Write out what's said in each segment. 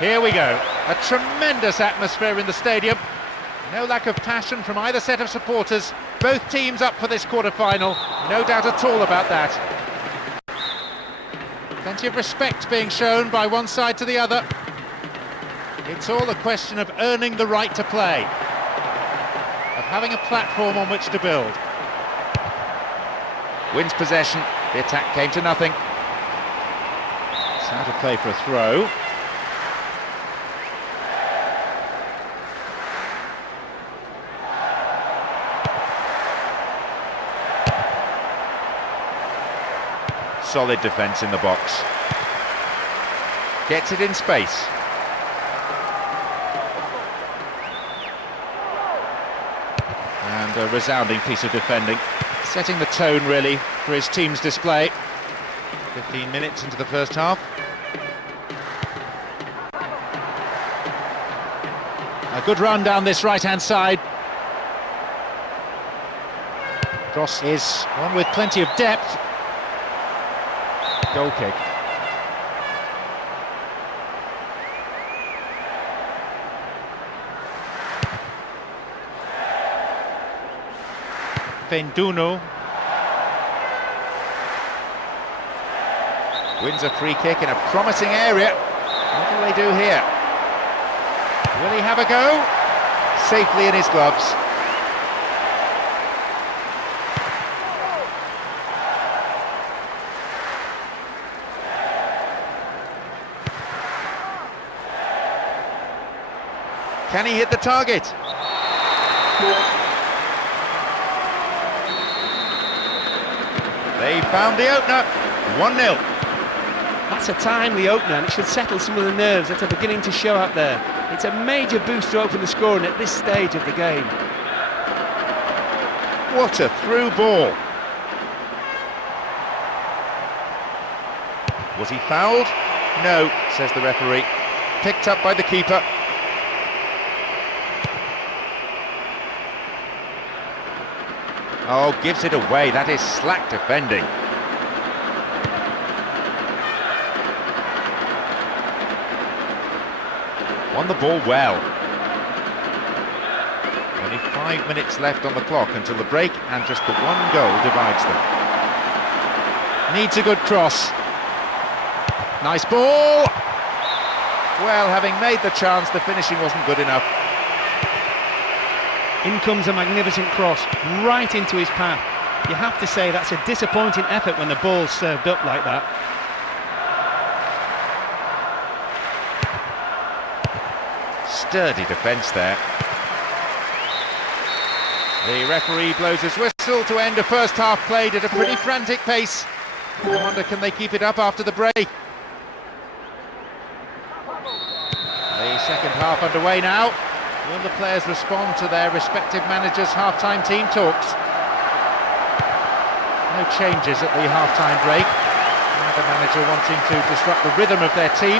Here we go, a tremendous atmosphere in the stadium. No lack of passion from either set of supporters. Both teams up for this quarter-final, no doubt at all about that. Plenty of respect being shown by one side to the other. It's all a question of earning the right to play, of having a platform on which to build. Wins possession, the attack came to nothing. It's how to play for a throw. Solid defence in the box. Gets it in space. And a resounding piece of defending. Setting the tone, really, for his team's display. 15 minutes into the first half. A good run down this right-hand side. Cross is one with plenty of depth. Goal kick. Fenduno wins a free kick in a promising area. What do they do here? Will he have a go? Safely in his gloves. Can he hit the target? They found the opener, 1-0. That's a timely opener and it should settle some of the nerves that are beginning to show out there. It's a major boost to open the scoring at this stage of the game. What a through ball. Was he fouled? No, says the referee. Picked up by the keeper. Oh, gives it away. That is slack defending. Won the ball well. Only 5 minutes left on the clock until the break, and just the one goal divides them. Needs a good cross. Nice ball. Well, having made the chance, the finishing wasn't good enough. In comes a magnificent cross, right into his path. You have to say that's a disappointing effort when the ball's served up like that. Sturdy defence there. The referee blows his whistle to end a first half played at a pretty frantic pace. I wonder, can they keep it up after the break? The second half underway now. Will the players respond to their respective managers' half-time team talks? No changes at the half-time break. Neither manager wanting to disrupt the rhythm of their team.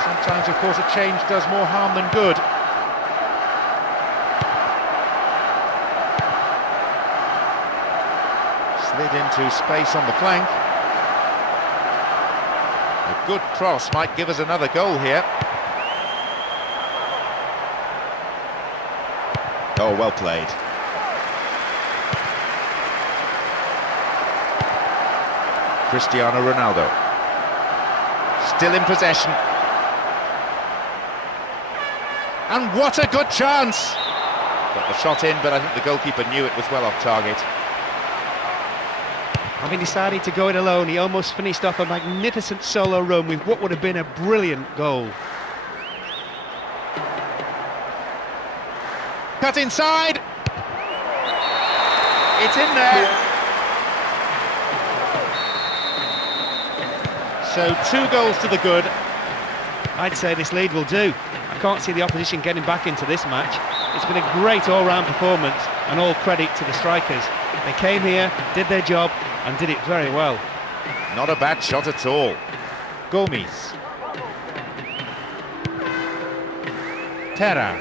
Sometimes, of course, a change does more harm than good. Slid into space on the flank. A good cross might give us another goal here. Oh, well played. Cristiano Ronaldo. Still in possession. And what a good chance! Got the shot in, but I think the goalkeeper knew it was well off target. Having decided to go it alone, he almost finished off a magnificent solo run with what would have been a brilliant goal. Cut inside. It's in there. So 2 goals to the good. I'd say this lead will do. I can't see the opposition getting back into this match. It's been a great all-round performance, and all credit to the strikers. They came here, did their job, and did it very well. Not a bad shot at all. Gomes. Terra.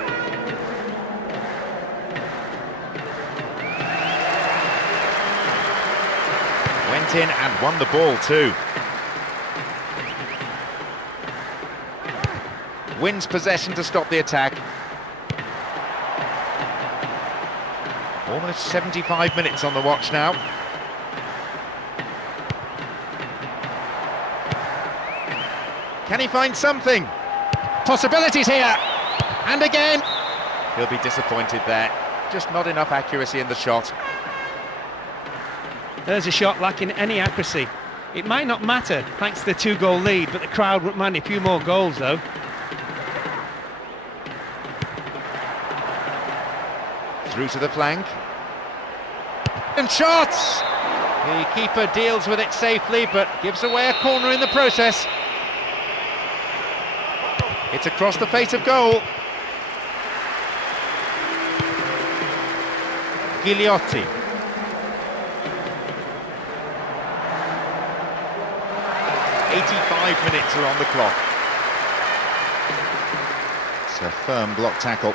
Went in and won the ball too. Wins possession to stop the attack. Almost 75 minutes on the watch now. Can he find something? Possibilities here! And again! He'll be disappointed there. Just not enough accuracy in the shot. There's a shot lacking any accuracy. It might not matter thanks to the 2-goal lead, but the crowd wouldn't mind a few more goals though. Through to the flank. And shots! The keeper deals with it safely, but gives away a corner in the process. It's across the face of goal. Gigliotti. "85 minutes are on the clock." It's a firm block tackle.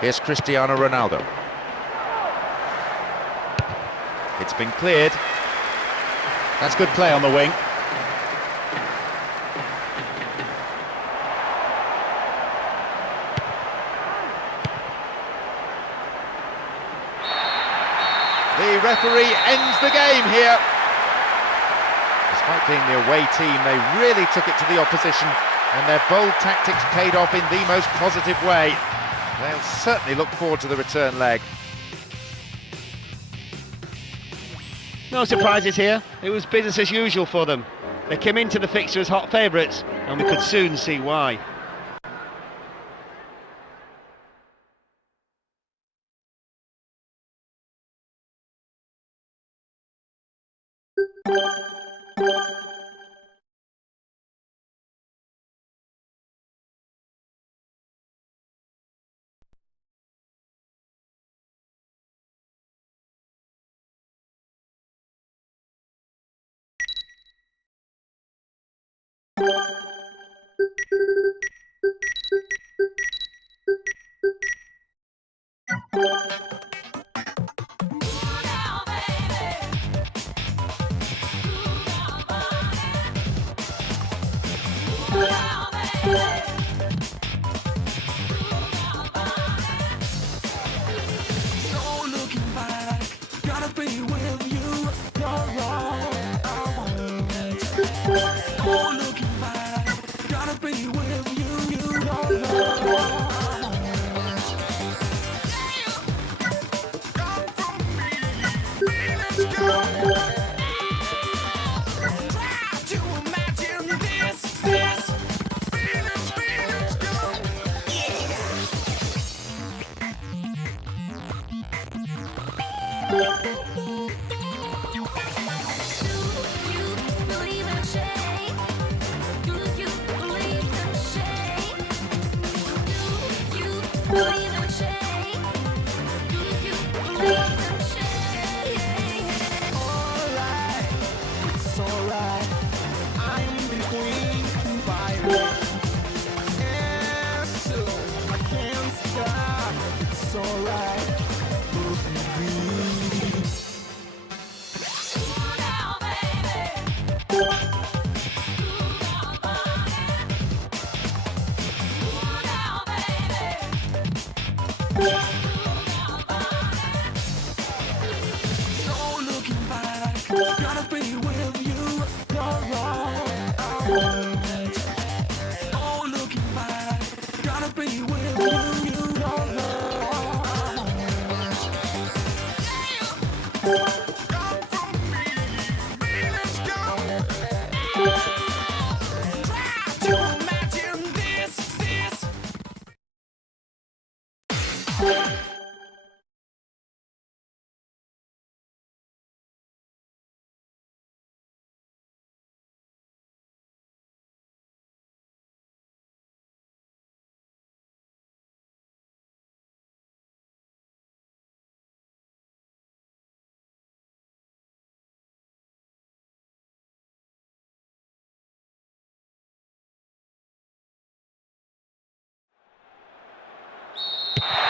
Here's Cristiano Ronaldo. It's been cleared. That's good play on the wing. The referee ends the game here. Despite being the away team, they really took it to the opposition, and their bold tactics paid off in the most positive way. They'll certainly look forward to the return leg. No surprises here. It was business as usual for them. They came into the fixture as hot favourites, and we could soon see why.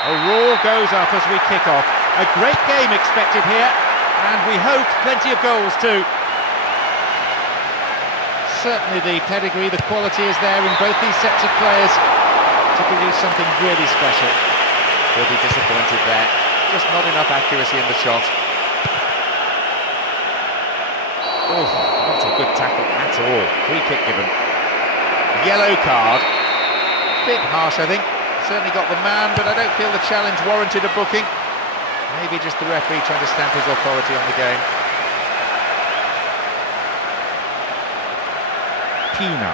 A roar goes up as we kick off. A great game expected here, and we hope plenty of goals too. Certainly the pedigree, the quality is there in both these sets of players to produce something really special. He'll be disappointed there. Just not enough accuracy in the shot. Oh, not a good tackle at all. Free kick given. Yellow card. Bit harsh, I think. Certainly got the man, but I don't feel the challenge warranted a booking. Maybe just the referee trying to stamp his authority on the game. Pina.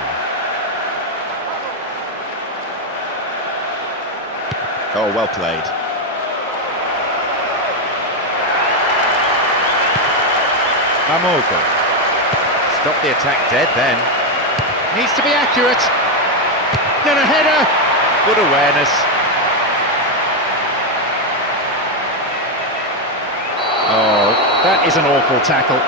Oh, well played. Amogo. Stop the attack dead then. Needs to be accurate. Then a header. Good awareness. Oh, that is an awful tackle.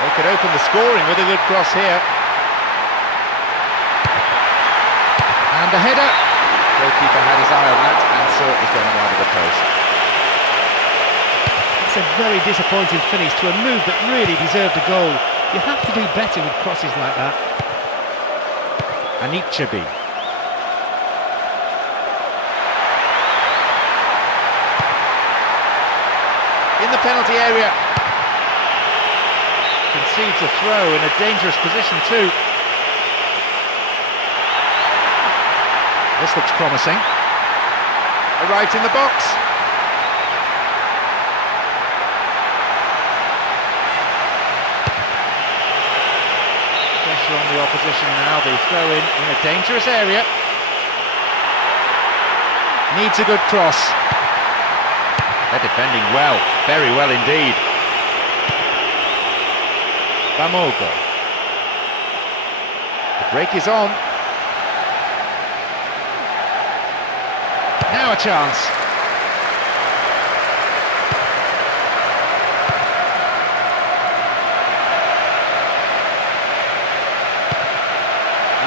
They could open the scoring with a good cross here. And the header. Goalkeeper had his eye on that and saw it was going wide of the post. It's a very disappointing finish to a move that really deserved a goal. You have to do better with crosses like that. Anichabi. In the penalty area. Concedes a throw in a dangerous position too. This looks promising. Arrived in the box. Pressure on the opposition now. They throw in a dangerous area. Needs a good cross. They're defending well, very well indeed. Bamogo. The break is on. Now a chance.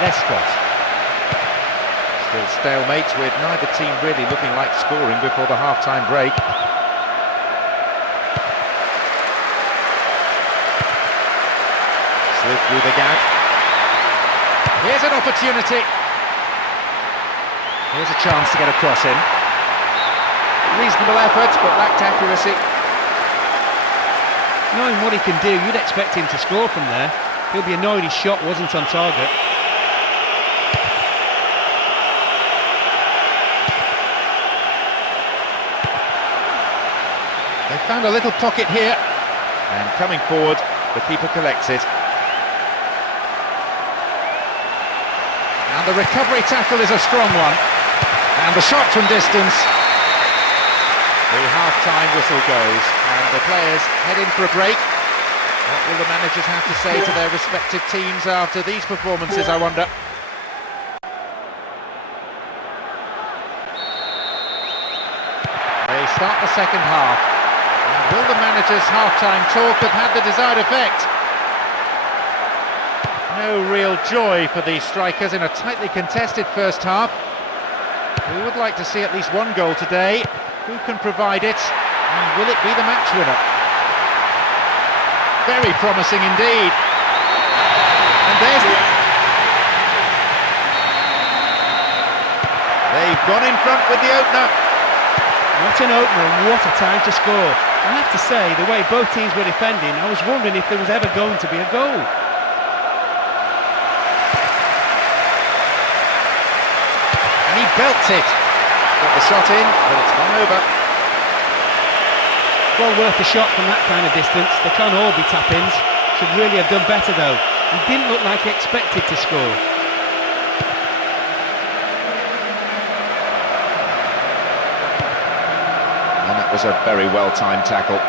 Lescott. Still stalemate with neither team really looking like scoring before the half-time break. Slid through the gap. Here's an opportunity. Here's a chance to get a cross in. Reasonable effort, but lacked accuracy. Knowing what he can do, you'd expect him to score from there. He'll be annoyed his shot wasn't on target. They found a little pocket here. And coming forward, the keeper collects it. And the recovery tackle is a strong one. And the shot from distance. The half-time whistle goes, and the players head in for a break. What will the managers have to say to their respective teams after these performances, I wonder? They start the second half. And will the managers' half-time talk have had the desired effect? No real joy for these strikers in a tightly contested first half. We would like to see at least one goal today. Who can provide it? And will it be the match winner? Very promising indeed. And there's the... They've gone in front with the opener. What an opener and what a time to score. I have to say, the way both teams were defending, I was wondering if there was ever going to be a goal. And he belts it. Got the shot in, but it's gone over. Well worth the shot from that kind of distance. They can't all be tap-ins. Should really have done better though. He didn't look like he expected to score. And that was a very well-timed tackle.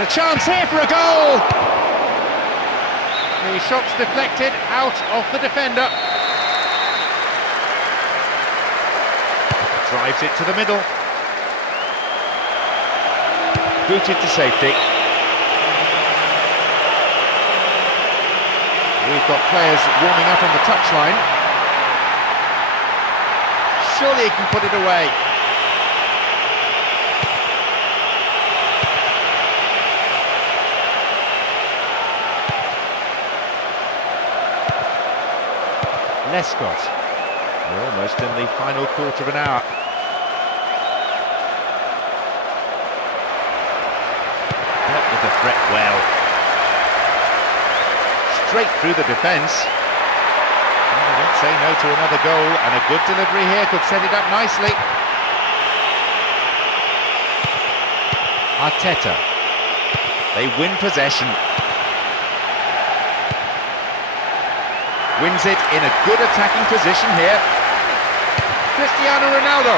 And a chance here for a goal! The shot's deflected out of the defender. Drives it to the middle. Booted to safety. We've got players warming up on the touchline. Surely he can put it away. Lescott. We're almost in the final quarter of an hour. Dealt with the threat well. Straight through the defence. I don't say no to another goal, and a good delivery here could set it up nicely. Arteta. They win possession. Wins it in a good attacking position here. Cristiano Ronaldo.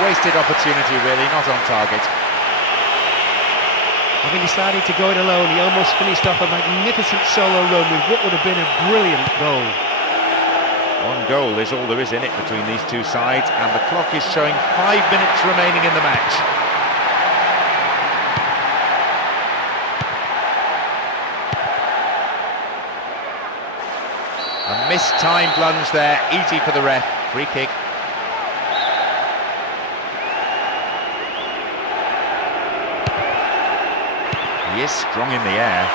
Wasted opportunity really, not on target. Having decided to go it alone, he almost finished off a magnificent solo run with what would have been a brilliant goal. One goal is all there is in it between these two sides, and the clock is showing 5 minutes remaining in the match. A mistimed lunge there, easy for the ref. Free kick. He is strong in the air.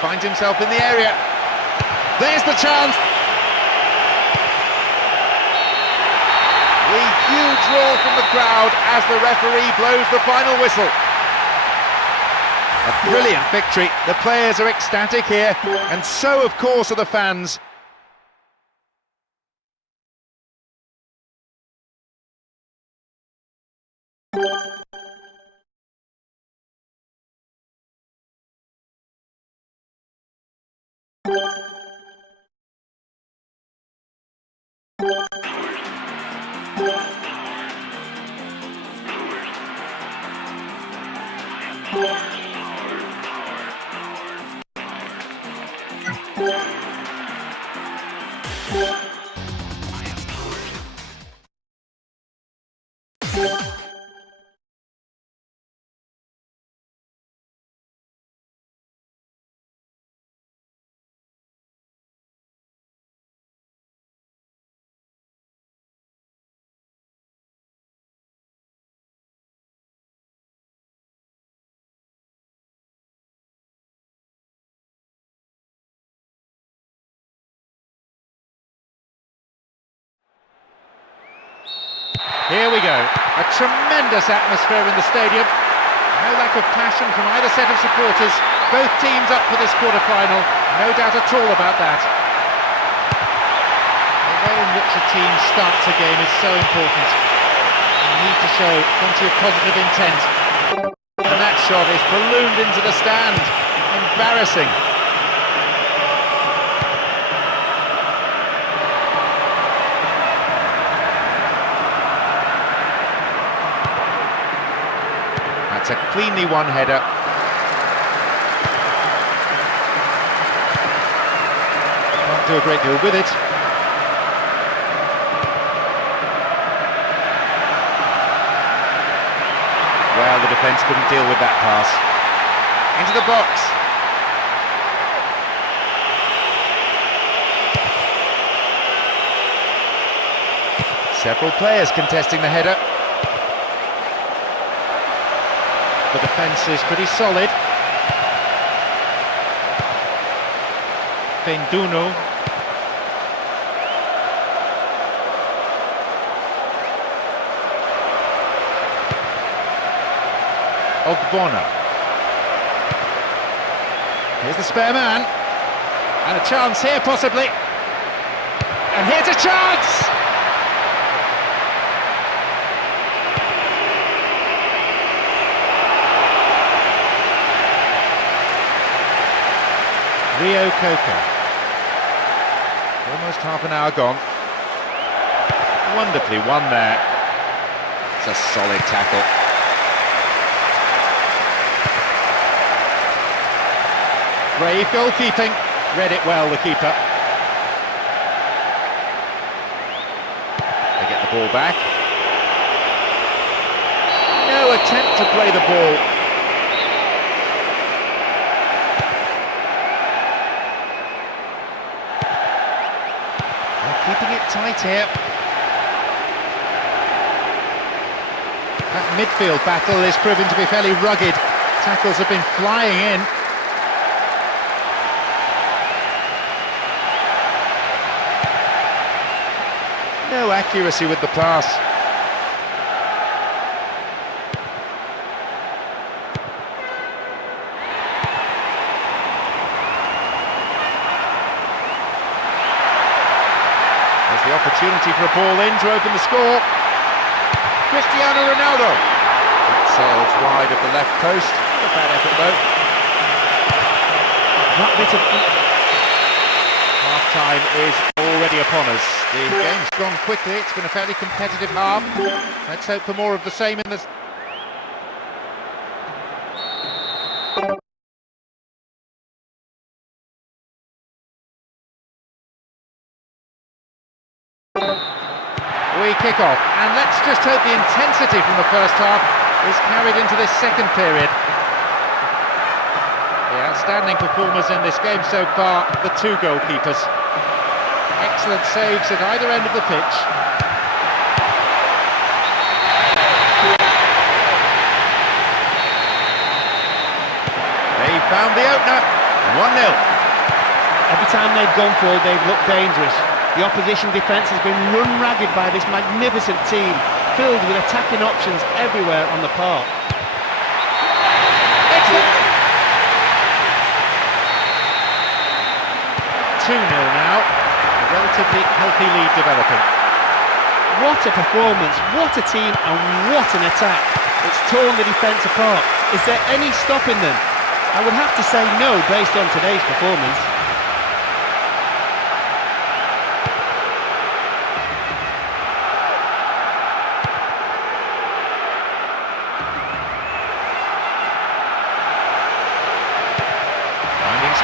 Finds himself in the area. There's the chance. The huge roar from the crowd as the referee blows the final whistle. A brilliant victory. The players are ecstatic here, and so of course are the fans. Here we go, a tremendous atmosphere in the stadium. No lack of passion from either set of supporters. Both teams up for this quarter-final, no doubt at all about that. The way in which a team starts a game is so important. You need to show plenty of positive intent. And that shot is ballooned into the stand. Embarrassing. That's a cleanly won header. Can't do a great deal with it. Well, the defence couldn't deal with that pass. Into the box. Several players contesting the header. The defence is pretty solid. Fenduno. Ogbonna. Here's the spare man. And a chance here, possibly. And here's a chance! Rio Coco. Almost half an hour gone. Wonderfully won there. It's a solid tackle. Brave goalkeeping. Read it well, the keeper. They get the ball back. No attempt to play the ball. They're keeping it tight here. That midfield battle is proving to be fairly rugged. Tackles have been flying in. No accuracy with the pass. There's the opportunity for a ball in to open the score. Cristiano Ronaldo. It sails wide of the left post. A bad effort though. That bit of... Half-time is already upon us. The game's gone quickly. It's been a fairly competitive half. Let's hope for more of the same in the... We kick off, and let's just hope the intensity from the first half is carried into this second period. The outstanding performers in this game so far, the two goalkeepers. Excellent saves at either end of the pitch. They found the opener, 1-0. Every time they've gone forward, they've looked dangerous. The opposition defence has been run ragged by this magnificent team, filled with attacking options everywhere on the park. Excellent! 2-0 now, a relatively healthy lead developing. What a performance, what a team, and what an attack. It's torn the defence apart. Is there any stopping them? I would have to say no based on today's performance.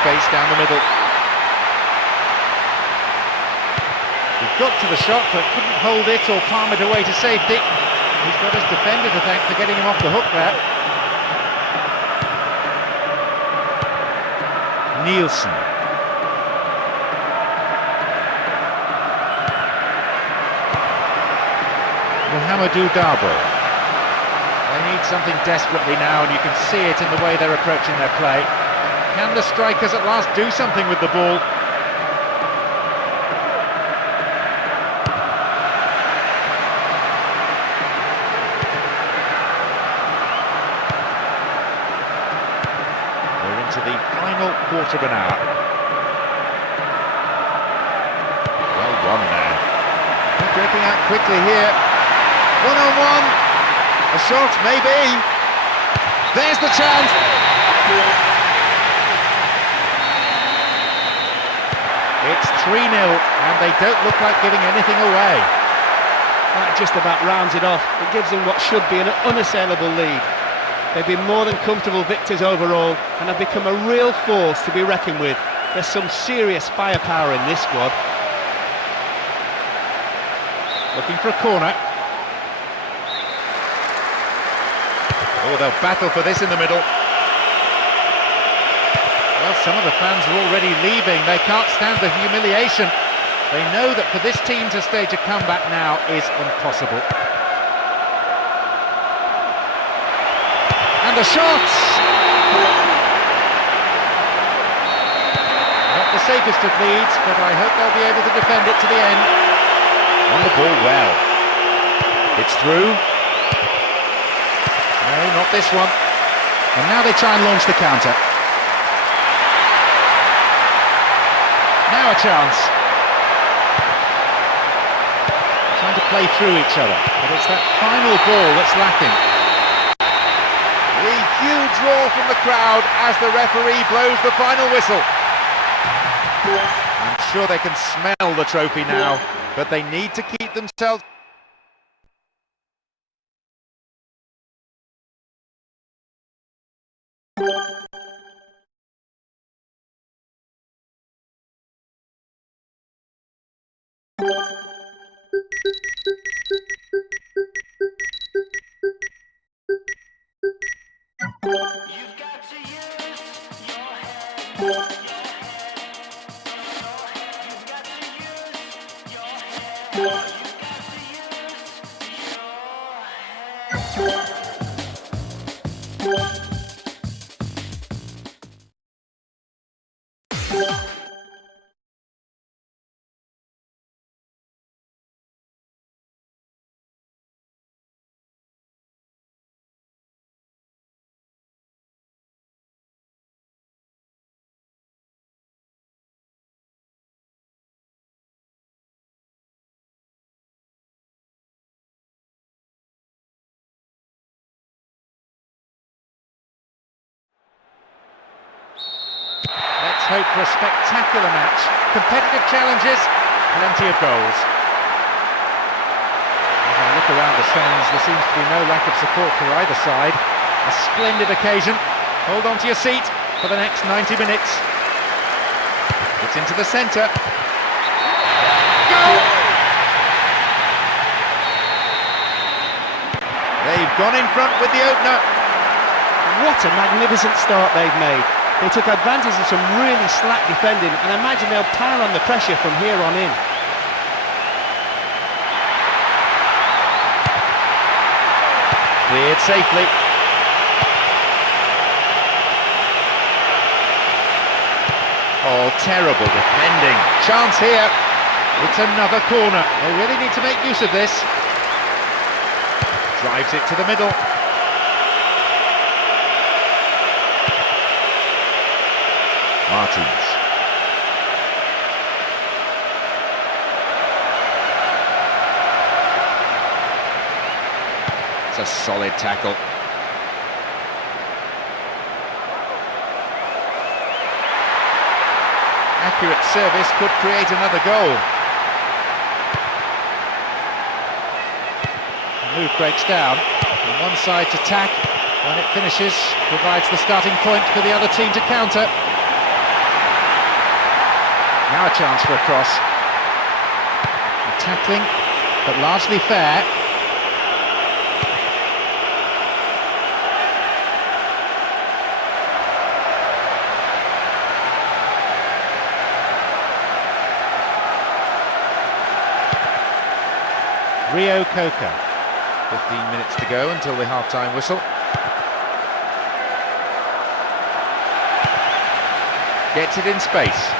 Space down the middle. He got to the shot but couldn't hold it or palm it away to safety. He's got his defender to thank for getting him off the hook there. Nielsen. Mohamedou Dabo. They need something desperately now, and you can see it in the way they're approaching their play. Can the strikers at last do something with the ball? We're into the final quarter of an hour. Well won there. They're breaking out quickly here. One-on-one. A shot, maybe. There's the chance. It's 3-0, and they don't look like giving anything away. That just about rounds it off. It gives them what should be an unassailable lead. They've been more than comfortable victors overall, and have become a real force to be reckoned with. There's some serious firepower in this squad. Looking for a corner. Oh, they'll battle for this in the middle. Well, some of the fans are already leaving. They can't stand the humiliation. They know that for this team to stage a comeback now is impossible. And the shots! Not the safest of leads, but I hope they'll be able to defend it to the end. On the ball well. It's through. No, not this one. And now they try and launch the counter. Now a chance. Trying to play through each other, but it's that final ball that's lacking. A huge roar from the crowd as the referee blows the final whistle. I'm sure they can smell the trophy now, but they need to keep themselves Let's hope for a spectacular match. Competitive challenges, plenty of goals. As I look around the stands, there seems to be no lack of support for either side. A splendid occasion. Hold on to your seat for the next 90 minutes. It's into the centre. Goal! They've gone in front with the opener. What a magnificent start they've made. They took advantage of some really slack defending, and I imagine they'll pile on the pressure from here on in. Cleared safely. Oh, terrible defending. Chance here. It's another corner. They really need to make use of this. Drives it to the middle. Martins. It's a solid tackle. Accurate service could create another goal. The move breaks down. On one side to tack. When it finishes, provides the starting point for the other team to counter. Now a chance for a cross. Tackling, but largely fair. Rio Coca. 15 minutes to go until the half-time whistle. Gets it in space.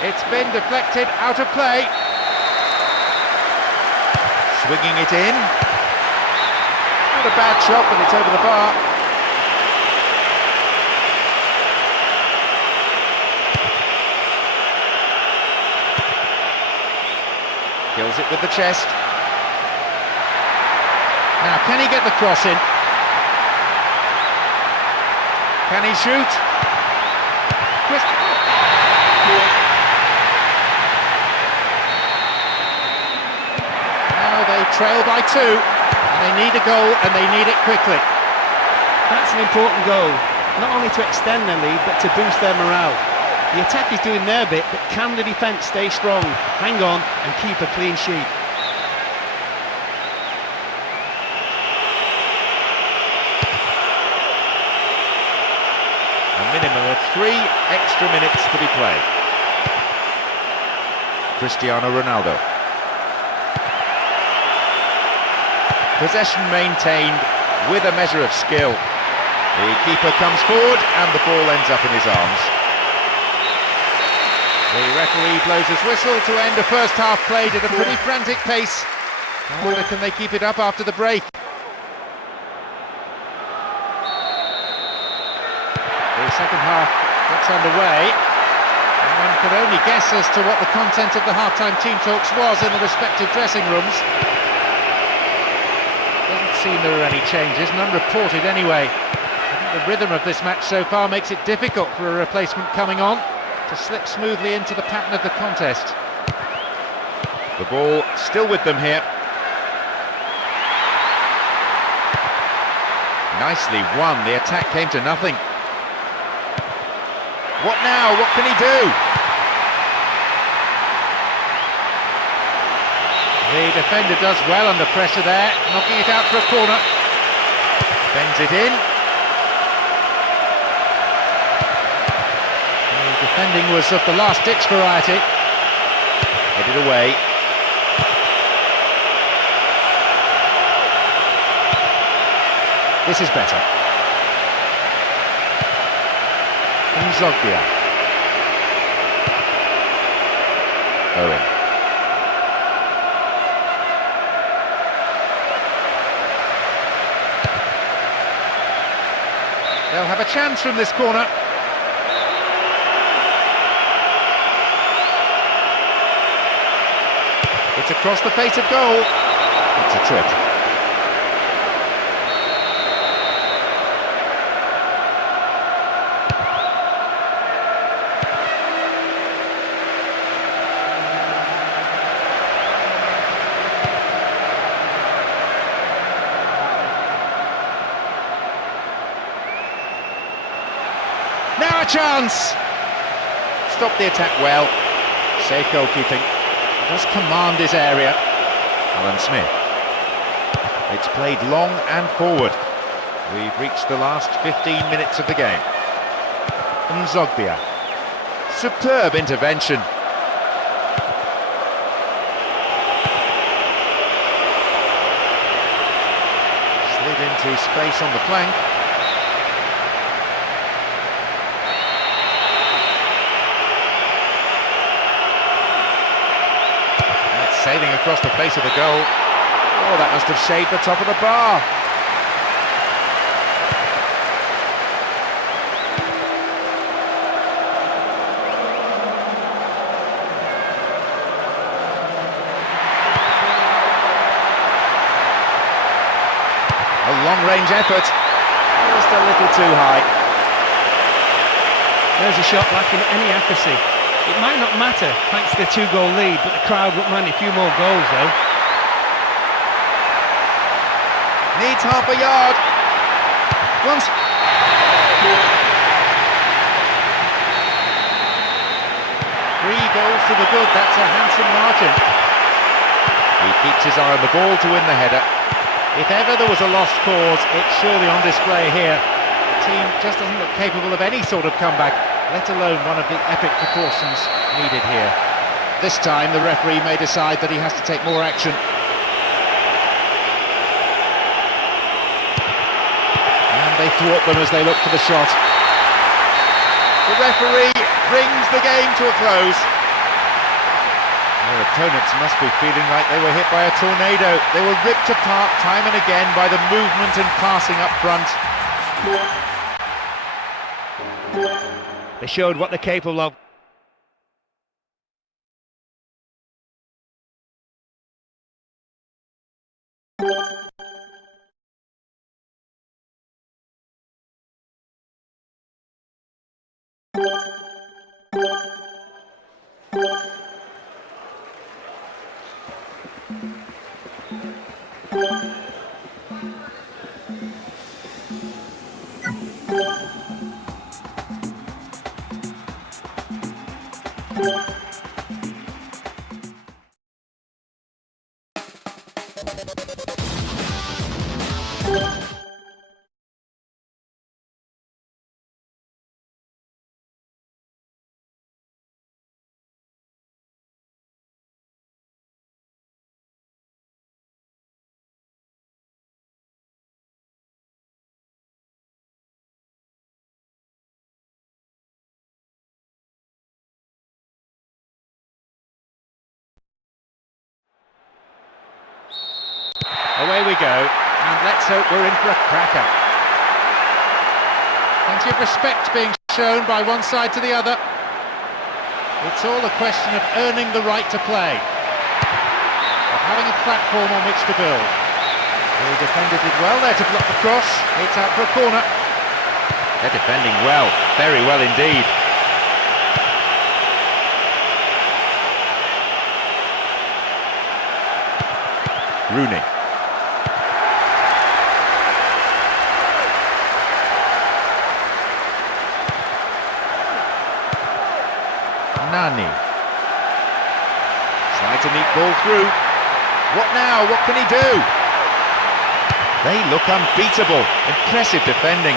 It's been deflected out of play. Swinging it in. Not a bad shot, but it's over the bar. Kills it with the chest. Now, can he get the cross in? Can he shoot? They trail by 2, and they need a goal, and they need it quickly. That's an important goal, not only to extend their lead, but to boost their morale. The attack is doing their bit, but can the defence stay strong, hang on, and keep a clean sheet? A minimum of 3 extra minutes to be played. Cristiano Ronaldo. Possession maintained with a measure of skill. The keeper comes forward and the ball ends up in his arms. The referee blows his whistle to end a first half played at a pretty frantic pace. However, can they keep it up after the break? The second half gets underway. And one could only guess as to what the content of the half-time team talks was in the respective dressing rooms. Seem there are any changes, none reported anyway. I think the rhythm of this match so far makes it difficult for a replacement coming on to slip smoothly into the pattern of the contest. The ball still with them here. Nicely won. The attack came to nothing. What now? What can he do? The defender does well under pressure there, knocking it out for a corner. Bends it in. The defending was of the last-ditch variety. Headed away. This is better. Zogbia. Owen. They'll have a chance from this corner. It's across the face of goal. It's a trip. Now a chance! Stop the attack well. Safe goalkeeping. Does command his area. Alan Smith. It's played long and forward. We've reached the last 15 minutes of the game. Zogbia. Superb intervention. Slid into space on the flank. Sailing across the face of the goal. Oh, that must have shaved the top of the bar. A long-range effort. Just a little too high. There's a shot lacking any accuracy. It might not matter, thanks to the 2-goal lead, but the crowd won't mind a few more goals, though. Needs half a yard. Once. 3 goals to the good, that's a handsome margin. He keeps his eye on the ball to win the header. If ever there was a lost cause, it's surely on display here. The team just doesn't look capable of any sort of comeback, let alone one of the epic proportions needed here. This time the referee may decide that he has to take more action. And they thwart them as they look for the shot. The referee brings the game to a close. Their opponents must be feeling like they were hit by a tornado. They were ripped apart time and again by the movement and passing up front. They showed what they're capable of. Away we go, and let's hope we're in for a cracker. Plenty of respect being shown by one side to the other. It's all a question of earning the right to play, of having a platform on which to build. The defender did well there to block the cross. It's out for a corner. They're defending well, very well indeed. Rooney. Nani. Slides a neat ball through. What now? What can he do? They look unbeatable. Impressive defending.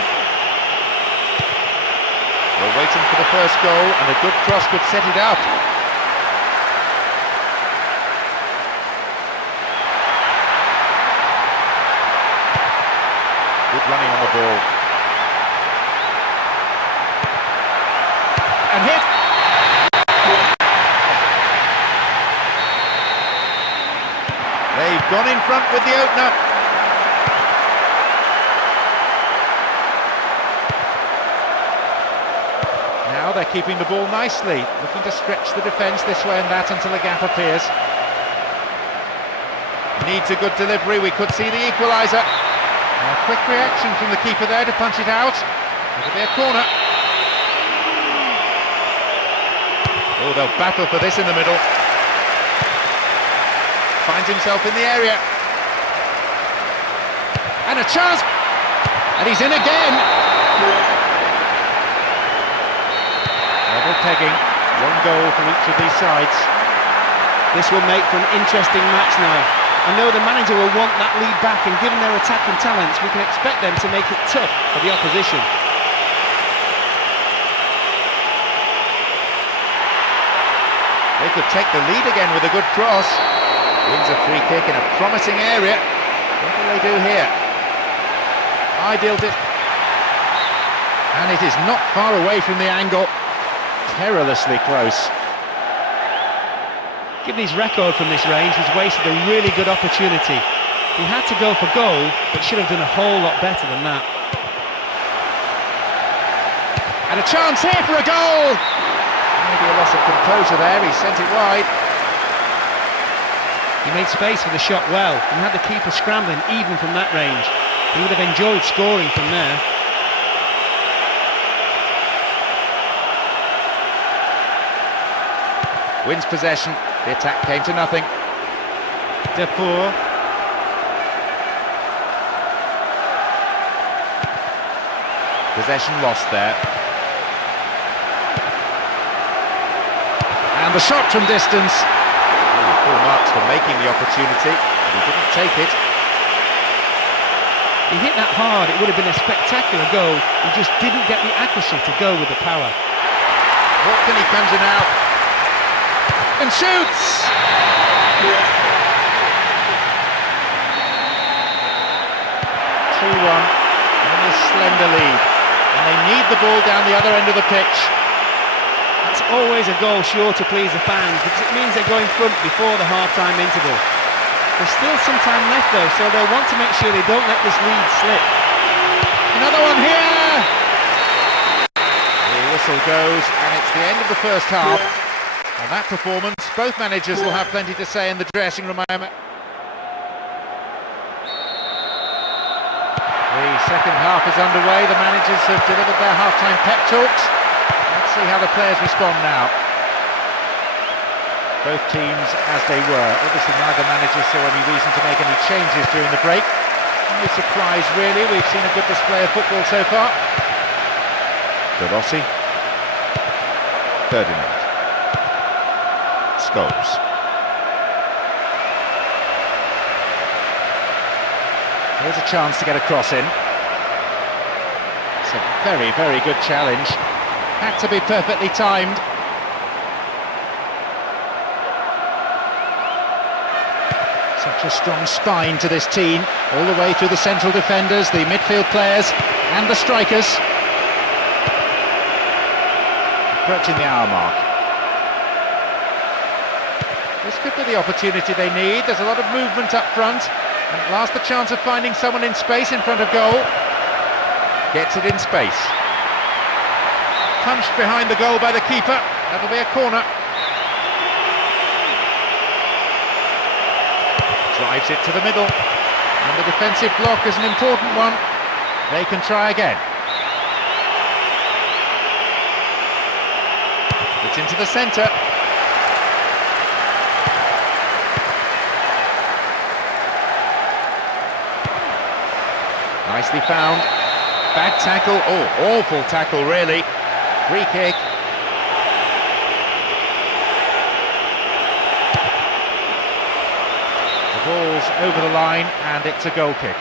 We're waiting for the first goal, and a good cross could set it up. Good running on the ball. And hit! They've gone in front with the opener. Now they're keeping the ball nicely, looking to stretch the defence this way and that until a gap appears. Needs a good delivery, we could see the equaliser. A quick reaction from the keeper there to punch it out. It'll be a corner. Oh, they'll battle for this in the middle. Finds himself in the area. And a chance! And he's in again! Level pegging. One goal for each of these sides. This will make for an interesting match now. I know the manager will want that lead back, and given their attacking talents, we can expect them to make it tough for the opposition. They could take the lead again with a good cross. Wins a free kick in a promising area. What will they do here? Ideal it. And it is not far away from the angle. Perilously close. Given his record from this range, he's wasted a really good opportunity. He had to go for goal, but should have done a whole lot better than that. And a chance here for a goal! Maybe a loss of composure there, he sent it wide. He made space for the shot well, and had the keeper scrambling even from that range. He would have enjoyed scoring from there. Wins possession, the attack came to nothing. Defour. Possession lost there. And the shot from distance. Full marks for making the opportunity, but he didn't take it. He hit that hard, it would have been a spectacular goal. He just didn't get the accuracy to go with the power. What can he conjure now? And shoots! 2-1, and a slender lead. And they need the ball down the other end of the pitch. It's always a goal sure to please the fans, because it means they're going front before the half-time interval. There's still some time left though, so they'll want to make sure they don't let this lead slip. Another one here! The whistle goes, and it's the end of the first half. On that performance, both managers will have plenty to say in the dressing room. The second half is underway. The managers have delivered their half-time pep talks. Let's see how the players respond now. Both teams as they were. Obviously neither manager saw any reason to make any changes during the break. No surprise really, we've seen a good display of football so far. De Rossi. Ferdinand. Scholes. Here's a chance to get a cross in. It's a very, very good challenge. Had to be perfectly timed. Such a strong spine to this team, all the way through the central defenders, the midfield players and the strikers. Approaching the hour mark. This could be the opportunity they need. There's a lot of movement up front. And at last the chance of finding someone in space in front of goal. Gets it in space. Punched behind the goal by the keeper. That'll be a corner. Drives it to the middle. And the defensive block is an important one. They can try again. It's into the centre. Nicely found. Bad tackle. Oh, awful tackle really. Free kick. Ball's over the line and it's a goal kick.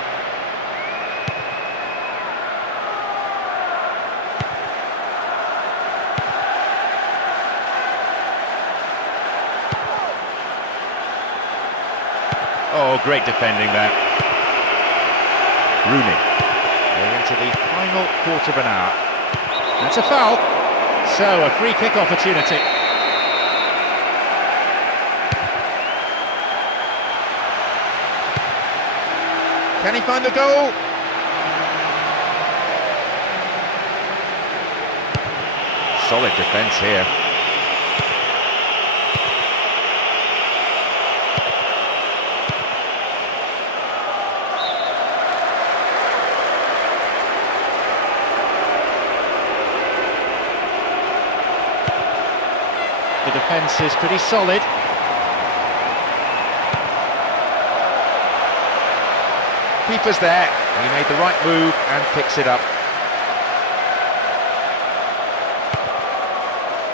Oh, great defending there. Rooney. We're into the final quarter of an hour. That's a foul. So, a free kick opportunity. Can he find the goal? Solid defence here. The defence is pretty solid. Keeper's there. He made the right move and picks it up.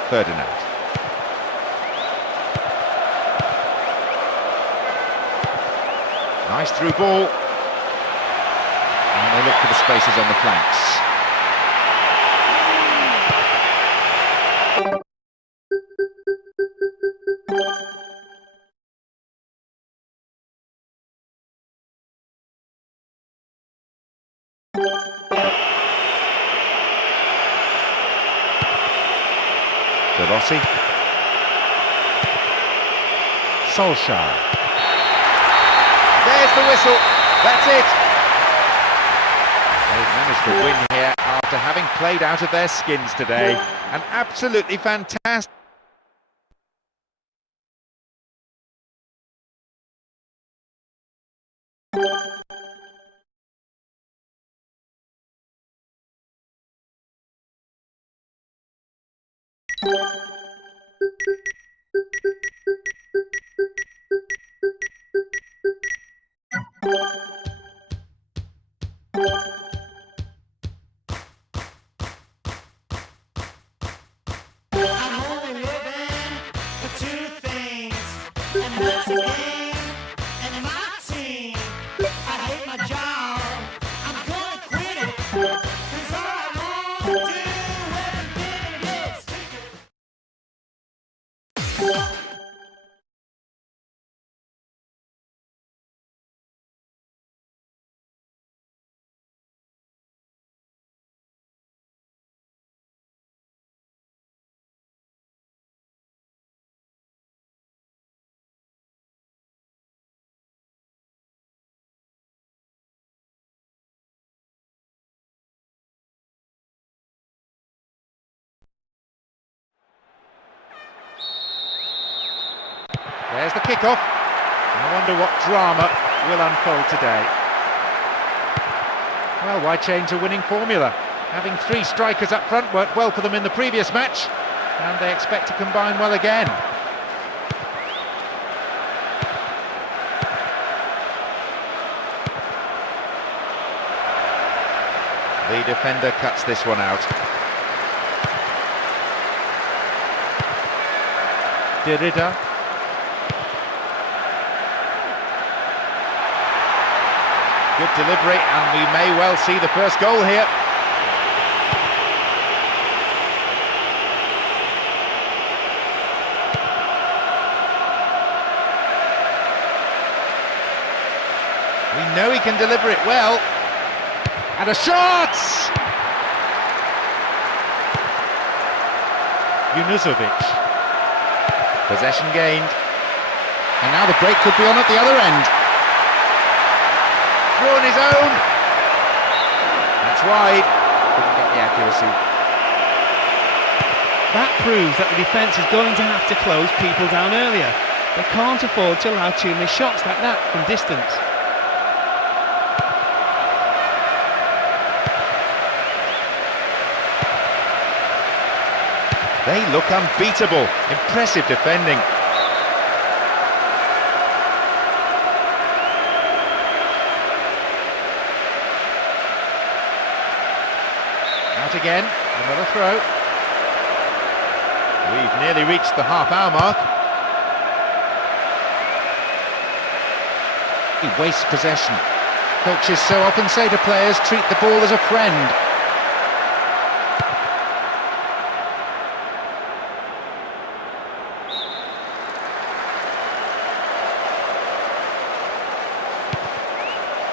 Ferdinand. Nice through ball. And they look for the spaces on the flanks. Rossi. Solskjaer. There's the whistle. That's it. They've managed to win here after having played out of their skins today. An absolutely fantastic. There's the kick-off. I wonder what drama will unfold today. Well, why change a winning formula? Having three strikers up front worked well for them in the previous match, and they expect to combine well again. The defender cuts this one out. Derrida. Good delivery, and we may well see the first goal here. We know he can deliver it well. And a shot! Junuzovic. Possession gained. And now the break could be on at the other end. Drawn his own. That's wide. Couldn't get the accuracy. That proves that the defence is going to have to close people down earlier. They can't afford to allow too many shots like that from distance. They look unbeatable. Impressive defending. Out again, another throw. We've nearly reached the half-hour mark. He wastes possession. Coaches so often say to players, treat the ball as a friend.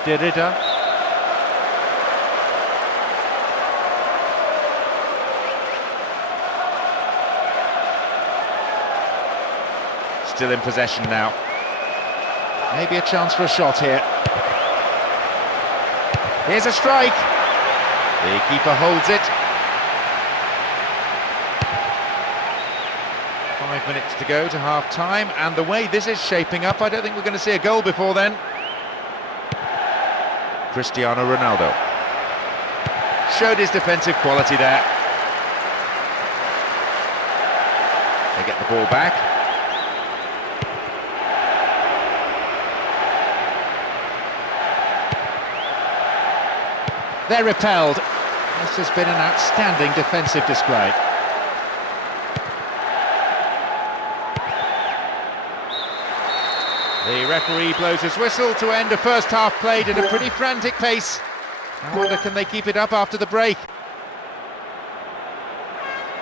Derrida. Still in possession now. Maybe a chance for a shot here. Here's a strike. The keeper holds it. 5 minutes to go to half-time, and the way this is shaping up, I don't think we're going to see a goal before then. Cristiano Ronaldo showed his defensive quality there. They get the ball back. They're repelled. This has been an outstanding defensive display. The referee blows his whistle to end a first half played at a pretty frantic pace. I wonder, can they keep it up after the break?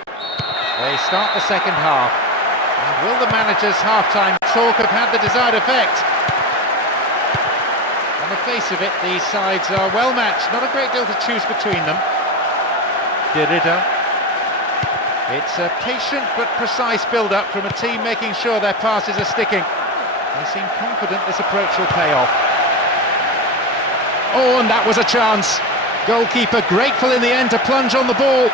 They start the second half. And will the manager's half-time talk have had the desired effect? On the face of it, these sides are well matched, not a great deal to choose between them. Derrida. It's a patient but precise build-up from a team making sure their passes are sticking. They seem confident this approach will pay off. Oh, and that was a chance. Goalkeeper grateful in the end to plunge on the ball.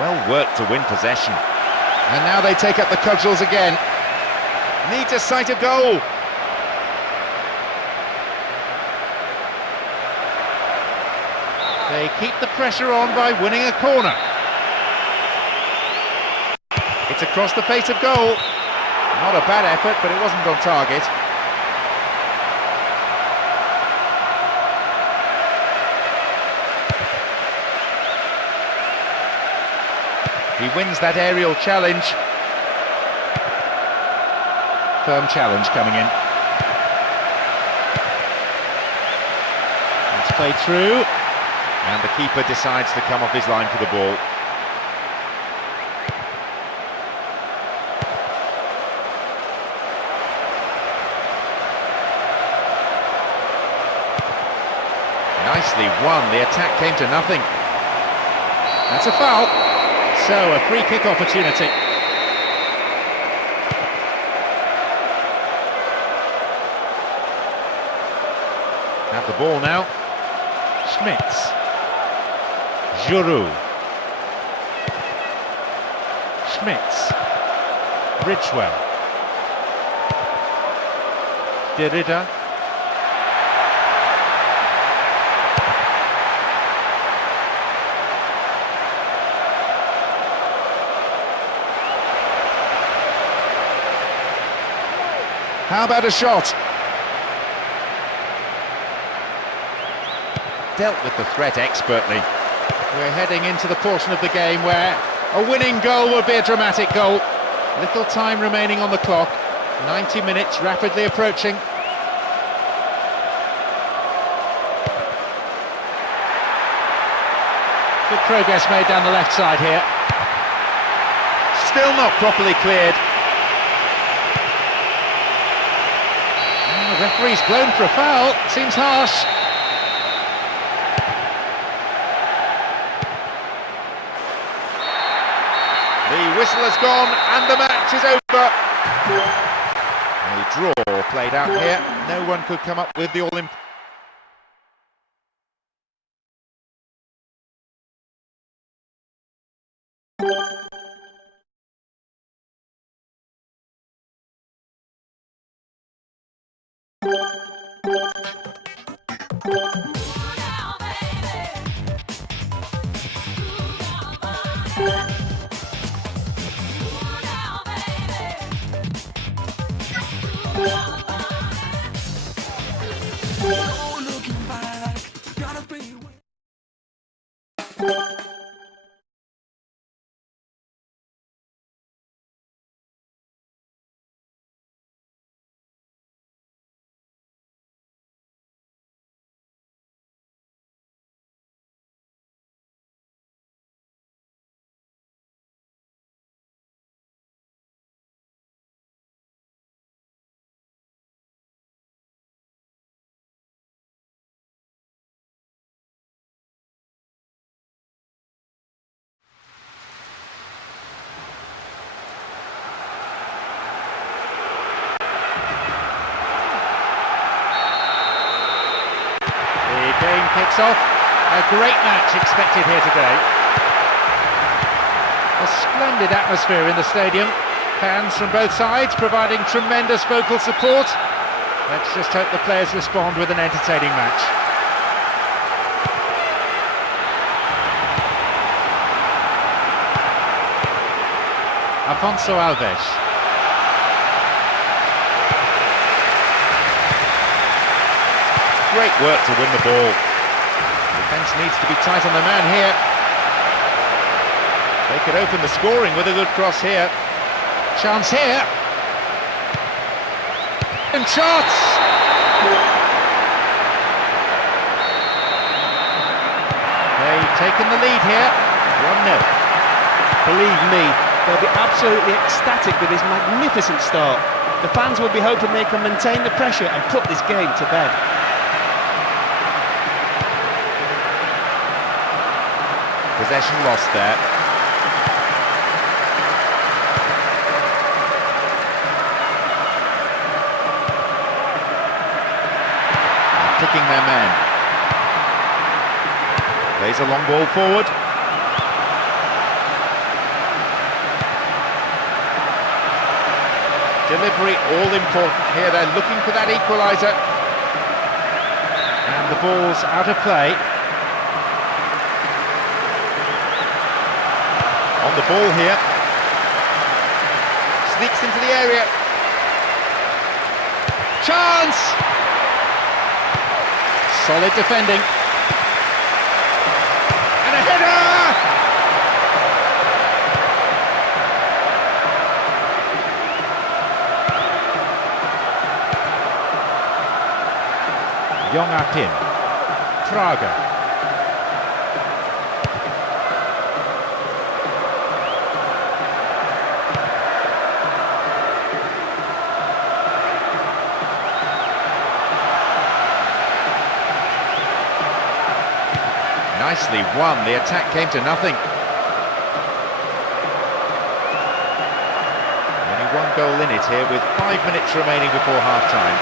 Well worked to win possession. And now they take up the cudgels again. Needs a sight of goal. They keep the pressure on by winning a corner. It's across the face of goal. Not a bad effort, but it wasn't on target. He wins that aerial challenge. Firm challenge coming in. It's played through, and the keeper decides to come off his line for the ball. Nicely won. The attack came to nothing. That's a foul. So, a free kick opportunity. Have the ball now. Schmitz. Giroud. Schmitz. Ridgewell. Derrida. How about a shot? Dealt with the threat expertly. We're heading into the portion of the game where a winning goal would be a dramatic goal. Little time remaining on the clock. 90 minutes rapidly approaching. Good progress made down the left side here. Still not properly cleared. The referee's blown for a foul. Seems harsh. The whistle has gone and the match is over. A draw played out here. No one could come up with the all-important. kicks off. A great match expected here today. A splendid atmosphere in the stadium. Fans from both sides providing tremendous vocal support. Let's just hope the players respond with an entertaining match. Afonso Alves. Great work to win the ball. Defence needs to be tight on the man here. They could open the scoring with a good cross here. Chance here. And shots! They've taken the lead here. 1-0. Believe me, they'll be absolutely ecstatic with this magnificent start. The fans will be hoping they can maintain the pressure and put this game to bed. Possession lost there. Picking their man. Plays a long ball forward. Delivery all important here. They're looking for that equaliser. And the ball's out of play. On the ball here. Sneaks into the area. Chance! Solid defending. And a header! Yongapin. Praga. Nicely won, the attack came to nothing. Only one goal in it here with 5 minutes remaining before half-time.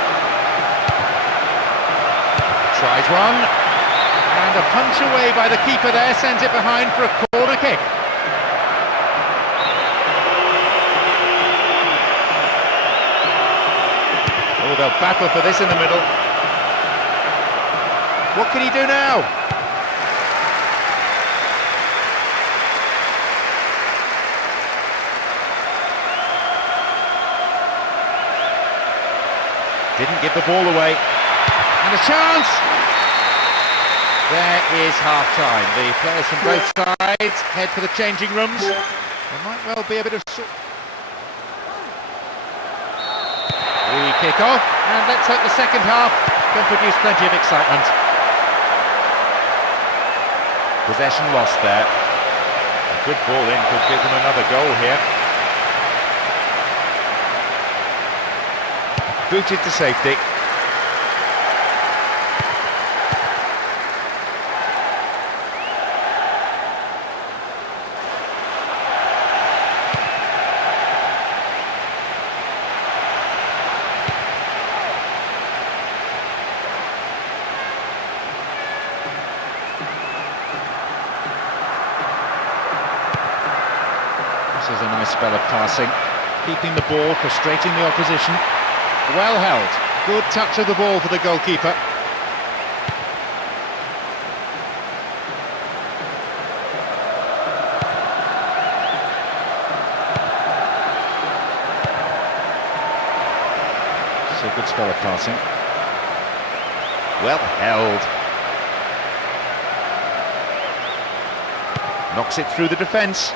Tries one, and a punch away by the keeper there, sends it behind for a corner kick. Oh, they'll battle for this in the middle. What can he do now? Didn't give the ball away. And a chance! There is half-time. The players from both sides head for the changing rooms. There might well be a bit of... We kick off, and let's hope the second half can produce plenty of excitement. Possession lost there. A good ball in could give them another goal here. Booted to safety. This is a nice spell of passing, keeping the ball, frustrating the opposition. Well held. Good touch of the ball for the goalkeeper. So good spell of passing. Well held. Knocks it through the defence.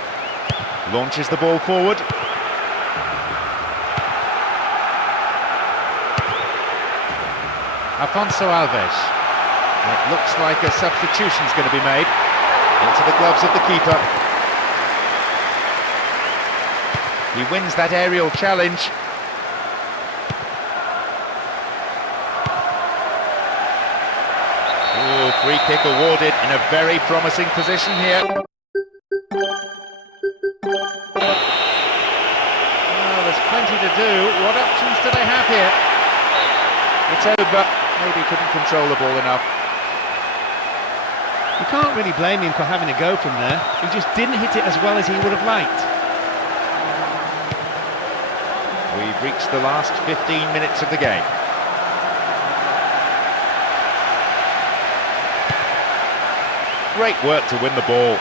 Launches the ball forward. Afonso Alves. It looks like a substitution's going to be made into the gloves of the keeper. He wins that aerial challenge. Ooh, free kick awarded in a very promising position here. Well, there's plenty to do. What options do they have here? It's over. Maybe couldn't control the ball enough. You can't really blame him for having a go from there. He just didn't hit it as well as he would have liked. We've reached the last 15 minutes of the game. Great work to win the ball.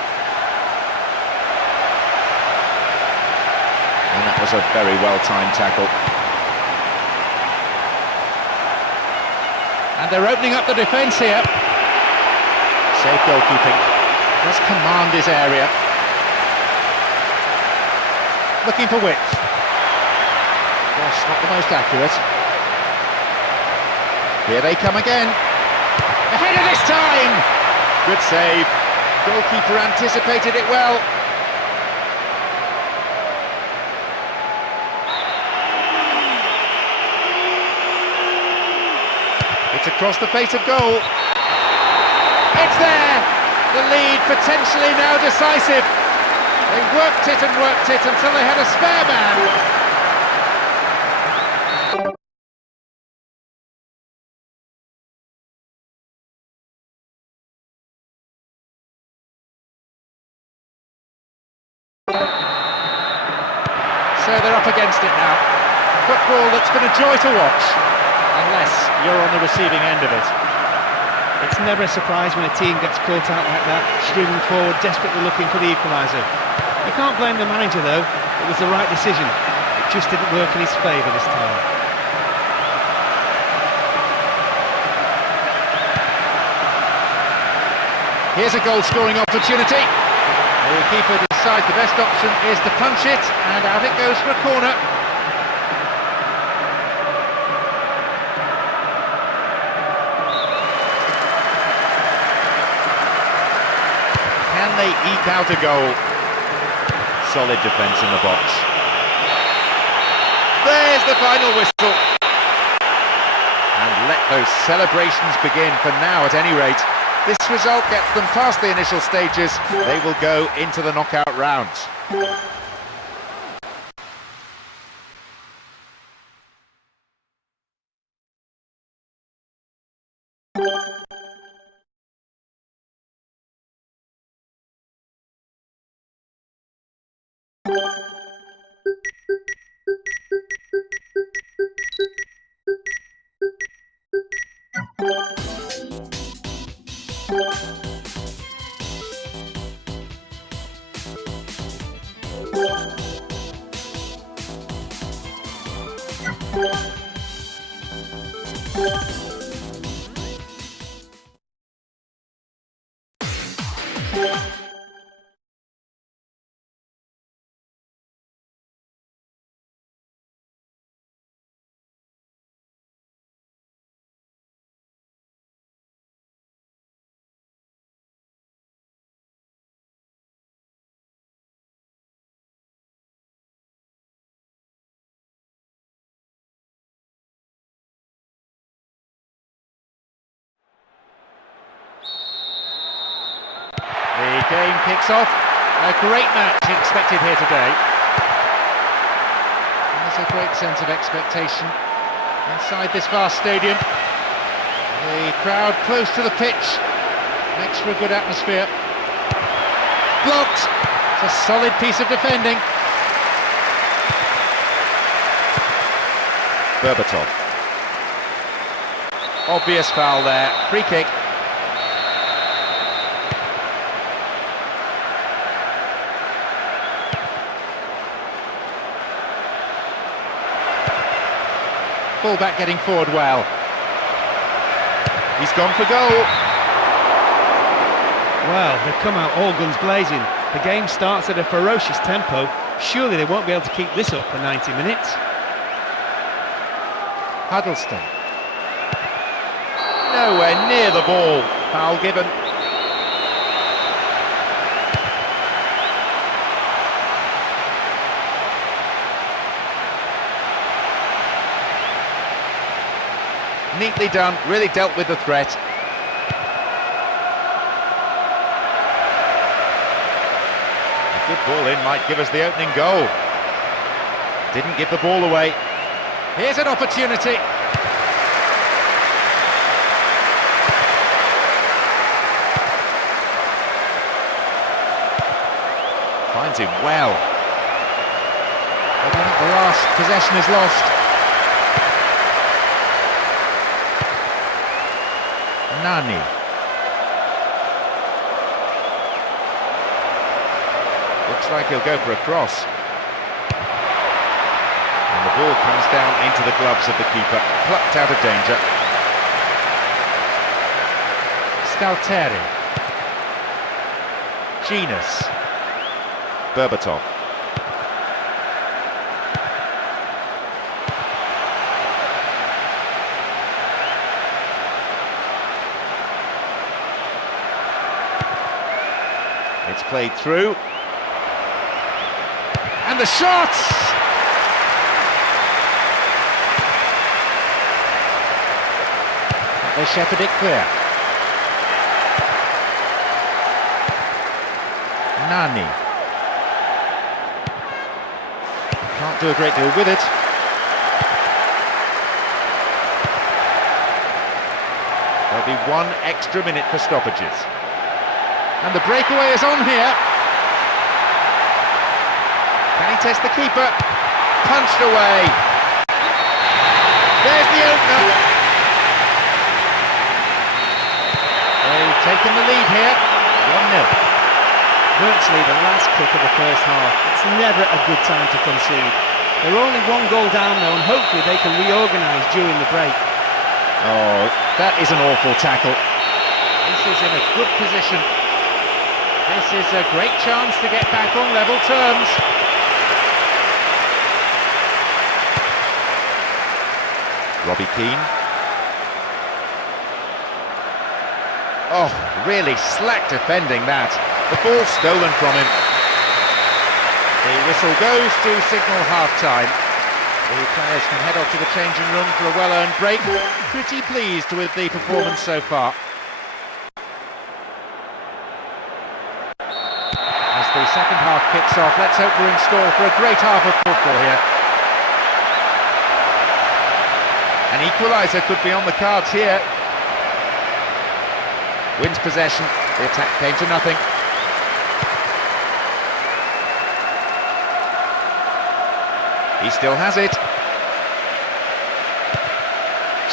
And that was a very well-timed tackle. And they're opening up the defence here. Safe goalkeeping. Does command his area. Looking for width. Of course, not the most accurate. Here they come again. Ahead of this time! Good save. Goalkeeper anticipated it well. It's across the face of goal. It's there! The lead potentially now decisive. They worked it until they had a spare man. So they're up against it now. Football that's been a joy to watch, unless you're on the receiving end of it. It's never a surprise when a team gets caught out like that, streaming forward, desperately looking for the equaliser. You can't blame the manager though, it was the right decision. It just didn't work in his favour this time. Here's a goal-scoring opportunity. The keeper decides the best option is to punch it, and out it goes for a corner. Can they eke out a goal? Solid defence in the box. There's the final whistle. And let those celebrations begin, for now at any rate. This result gets them past the initial stages. They will go into the knockout rounds. The game kicks off. A great match expected here today. There's a great sense of expectation inside this vast stadium. The crowd close to the pitch makes for a good atmosphere. Blocked. It's a solid piece of defending. Berbatov. Obvious foul there. Free kick. Fullback getting forward well. He's gone for goal. Well, they've come out all guns blazing. The game starts at a ferocious tempo. Surely they won't be able to keep this up for 90 minutes. Huddleston. Nowhere near the ball. Foul given. Neatly done, really dealt with the threat. A good ball in might give us the opening goal. Didn't give the ball away. Here's an opportunity. reads him well. But I think the last possession is lost. Nani. Looks like he'll go for a cross. And the ball comes down into the gloves of the keeper, plucked out of danger. Stalteri. Genus. Berbatov. It's played through. And the shot! They shepherd it clear. Nani. Can't do a great deal with it. There'll be 1 extra minute for stoppages. And the breakaway is on here. Can he test the keeper? Punched away. There's the opener. They've taken the lead here. 1-0. Virtually the last kick of the first half. It's never a good time to concede. They're only 1 goal down now, and hopefully they can reorganise during the break. Oh, that is an awful tackle. This is in a good position. This is a great chance to get back on level terms. Robbie Keane. Oh, really slack defending that. The ball stolen from him. The whistle goes to signal half-time. The players can head off to the changing room for a well-earned break. Pretty pleased with the performance so far. As the second half kicks off, let's hope we're in store for a great half of football here. An equaliser could be on the cards here. Wins possession, the attack came to nothing. He still has it.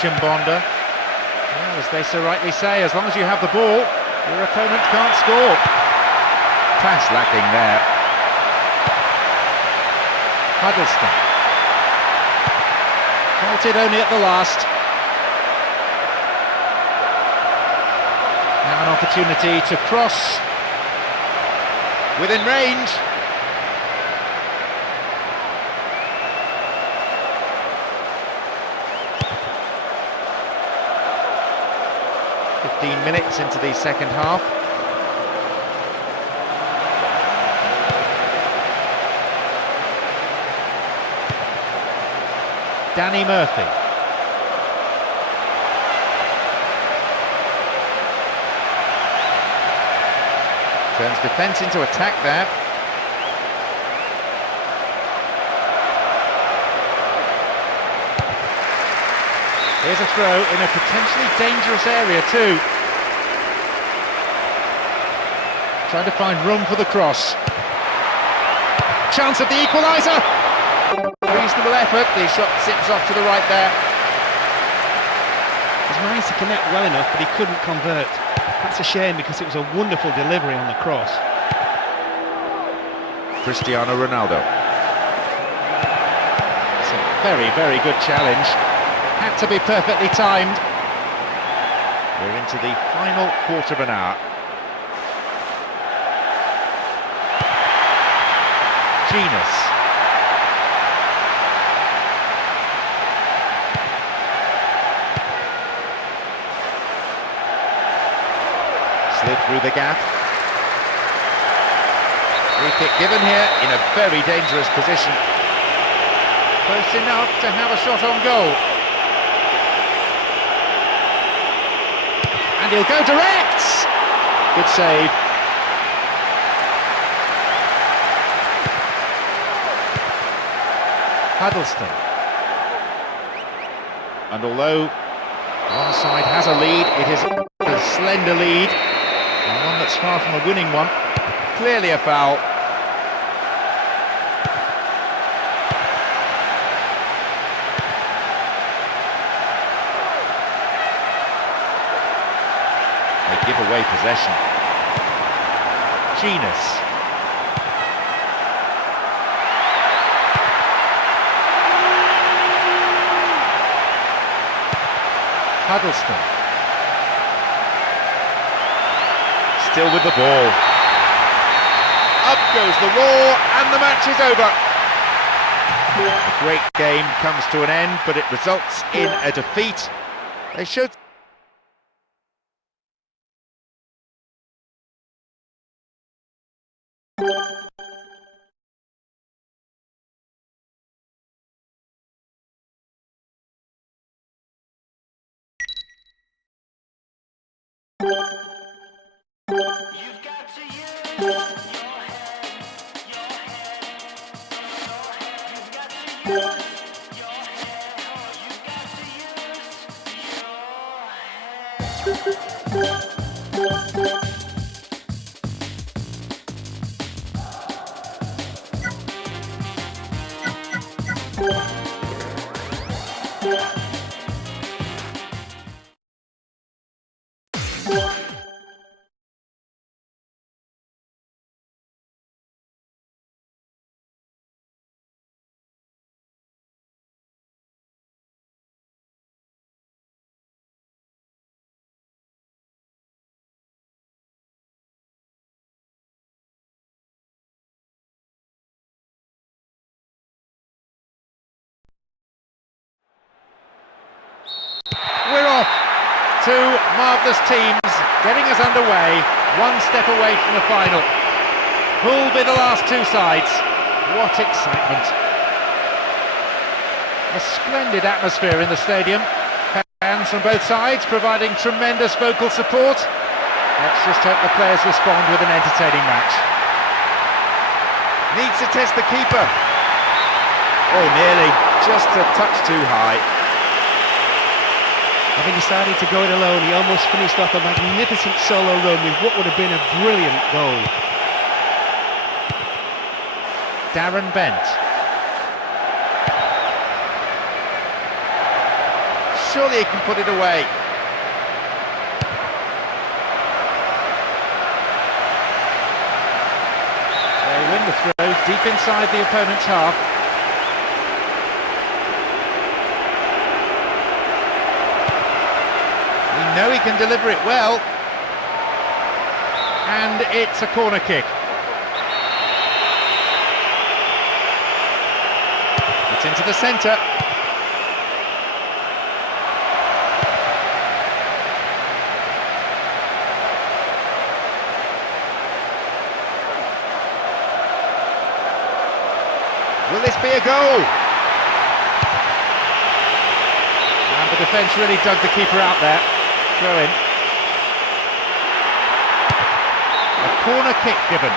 Chimbonda. Well, as they so rightly say, as long as you have the ball, your opponent can't score. Pass lacking there. Huddleston. Halted only at the last. Now an opportunity to cross. Within range. Minutes into the second half. Danny Murphy. Turns defence into attack there. Here's a throw in a potentially dangerous area too. Trying to find room for the cross. Chance of the equaliser. Reasonable effort. The shot zips off to the right there. He's managed to connect well enough, but he couldn't convert. That's a shame because it was a wonderful delivery on the cross. Cristiano Ronaldo. It's a very, very good challenge. Had to be perfectly timed. We're into the final quarter of an hour. Genus. Slid through the gap. Free kick given here in a very dangerous position. Close enough to have a shot on goal. And he'll go direct! Good save. Huddleston. And although one side has a lead, it is a slender lead, and one that's far from a winning one. Clearly a foul. give away possession. Genus. Huddleston. Still with the ball. Up goes the roar, and the match is over. A great game comes to an end, but it results in a defeat. They showed... We're off. Two marvellous teams getting us underway, one step away from the final. Who'll be the last two sides? What excitement. A splendid atmosphere in the stadium. Fans from both sides providing tremendous vocal support. Let's just hope the players respond with an entertaining match. Needs to test the keeper. Oh, nearly. Just a touch too high. Having decided to go it alone, he almost finished off a magnificent solo run with what would have been a brilliant goal. Darren Bent. Surely he can put it away. They win the throw deep inside the opponent's half. We know he can deliver it well. And it's a corner kick. It's into the centre. Will this be a goal? And the defence really dug the keeper out there. Throw in. A corner kick given.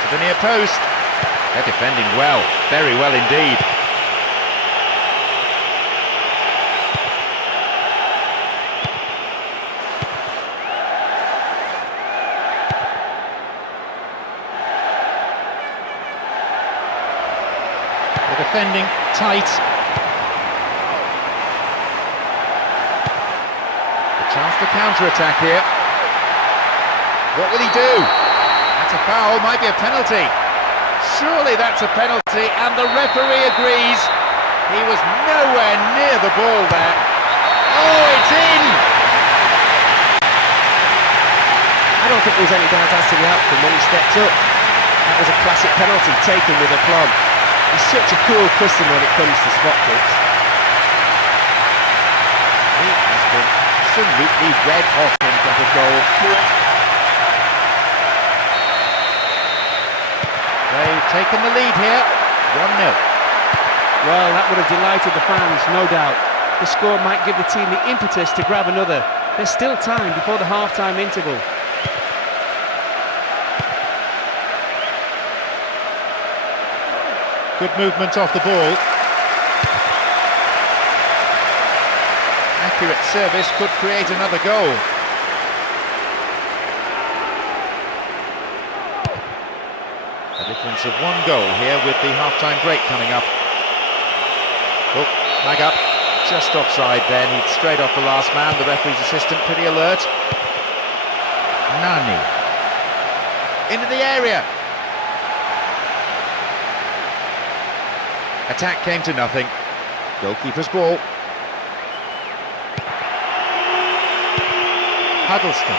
To the near post. They're defending well, very well indeed. The defending tight. A chance to counter-attack here. What will he do? That's a foul, might be a penalty. Surely that's a penalty, and the referee agrees. He was nowhere near the ball there. Oh, it's in! I don't think there was any doubt as to the outcome when he stepped up. That was a classic penalty taken with aplomb. He's such a cool customer when it comes to spot kicks. He has been absolutely red hot in front of goal. They've taken the lead here, 1-0. Well, that would have delighted the fans, no doubt. The score might give the team the impetus to grab another. There's still time before the half-time interval. Good movement off the ball. Accurate service could create another goal. A difference of one goal here with the half-time break coming up. Oh, flag up. Just offside then, he'd straight off the last man, the referee's assistant pretty alert. Nani. Into the area. Attack came to nothing. Goalkeeper's ball. Huddleston.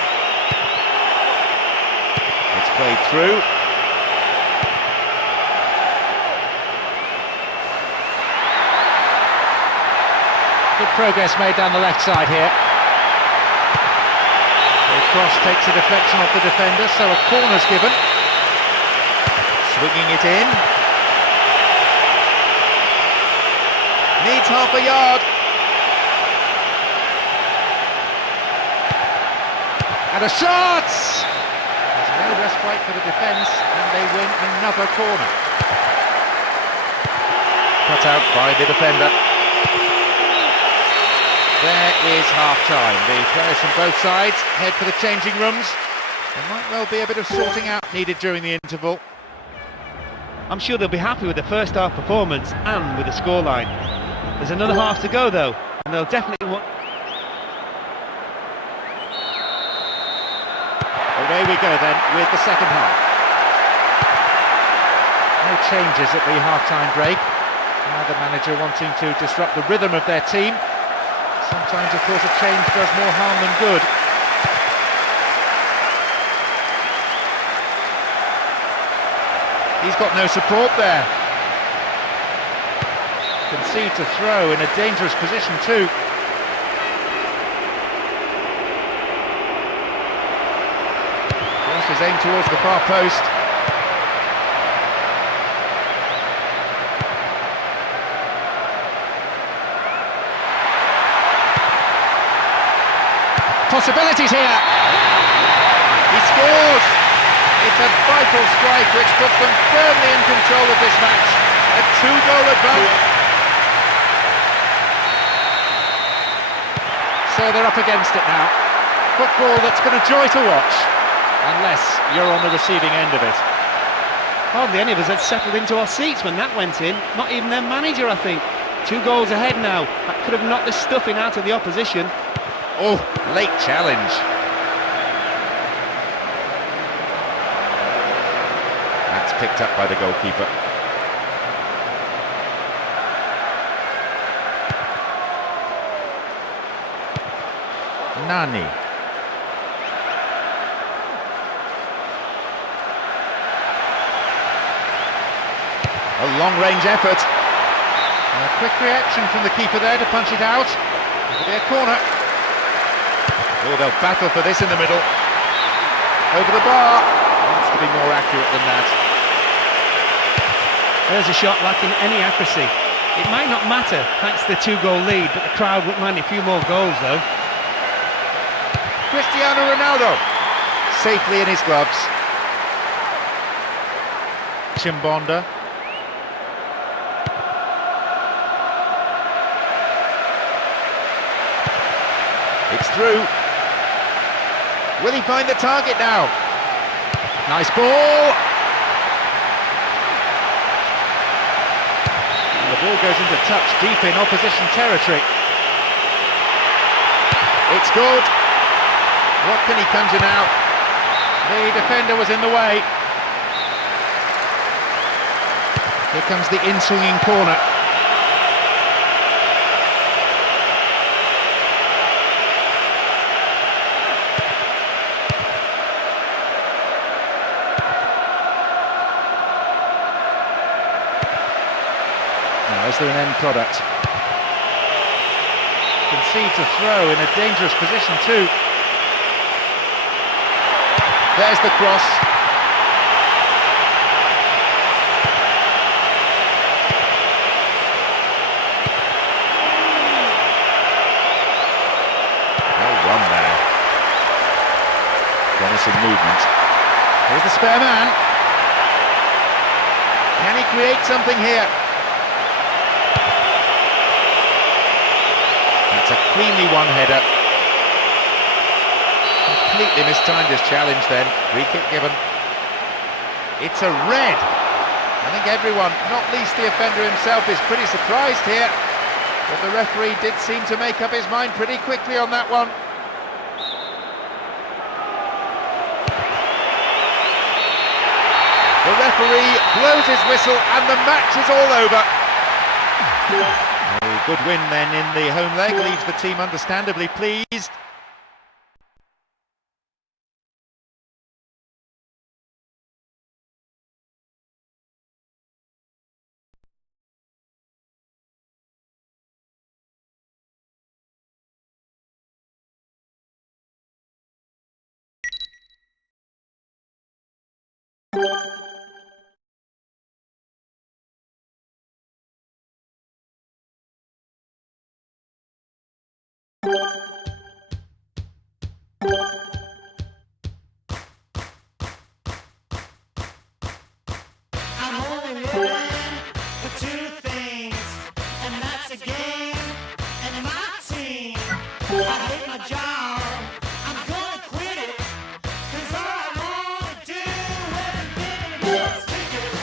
It's played through. Good progress made down the left side here. The cross takes a deflection off the defender, so a corner's given. Swinging it in. Needs half a yard. And a shot! There's no respite for the defence, and they win another corner. Cut out by the defender. There is half-time. The players from both sides head for the changing rooms. There might well be a bit of sorting out needed during the interval. I'm sure they'll be happy with the first half performance and with the scoreline. There's another half to go though, and they'll definitely want... Away we go then with the second half. No changes at the half-time break. Now the manager wanting to disrupt the rhythm of their team. Sometimes, of course, a change does more harm than good. He's got no support there. Concede to throw in a dangerous position too. Cross is aimed towards the far post. Possibilities here. He scores. It's a vital strike which puts them firmly in control of this match. A 2-goal advance. So they're up against it now. Football that's been a joy to watch, unless you're on the receiving end of it. Hardly any of us had settled into our seats when that went in. Not even their manager, I think. 2 goals ahead now. That could have knocked the stuffing out of the opposition. Oh, late challenge. That's picked up by the goalkeeper. Nani. A long-range effort. A quick reaction from the keeper there to punch it out. It'll be a corner. Oh, they'll battle for this in the middle. Over the bar. Wants to be more accurate than that. There's a shot lacking any accuracy. It might not matter thanks to the 2-goal lead, but the crowd wouldn't mind a few more goals though. Cristiano Ronaldo. Safely in his gloves. Chimbonda. It's through. Will he find the target now? Nice ball! And the ball goes into touch deep in opposition territory. It's good. What can he conjure now? The defender was in the way. Here comes the in-swinging corner. Is there an end product? Concede to throw in a dangerous position too. There's the cross. Well run there. Promising movement. Here's the spare man. Can he create something here? It's a cleanly won header. Completely mistimed his challenge then. Free kick given. It's a red. I think everyone, not least the offender himself, is pretty surprised here. But the referee did seem to make up his mind pretty quickly on that one. The referee blows his whistle and the match is all over. A good win then in the home leg, leaves the team understandably pleased. I'm only living for two things, and that's a game and my team. I hate my job, I'm gonna quit it, 'cause all I wanna do every minute is kick it.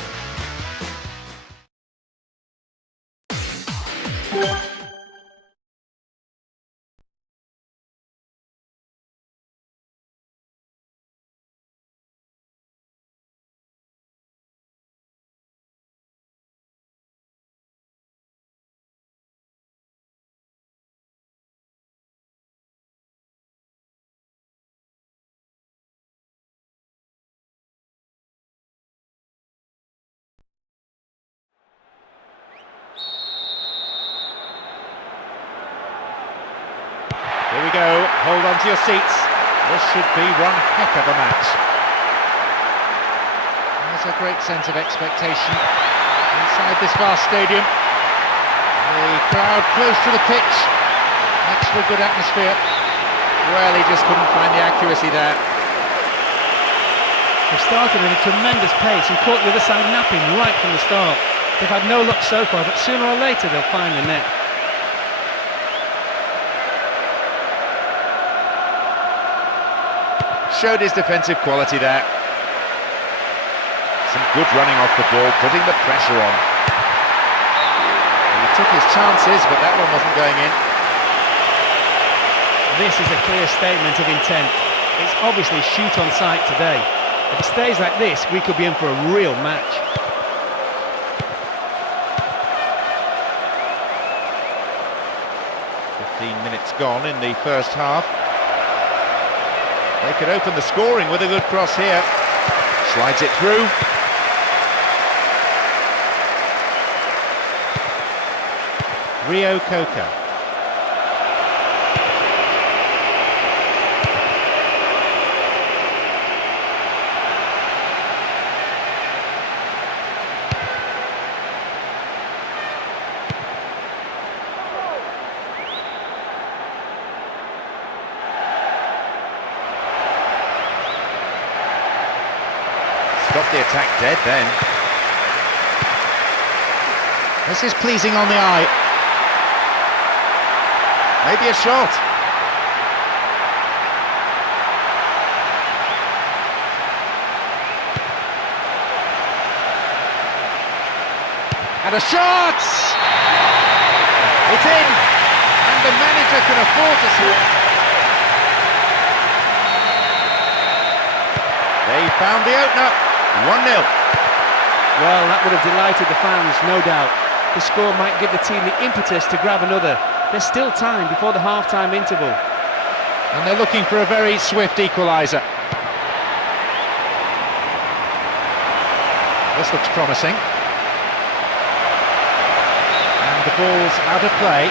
Here we go, hold on to your seats. This should be one heck of a match. There's a great sense of expectation inside this vast stadium. The crowd close to the pitch, makes for a good atmosphere. Well, he just couldn't find the accuracy there. They've started at a tremendous pace and caught the other side napping right from the start. They've had no luck so far, but sooner or later they'll find the net. Showed his defensive quality there. Some good running off the ball, putting the pressure on. He took his chances, but that one wasn't going in. This is a clear statement of intent. It's obviously shoot on sight today. If it stays like this, we could be in for a real match. Minutes gone in the first half. They could open the scoring with a good cross here. Slides it through. Rio Coca. Stop the attack dead then. This is pleasing on the eye. Maybe a shot. And a shot! It's in! And the manager can afford to see it. They found the opener. 1-0. Well, that would have delighted the fans, no doubt. The score might give the team the impetus to grab another. There's still time before the half-time interval. And they're looking for a very swift equaliser. This looks promising. And the ball's out of play.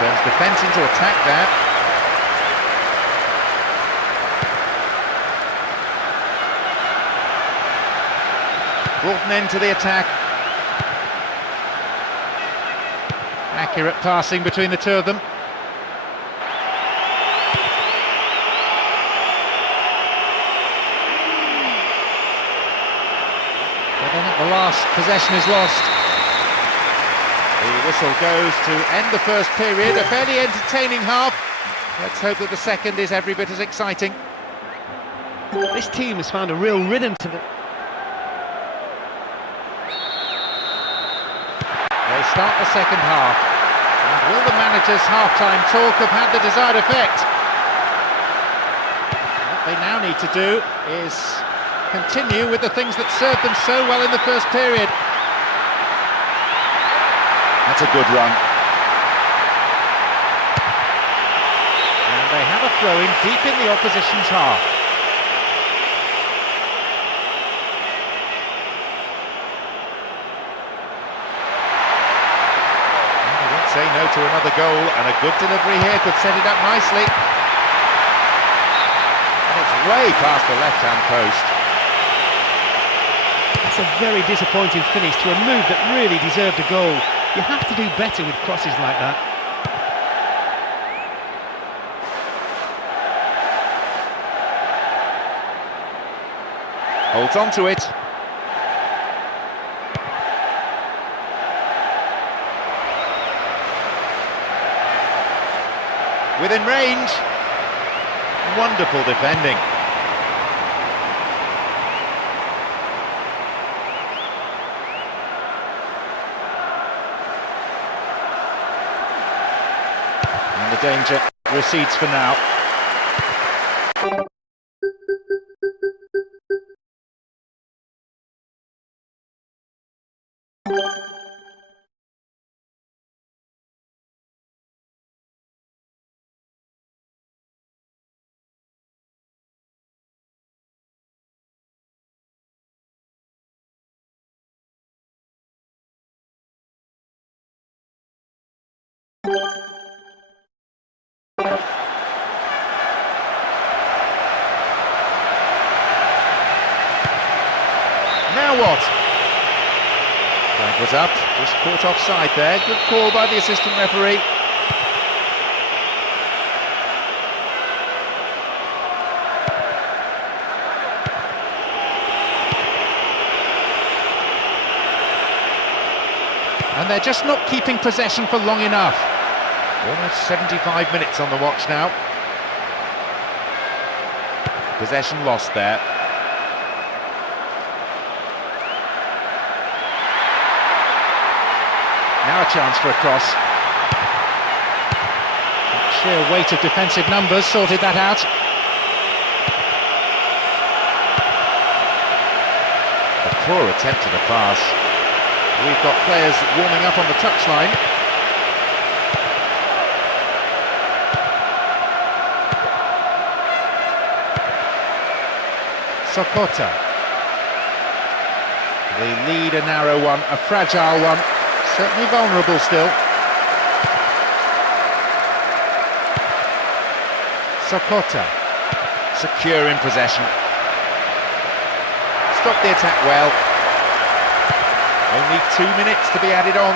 Turns defence into attack there. Brought an end to the attack. Accurate passing between the two of them. But then at the last, possession is lost. The whistle goes to end the first period, a fairly entertaining half. Let's hope that the second is every bit as exciting. This team has found a real rhythm to the... they start the second half. And will the manager's half-time talk have had the desired effect? What they now need to do is continue with the things that served them so well in the first period. That's a good run. And they have a throw-in deep in the opposition's half. And they don't say no to another goal, and a good delivery here could set it up nicely. And it's way past the left-hand post. That's a very disappointing finish to a move that really deserved a goal. You have to do better with crosses like that. Holds on to it. Within range. Wonderful defending. And the danger recedes for now. Now what? Flag was up, just caught offside there. Good call by the assistant referee. And they're just not keeping possession for long enough. Almost 75 minutes on the watch now. Possession lost there. Now a chance for a cross. Sheer weight of defensive numbers sorted that out. A poor attempt at a pass. We've got players warming up on the touchline. Sokota. The lead a narrow one, a fragile one, certainly vulnerable still. Sokota, secure in possession. Stopped the attack well. Only 2 minutes to be added on.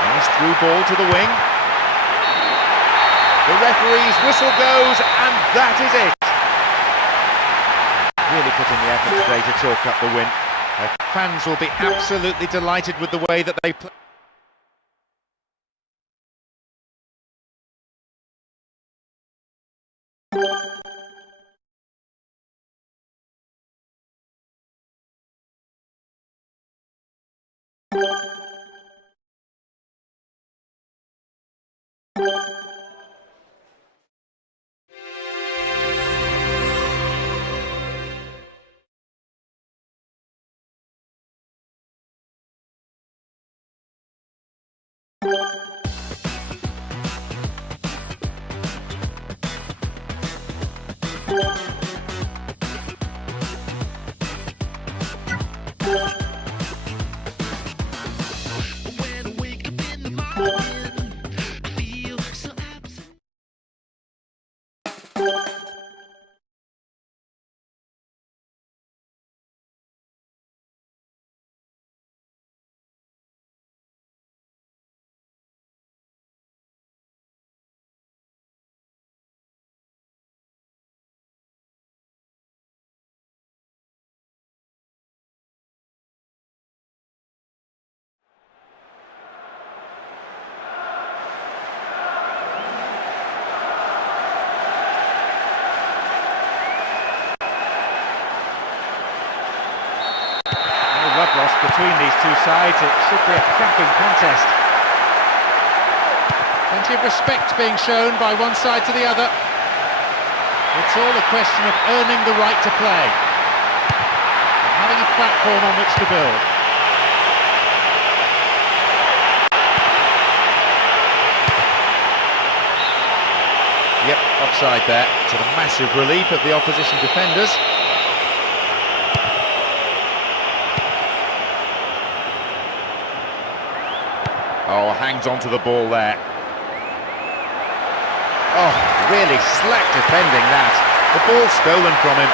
Nice through ball to the wing. The referee's whistle goes, and that is it. Really put in the effort today to chalk up the win. Their fans will be absolutely delighted with the way that they play. between these two sides. It should be a cracking contest. Plenty of respect being shown by one side to the other. It's all a question of earning the right to play, and having a platform on which to build. Yep, offside there, to the massive relief of the opposition defenders. Oh, hangs on to the ball there. Oh, really slack defending that. The ball stolen from him.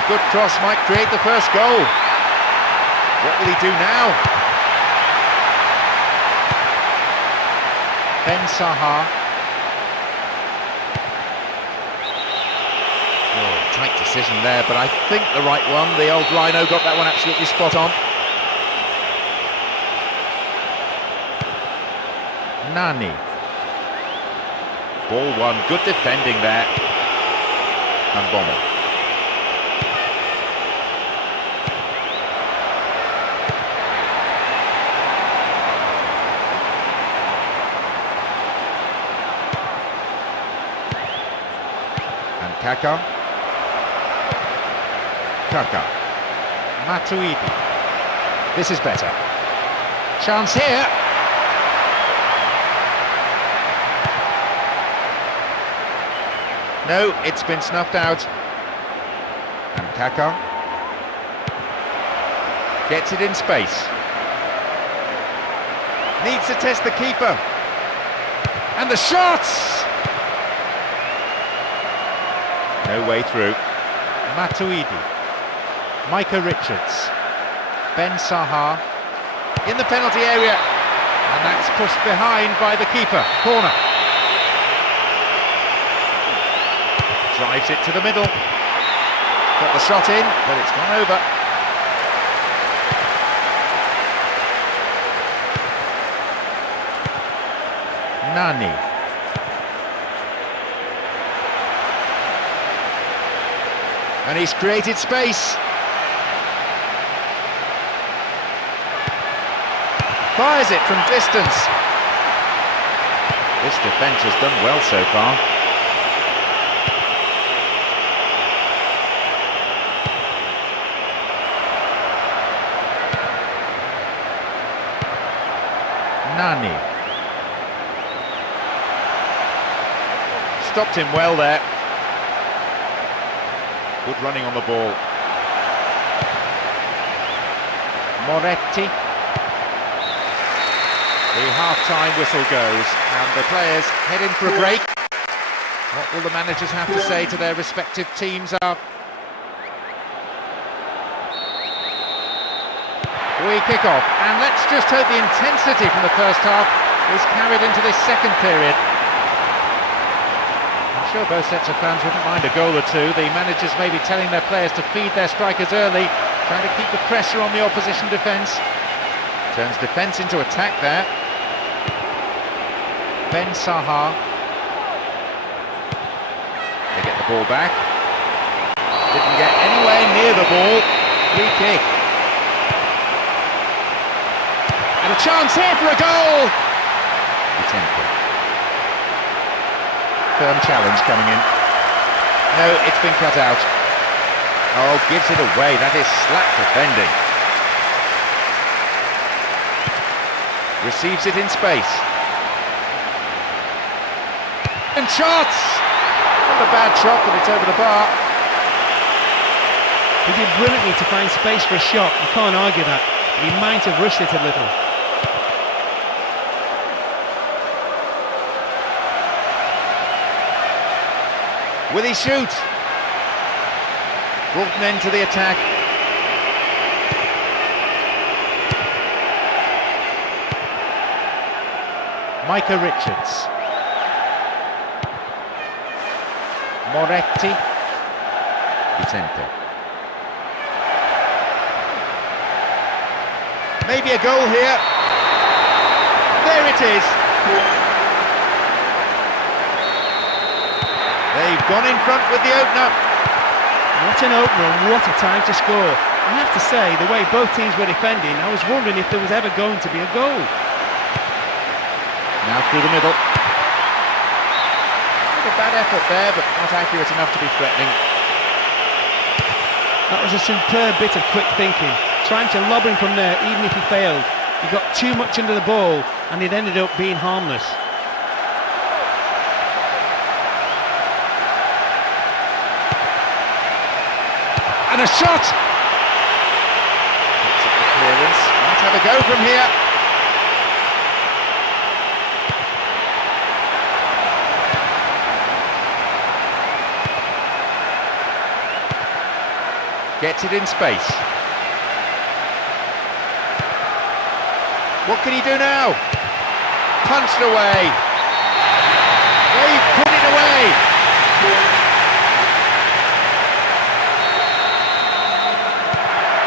A good cross might create the first goal. What will he do now? Ben Sahar. Oh, tight decision there, but I think the right one. The old Rhino got that one absolutely spot on. Nani. Ball one, good defending there. And Bommel. And Kaka. Matuidi. This is better. Chance here. No, it's been snuffed out. And Kaka gets it in space. Needs to test the keeper. And the shots! No way through. Matuidi. Micah Richards. Ben Sahar in the penalty area. And that's pushed behind by the keeper. Corner. Drives it to the middle. Got the shot in, but it's gone over. Nani. And he's created space. Fires it from distance. This defence has done well so far. Nani. Stopped him well there. Good running on the ball. Moretti. The half-time whistle goes and the players head in for a break. What will the managers have to say to their respective teams? We kick off, and let's just hope the intensity from the first half is carried into this second period. I'm sure both sets of fans wouldn't mind a goal or two. The managers may be telling their players to feed their strikers early, trying to keep the pressure on the opposition defence. Turns defence into attack there. Ben Sahar. They get the ball back. Didn't get anywhere near the ball. Free kick. And a chance here for a goal! It's empty. Firm challenge coming in. No, it's been cut out. Oh, gives it away. That is slack defending. Receives it in space. And shots! Not a bad shot, but it's over the bar. He did brilliantly to find space for a shot. You can't argue that. He might have rushed it a little. Will he shoot? Brought an end to the attack. Micah Richards. Moretti. Vicente. Maybe a goal here. There it is. They've gone in front with the opener. What an opener and what a time to score. I have to say, the way both teams were defending, I was wondering if there was ever going to be a goal. Now through the middle. A bad effort there, but not accurate enough to be threatening. That was a superb bit of quick thinking, trying to lob him from there even if he failed. He got too much under the ball and it ended up being harmless. And a shot! That's a good clearance. Might have a go from here. Gets it in space. What can he do now? Punched away. They put it away.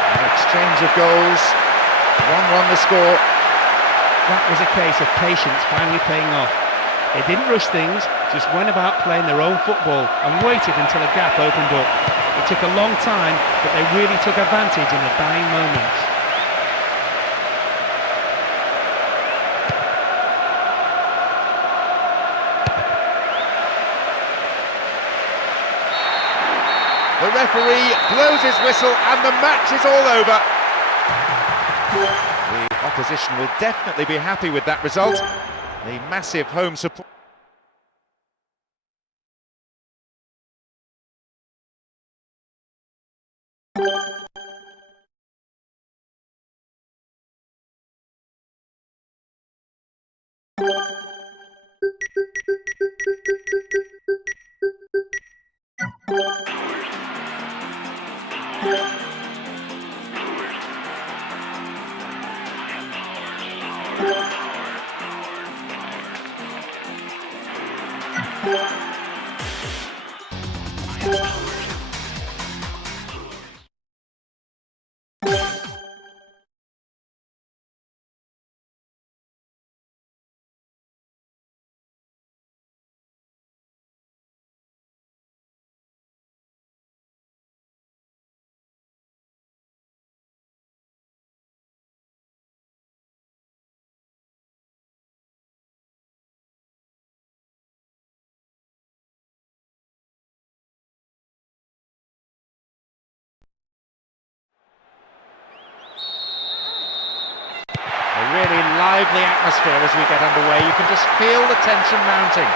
An exchange of goals. 1-1 the score. That was a case of patience finally paying off. They didn't rush things, just went about playing their own football and waited until a gap opened up. It took a long time, but they really took advantage in the dying moments. The referee blows his whistle and the match is all over. The opposition will definitely be happy with that result. The massive home support. A really lively atmosphere as we get underway. You can just feel the tension mounting.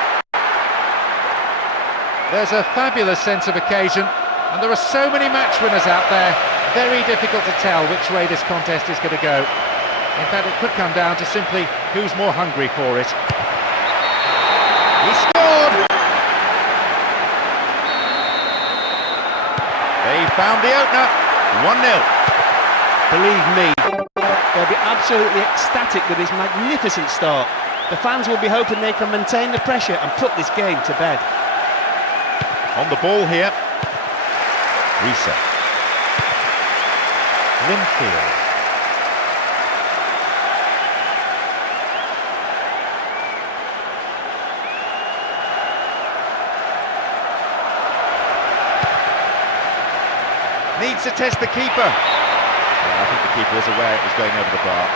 There's a fabulous sense of occasion, and there are so many match winners out there. Very difficult to tell which way this contest is going to go. In fact, it could come down to simply who's more hungry for it. He scored! They found the opener. 1-0. Believe me, they'll be absolutely ecstatic with this magnificent start. The fans will be hoping they can maintain the pressure and put this game to bed. On the ball here. Risa. Linfield. Needs to test the keeper. I think the keeper was aware it was going over the bar.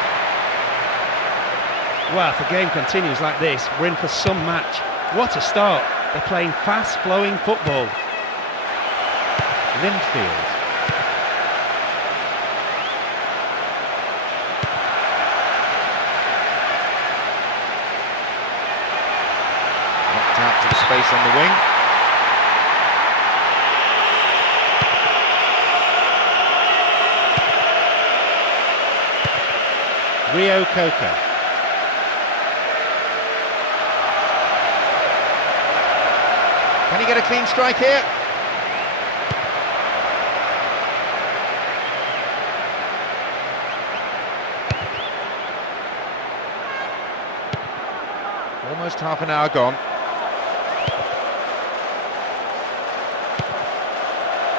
Well, if the game continues like this, we're in for some match. What a start. They're playing fast-flowing football. Linfield. Knocked out to the space on the wing. Rio Coca. Can he get a clean strike here? Almost half an hour gone.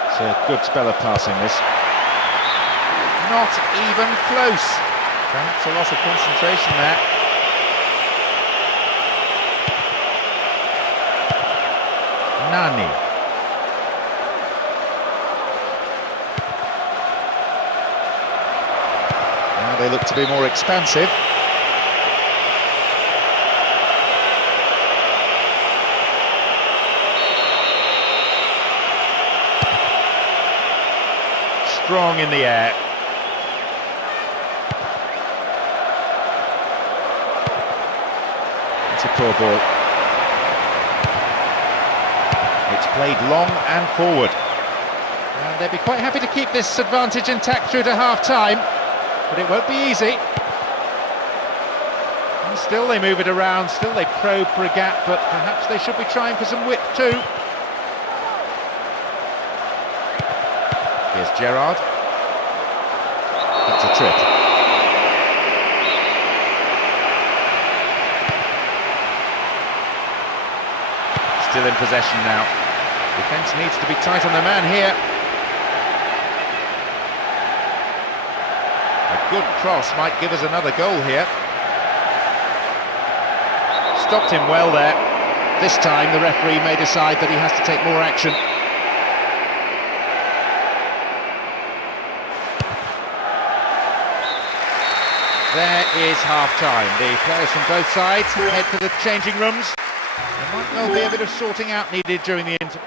It's a good spell of passing this. Not even close. Perhaps a loss of concentration there. Nani. to be more expansive. Strong in the air. It's a poor ball. It's played long and forward. And they'd be quite happy to keep this advantage intact through to half-time, but it won't be easy. And still they move it around, still they probe for a gap, but perhaps they should be trying for some width too. Here's Gerrard. That's a trick. Still in possession now. Defence needs to be tight on the man here. A good cross might give us another goal here. Stopped him well there. This time the referee may decide that he has to take more action. There is half-time. The players from both sides head to the changing rooms. There might well be a bit of sorting out needed during the interval.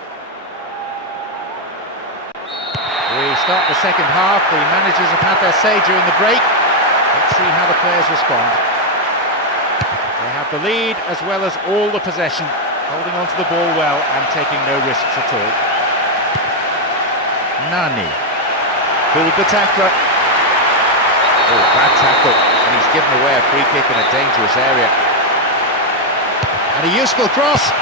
We start the second half. The managers have had their say during the break. Let's see how the players respond. They have the lead as well as all the possession, holding onto the ball well and taking no risks at all. Nani. Pulled the tackler. Oh, bad tackle. And he's given away a free kick in a dangerous area. And a useful cross.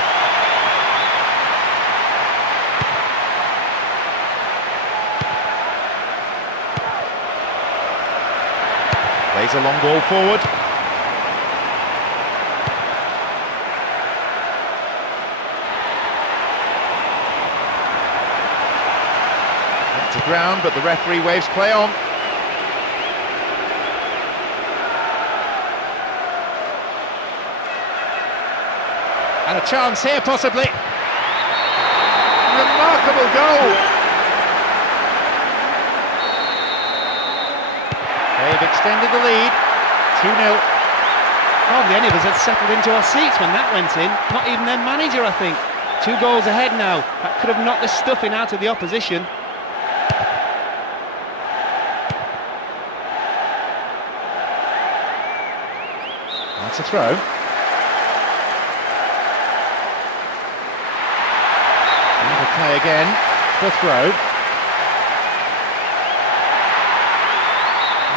Plays a long ball forward. Went to ground, but the referee waves play on. And a chance here, possibly. Remarkable goal. They've extended the lead. 2-0. Hardly any of us had settled into our seats when that went in. Not even their manager, I think. 2 goals ahead now. That could have knocked the stuffing out of the opposition. That's a throw. Play again for throw.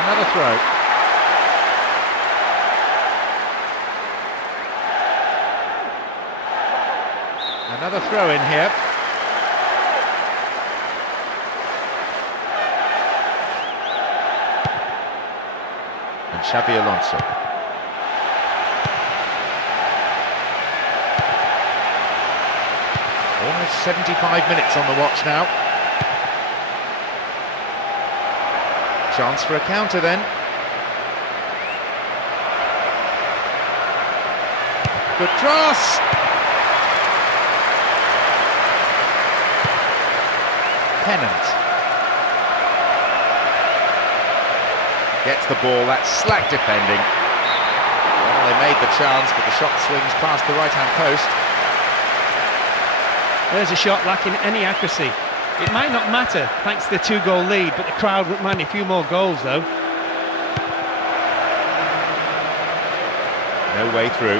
Another throw. Another throw in here. And Xabi Alonso. Almost 75 minutes on the watch now. Chance for a counter then. Good cross! Pennant. Gets the ball, that's slack defending. Well, they made the chance, but the shot swings past the right-hand post. There's a shot lacking any accuracy. It might not matter, thanks to the 2-goal lead, but the crowd wouldn't mind a few more goals, though. No way through.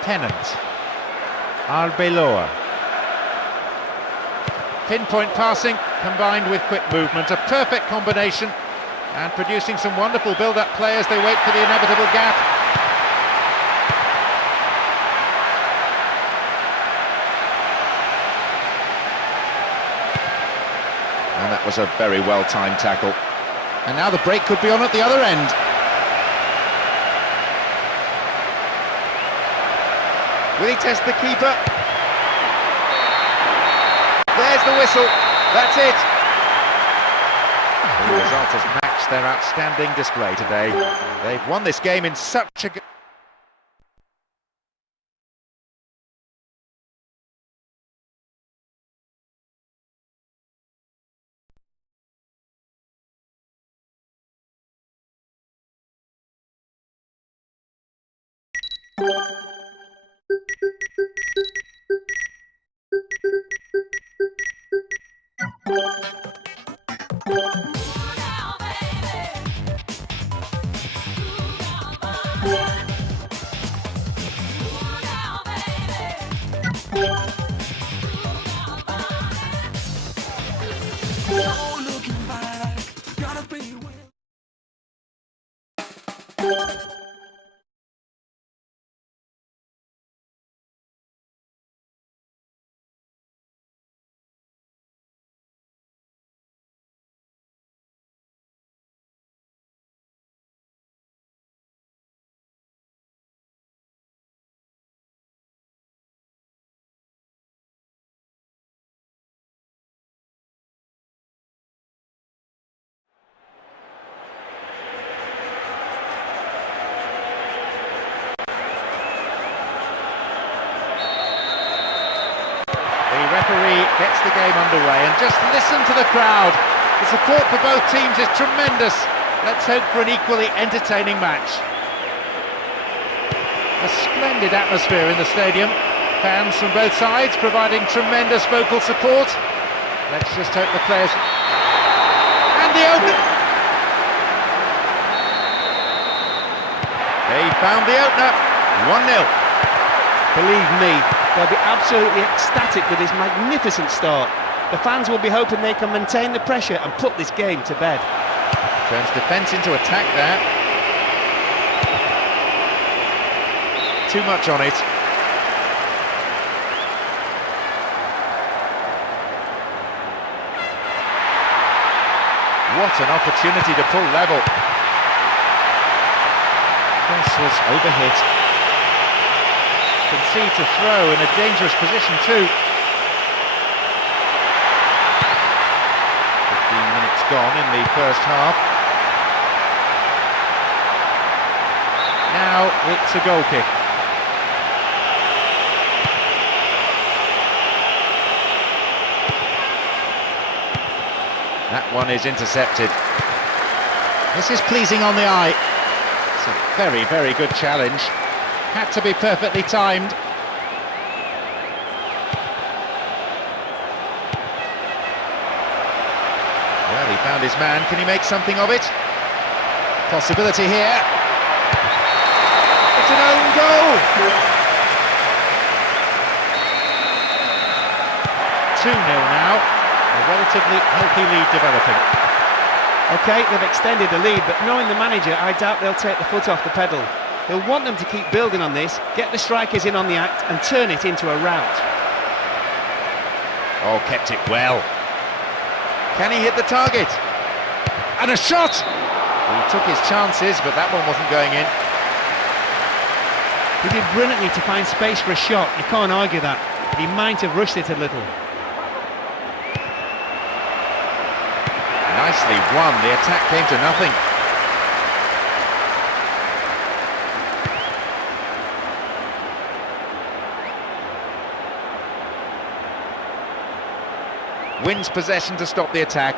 Pennant. Arbeloa. Pinpoint passing combined with quick movement, a perfect combination, and producing some wonderful build-up play as they wait for the inevitable gap. And that was a very well-timed tackle. And now the break could be on at the other end. Will he test the keeper? There's the whistle. That's it. The result has matched their outstanding display today. They've won this game in such a The referee gets the game underway, and just listen to the crowd. The support for both teams is tremendous. Let's hope for an equally entertaining match. A splendid atmosphere in the stadium. Fans from both sides providing tremendous vocal support. Let's just hope the players... And the open... They found the opener. 1-0. Believe me, they'll be absolutely ecstatic with this magnificent start. The fans will be hoping they can maintain the pressure and put this game to bed. Turns defence into attack there. Too much on it. What an opportunity to pull level. Cross was overhit. Concede to throw in a dangerous position too. 15 minutes gone in the first half. Now it's a goal kick. That one is intercepted. This is pleasing on the eye. It's a very, very good challenge. Had to be perfectly timed. Well, he found his man. Can he make something of it? Possibility here. It's an own goal! 2-0 now. A relatively healthy lead developing. OK, they've extended the lead, but knowing the manager, I doubt they'll take the foot off the pedal. He'll want them to keep building on this, get the strikers in on the act and turn it into a rout. Oh, kept it well. Can he hit the target? And a shot! He took his chances, but that one wasn't going in. He did brilliantly to find space for a shot, you can't argue that, but he might have rushed it a little. Nicely won, the attack came to nothing. Wins possession to stop the attack.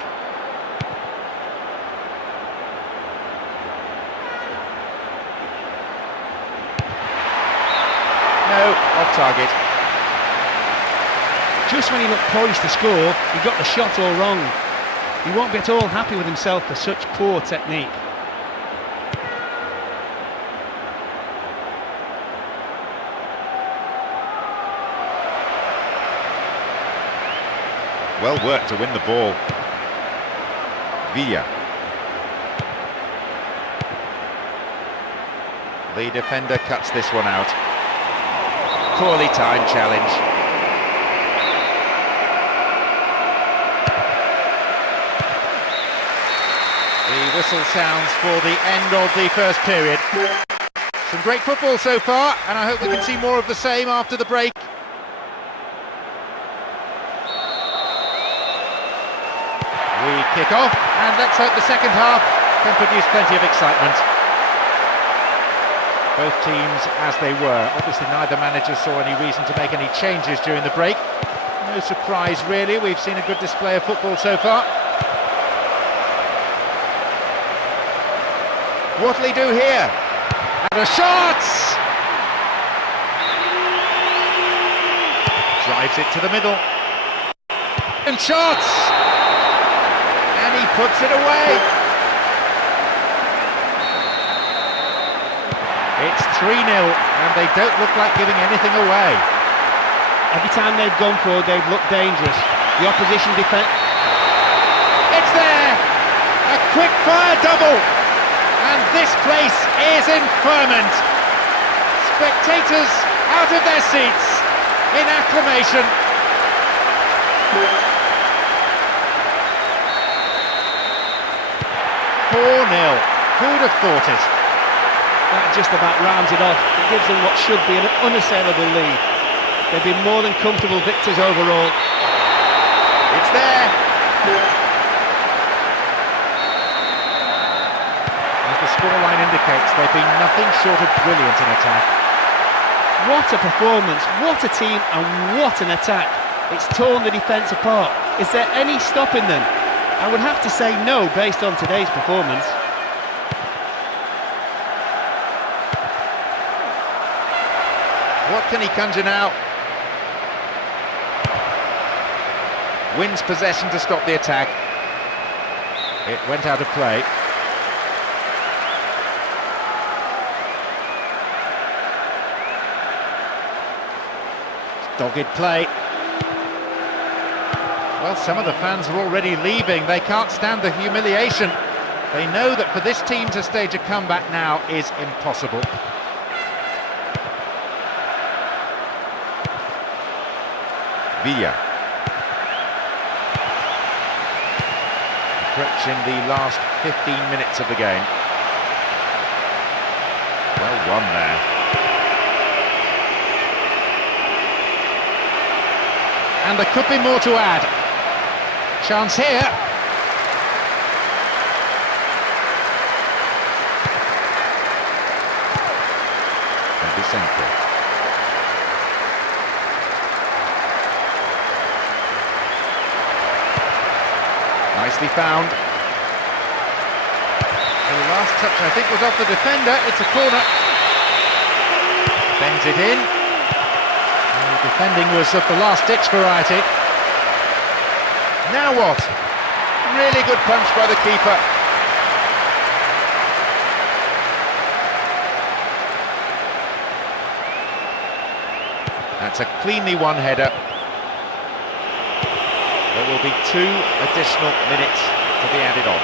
No, off target. Just when he looked poised to score, he got the shot all wrong. He won't be at all happy with himself for such poor technique. Well worked to win the ball. Villa. The defender cuts this one out. Poorly timed challenge. The whistle sounds for the end of the first period. Some great football so far, and I hope we can see more of the same after the break. We kick off, and let's hope the second half can produce plenty of excitement. Both teams as they were. Obviously neither manager saw any reason to make any changes during the break. No surprise really, we've seen a good display of football so far. What'll he do here? And a shot! Drives it to the middle. And shots! And he puts it away. It's 3-0, and they don't look like giving anything away. Every time they've gone forward, they've looked dangerous. The opposition defence... It's there! A quick-fire double! And this place is in ferment. Spectators out of their seats in acclamation. Who'd have thought it? That just about rounds it off. It gives them what should be an unassailable lead. They've been more than comfortable victors overall. It's there. As the scoreline indicates, they've been nothing short of brilliant in attack. What a performance, what a team, and what an attack. It's torn the defence apart. Is there any stopping them? I would have to say no, based on today's performance. What can he conjure now? Wins possession to stop the attack. It went out of play. Dogged play. Well, some of the fans are already leaving. They can't stand the humiliation. They know that for this team to stage a comeback now is impossible. Villa. Approaching the last 15 minutes of the game. Well won there. And there could be more to add. Chance here. And Vicente. Nicely found. And the last touch, I think, was off the defender. It's a corner. Bends it in. And the defending was of the last-ditch variety. Now what? Really good punch by the keeper. That's a cleanly won header. There will be 2 additional minutes to be added on.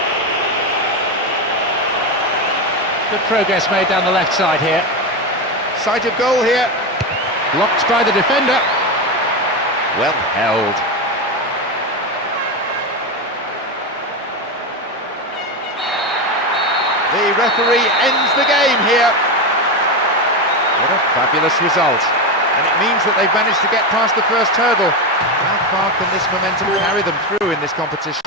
Good progress made down the left side here. Sight of goal here. Blocked by the defender. Well held. The referee ends the game here. What a fabulous result. And it means that they've managed to get past the first hurdle. How far can this momentum carry them through in this competition?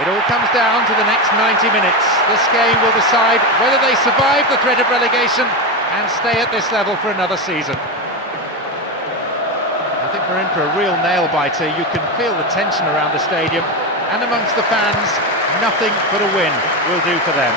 It all comes down to the next 90 minutes. This game will decide whether they survive the threat of relegation and stay at this level for another season. I think we're in for a real nail-biter. You can feel the tension around the stadium. and amongst the fans, nothing but a win will do for them.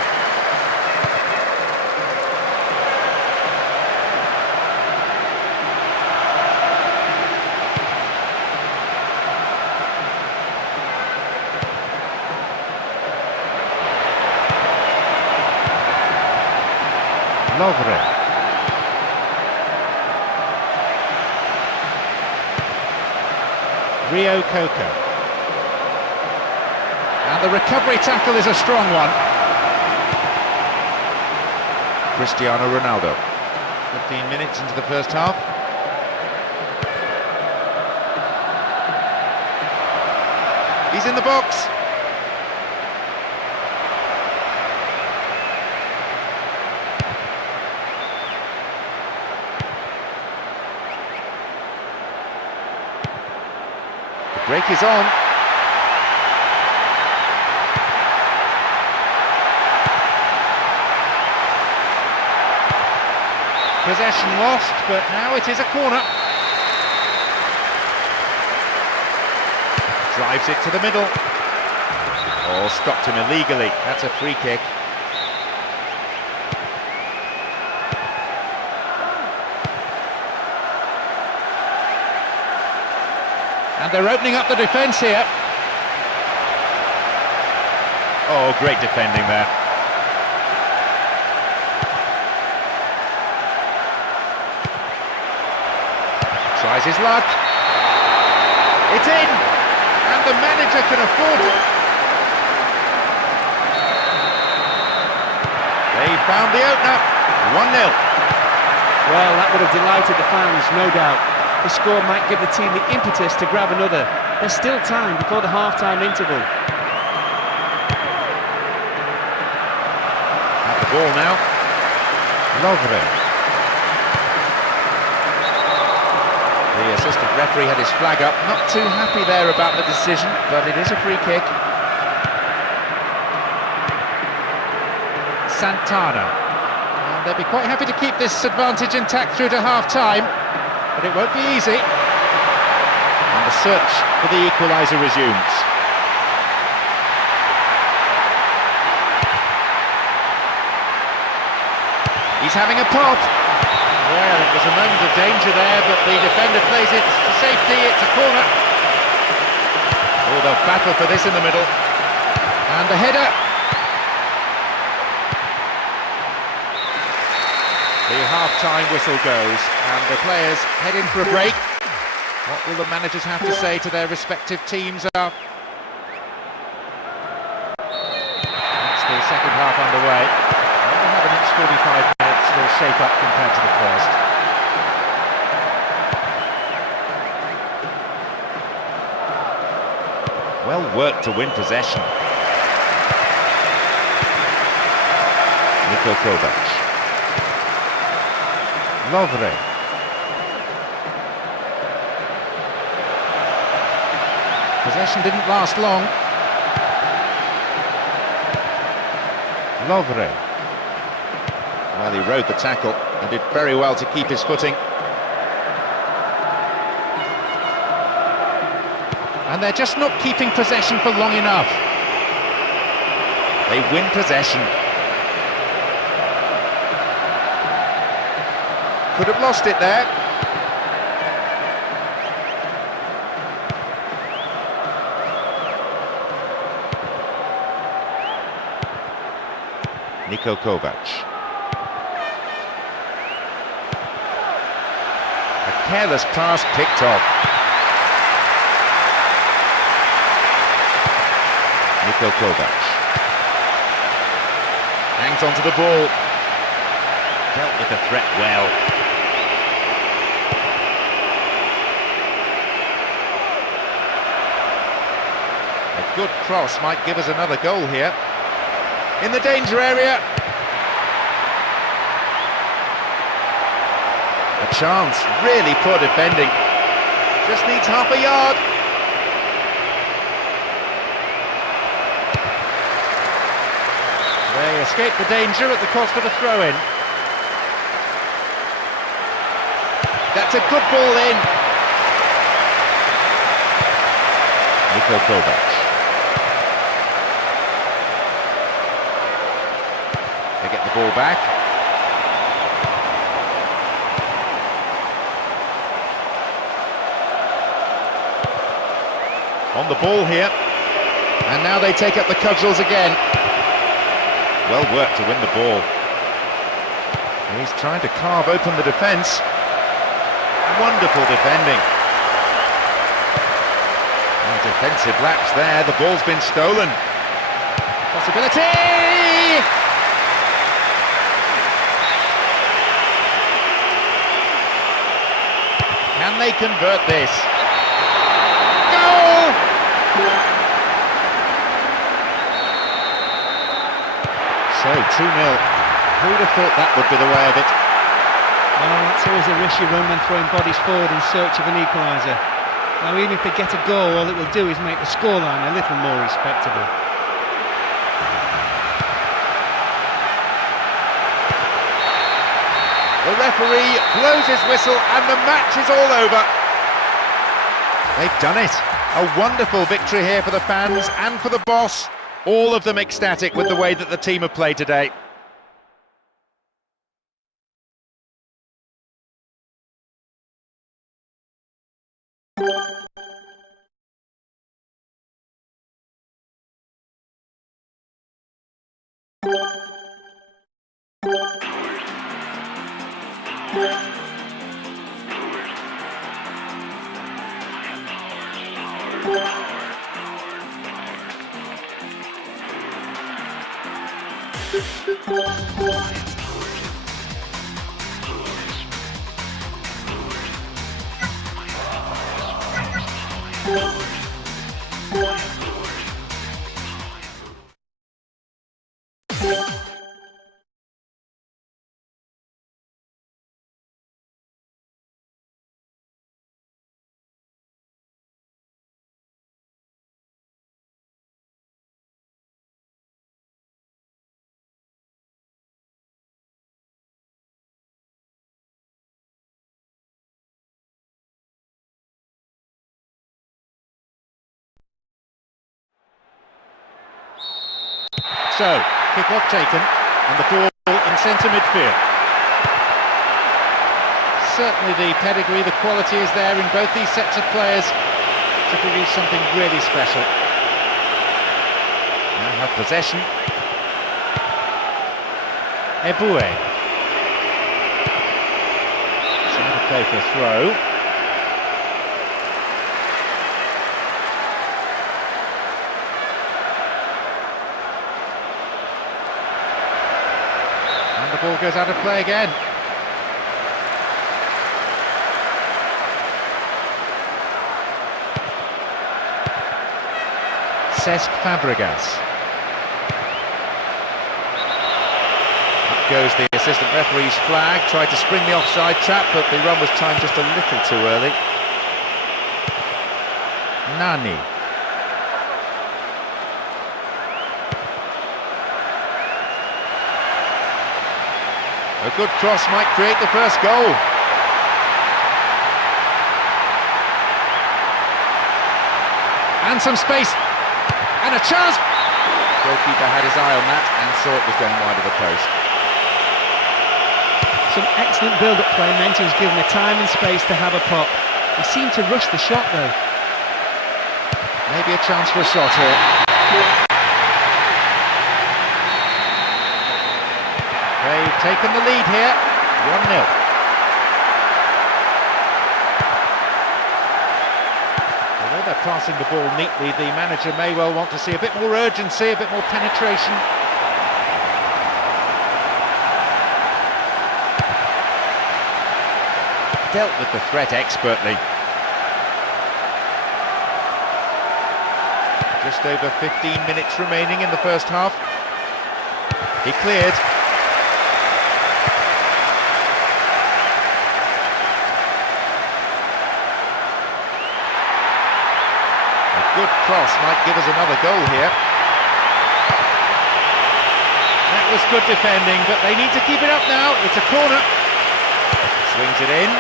Lovely. Rio Coco. And the recovery tackle is a strong one. Cristiano Ronaldo. 15 minutes into the first half. He's in the box. Break is on. Possession lost, but now it is a corner. Drives it to the middle. Oh, stopped him illegally. That's a free kick. And they're opening up the defence here. Oh, great defending there. Tries his luck. It's in! And the manager can afford it. They found the opener. 1-0. Well, that would have delighted the fans, no doubt. The score might give the team the impetus to grab another. There's still time before the half-time interval. At the ball now. Lovely. The assistant referee had his flag up. Not too happy there about the decision, but it is a free kick. Santana. And they'll be quite happy to keep this advantage intact through to half-time. But it won't be easy. And the search for the equaliser resumes. He's having a pop. Well, it was a moment of danger there, but the defender plays it to safety. It's a corner. Oh, they'll battle for this in the middle. And the header. The half-time whistle goes, and the players head in for a break. What will the managers have to say to their respective teams? That's the second half underway. We'll have the next 45 minutes will shape up compared to the first. Well worked to win possession. Niko Kovac. Lovely. Possession didn't last long. Lovely. Well, he rode the tackle and did very well to keep his footing. And they're just not keeping possession for long enough. They win possession. Could have lost it there. Niko Kovac. A careless pass picked off. Niko Kovac. Hangs onto the ball. Dealt with the threat well. A good cross might give us another goal here. In the danger area. A chance, really poor defending. Just needs half a yard. They escape the danger at the cost of a throw-in. That's a good ball in. Niko Kovac. ball back. On the ball here. And now they take up the cudgels again. Well worked to win the ball. He's trying to carve open the defence. Wonderful defending. Oh, defensive lapse there. The ball's been stolen. Possibility! Can they convert this? Goal! So 2-0. Who'd have thought that would be the way of it? Well, it's always a risk you run when throwing bodies forward in search of an equaliser. Now, even if they get a goal, all it will do is make the scoreline a little more respectable. The referee blows his whistle and the match is all over. They've done it. A wonderful victory here for the fans and for the boss. All of them ecstatic with the way that the team have played today. So, kick-off taken, and the ball in centre midfield. Certainly the pedigree, the quality is there in both these sets of players to produce something really special. Now have possession. Eboué. Trying to play for a throw. The ball goes out of play again. Cesc Fabregas. Up goes the assistant referee's flag. Tried to spring the offside trap, but the run was timed just a little too early. Nani. A good cross might create the first goal. And some space. And a chance. Goalkeeper had his eye on that and saw it was going wide of the post. Some excellent build-up play meant he was given the time and space to have a pop. He seemed to rush the shot though. Maybe a chance for a shot here. They've taken the lead here, 1-0. Although they're passing the ball neatly, the manager may well want to see a bit more urgency, a bit more penetration. Dealt with the threat expertly. Just over 15 minutes remaining in the first half. He cleared. Good cross might give us another goal here. That was good defending, but they need to keep it up now. It's a corner. Swings it in.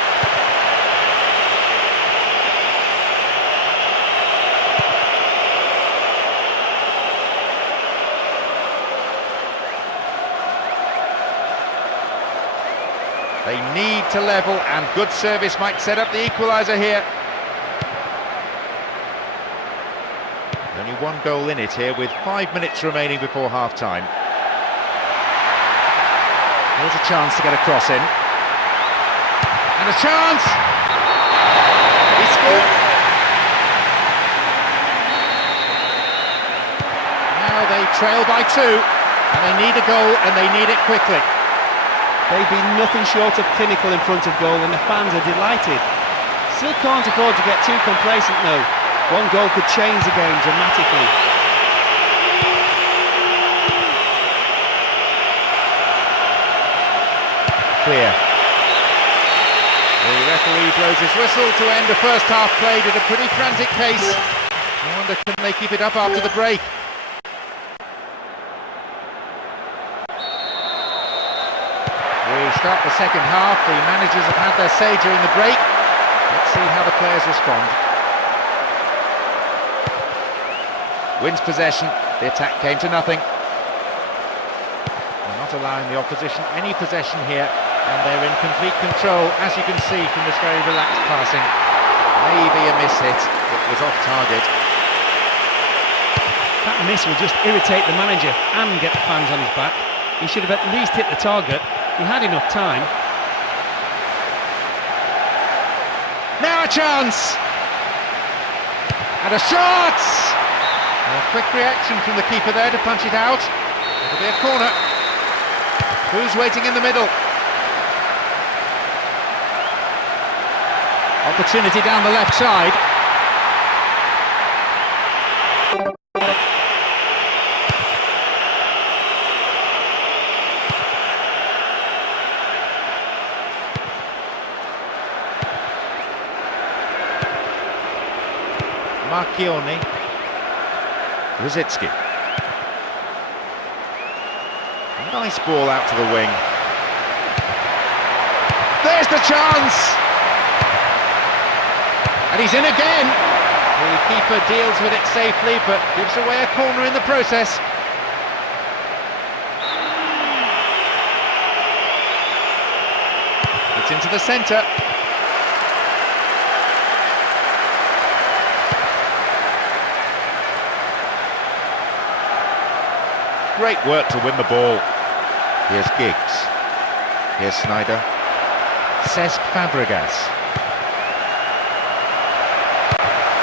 to level, and good service might set up the equaliser here. Only one goal in it here with 5 minutes remaining before half-time. Here's a chance to get a cross in. And a chance! He scored! Now they trail by 2, and they need a goal, and they need it quickly. They've been nothing short of clinical in front of goal, and the fans are delighted. Still can't afford to get too complacent though. One goal could change the game dramatically. Clear. The referee blows his whistle to end the first half played at a pretty frantic pace. I wonder, can they keep it up after the break? We start the second half. The managers have had their say during the break. Let's see how the players respond. Wins possession. The attack came to nothing. They're not allowing the opposition any possession here, and they're in complete control, as you can see from this very relaxed passing. Maybe a miss hit. It was off target. That miss will just irritate the manager and get the fans on his back. He should have at least hit the target. He had enough time. Now a chance! And a shot! A quick reaction from the keeper there to punch it out. It'll be a corner. Who's waiting in the middle? Opportunity down the left side. Marchioni. Rosicki. Nice ball out to the wing. There's the chance! And he's in again! The keeper deals with it safely, but gives away a corner in the process. It's into the centre. Great work to win the ball. Here's Giggs. Here's Snyder. Cesc Fabregas.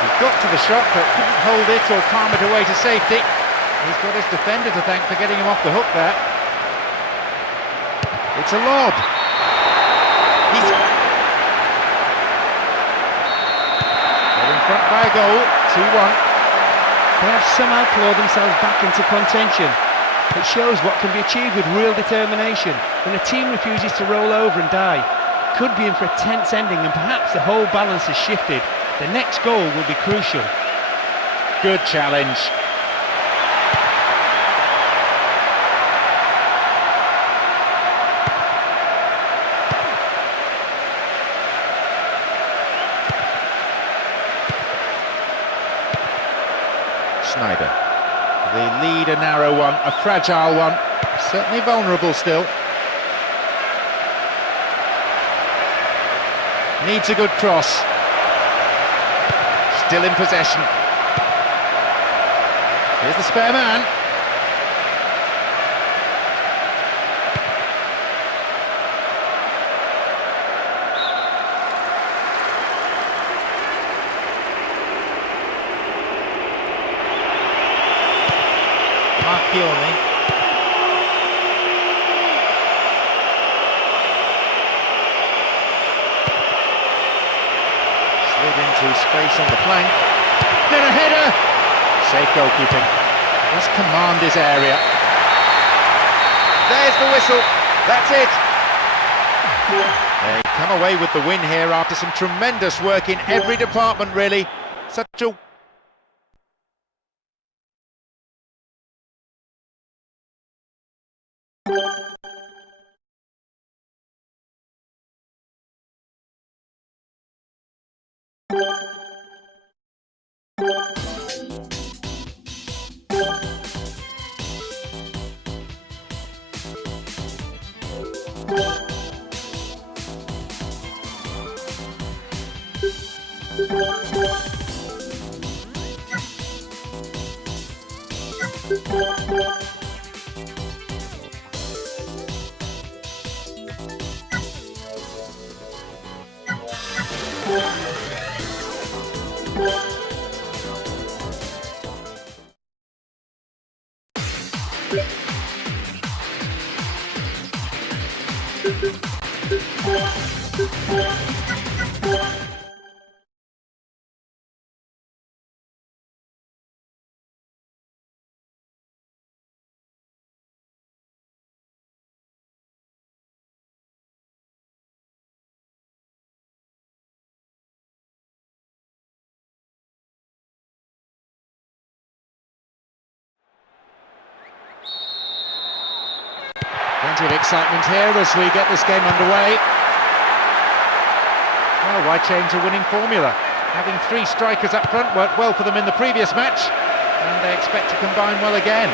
He got to the shot but couldn't hold it or palm it away to safety. He's got his defender to thank for getting him off the hook there. It's a lob. They're in front by a goal, 2-1. They have somehow clawed themselves back into contention. It shows what can be achieved with real determination when a team refuses to roll over and die. Could be in for a tense ending, and perhaps the whole balance has shifted. The next goal will be crucial. Good challenge. Snyder. The lead a narrow one, a fragile one, certainly vulnerable still. Needs a good cross. Still in possession. Here's the spare man. Marchioni. Slid into space on the flank. Then a header! Safe goalkeeping. Must command his area. There's the whistle. That's it. They come away with the win here after some tremendous work in every department, really. Such a Plenty of excitement here as we get this game underway. Well, why change a winning formula? Having three strikers up front worked well for them in the previous match, and they expect to combine well again.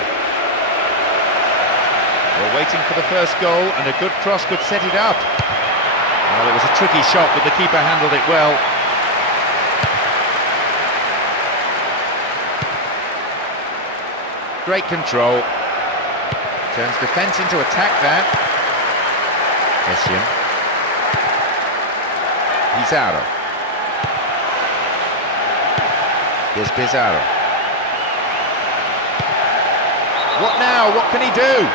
We're waiting for the first goal, and a good cross could set it up. Well, it was a tricky shot, but the keeper handled it well. Great control. Turns defence into attack there. Essien. Pizarro. Here's Pizarro. What now? What can he do?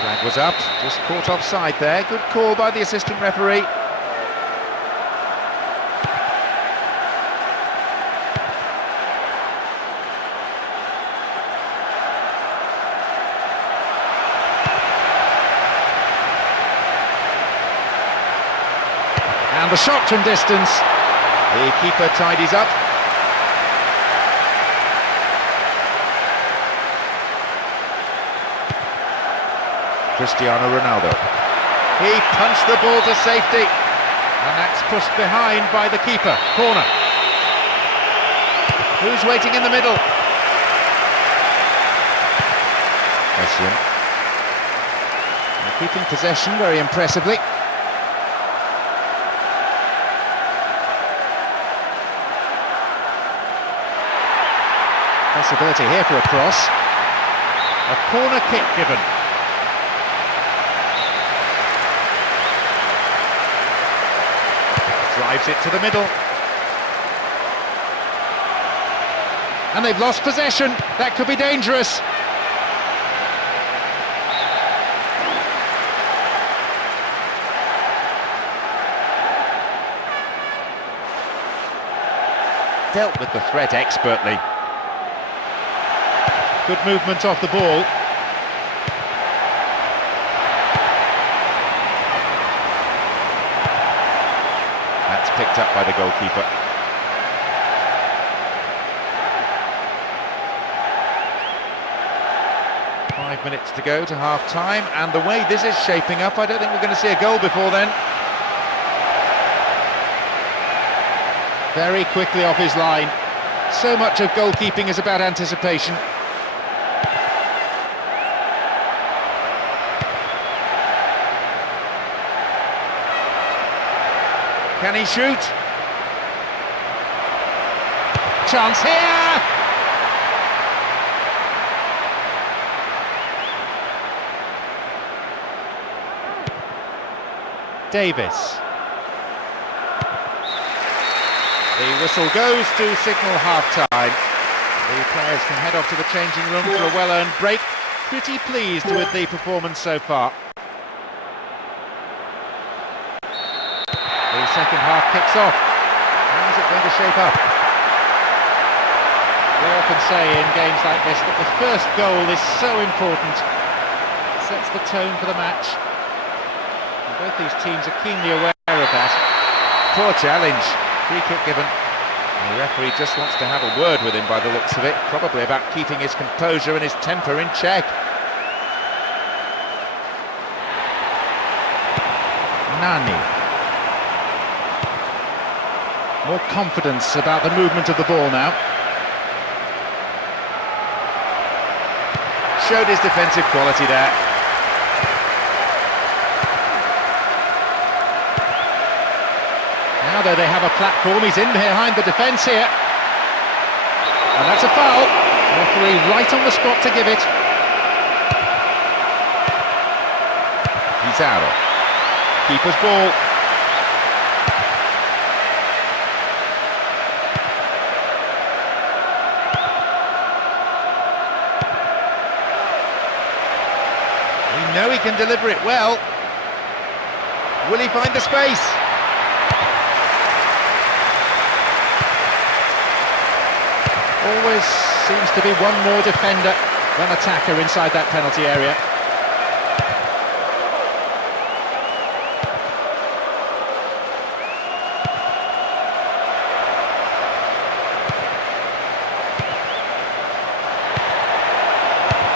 Flag was up, just caught offside there. Good call by the assistant referee. And the shot from distance. The keeper tidies up. Cristiano Ronaldo. He punched the ball to safety. And that's pushed behind by the keeper. Corner. Who's waiting in the middle? Essien. Keeping possession very impressively. Possibility here for a cross. A corner kick given. Drives it to the middle. And they've lost possession. That could be dangerous. Dealt with the threat expertly. Good movement off the ball. That's picked up by the goalkeeper. Five minutes to go to half-time, and the way this is shaping up, I don't think we're going to see a goal before then. Very quickly off his line. So much of goalkeeping is about anticipation. Can he shoot? Chance here! Davis. The whistle goes to signal half-time. The players can head off to the changing room for a well-earned break. Pretty pleased with the performance so far. The second half kicks off. How is it going to shape up? We often say in games like this that the first goal is so important. It sets the tone for the match. And both these teams are keenly aware of that. Poor challenge. Free kick given. And the referee just wants to have a word with him by the looks of it. Probably about keeping his composure and his temper in check. Nani. More confidence about the movement of the ball now. Showed his defensive quality there. Now Now though they have a platform, he's in behind the defence here. And that's a foul. Referee right on the spot to give it. He's out. Keeper's ball. We know he can deliver it well. Will he find the space? Always seems to be one more defender than attacker inside that penalty area.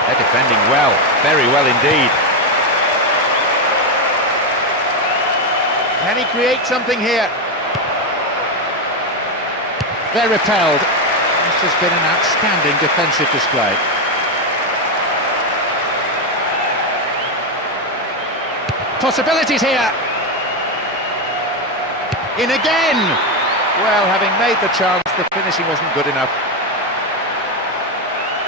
They're defending well, very well indeed. Can he create something here? They're repelled. This has been an outstanding defensive display. Possibilities here. In again. Well, having made the chance, the finishing wasn't good enough.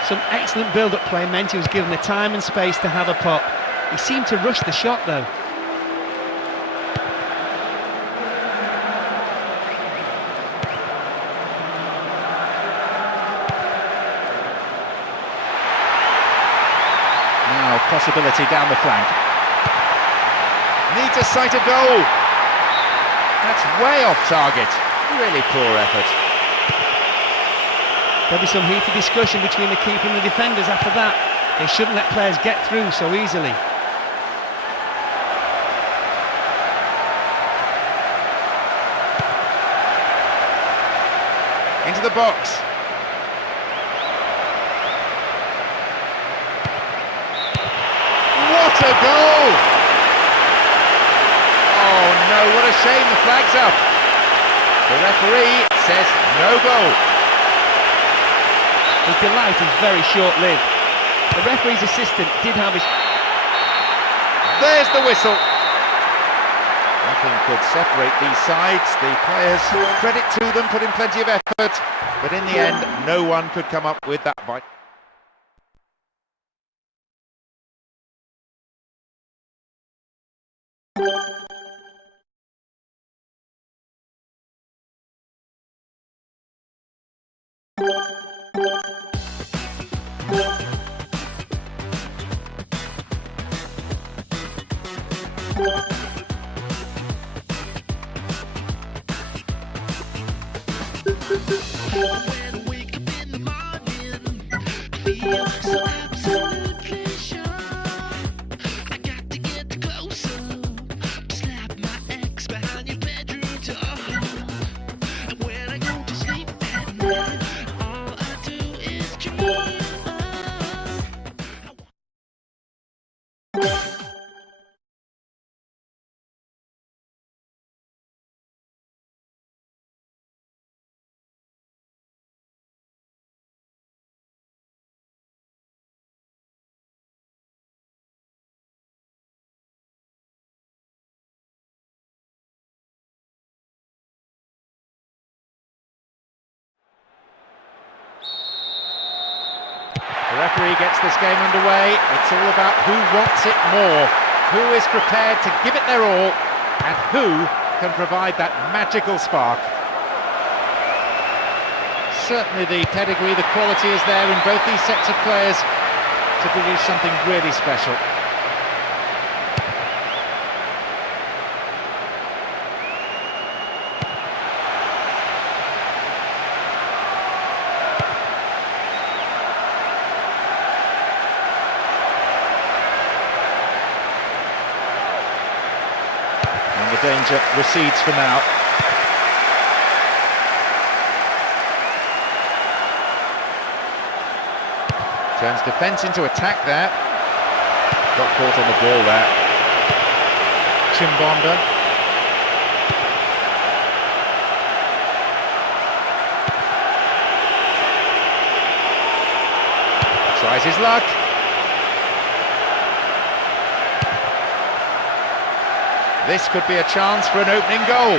Some excellent build-up play meant he was given the time and space to have a pop. He seemed to rush the shot though. Now possibility down the flank. Needs a sight of goal. That's way off target. Really poor effort. There'll be some heated discussion between the keeper and the defenders after that. They shouldn't let players get through so easily. Into the box. What a goal! Oh no, what a shame, the flag's up. The referee says no goal. His delight is very short-lived. The referee's assistant did have his... There's the whistle. Nothing could separate these sides. The players, credit to them, put in plenty of effort, but in the end, no one could come up with that bite. The referee gets this game underway. It's all about who wants it more, who is prepared to give it their all, and who can provide that magical spark. Certainly the pedigree, the quality is there in both these sets of players to produce something really special. The danger recedes for now. Turns defence into attack there. Got caught on the ball there. Chimbonda. Tries his luck. This could be a chance for an opening goal.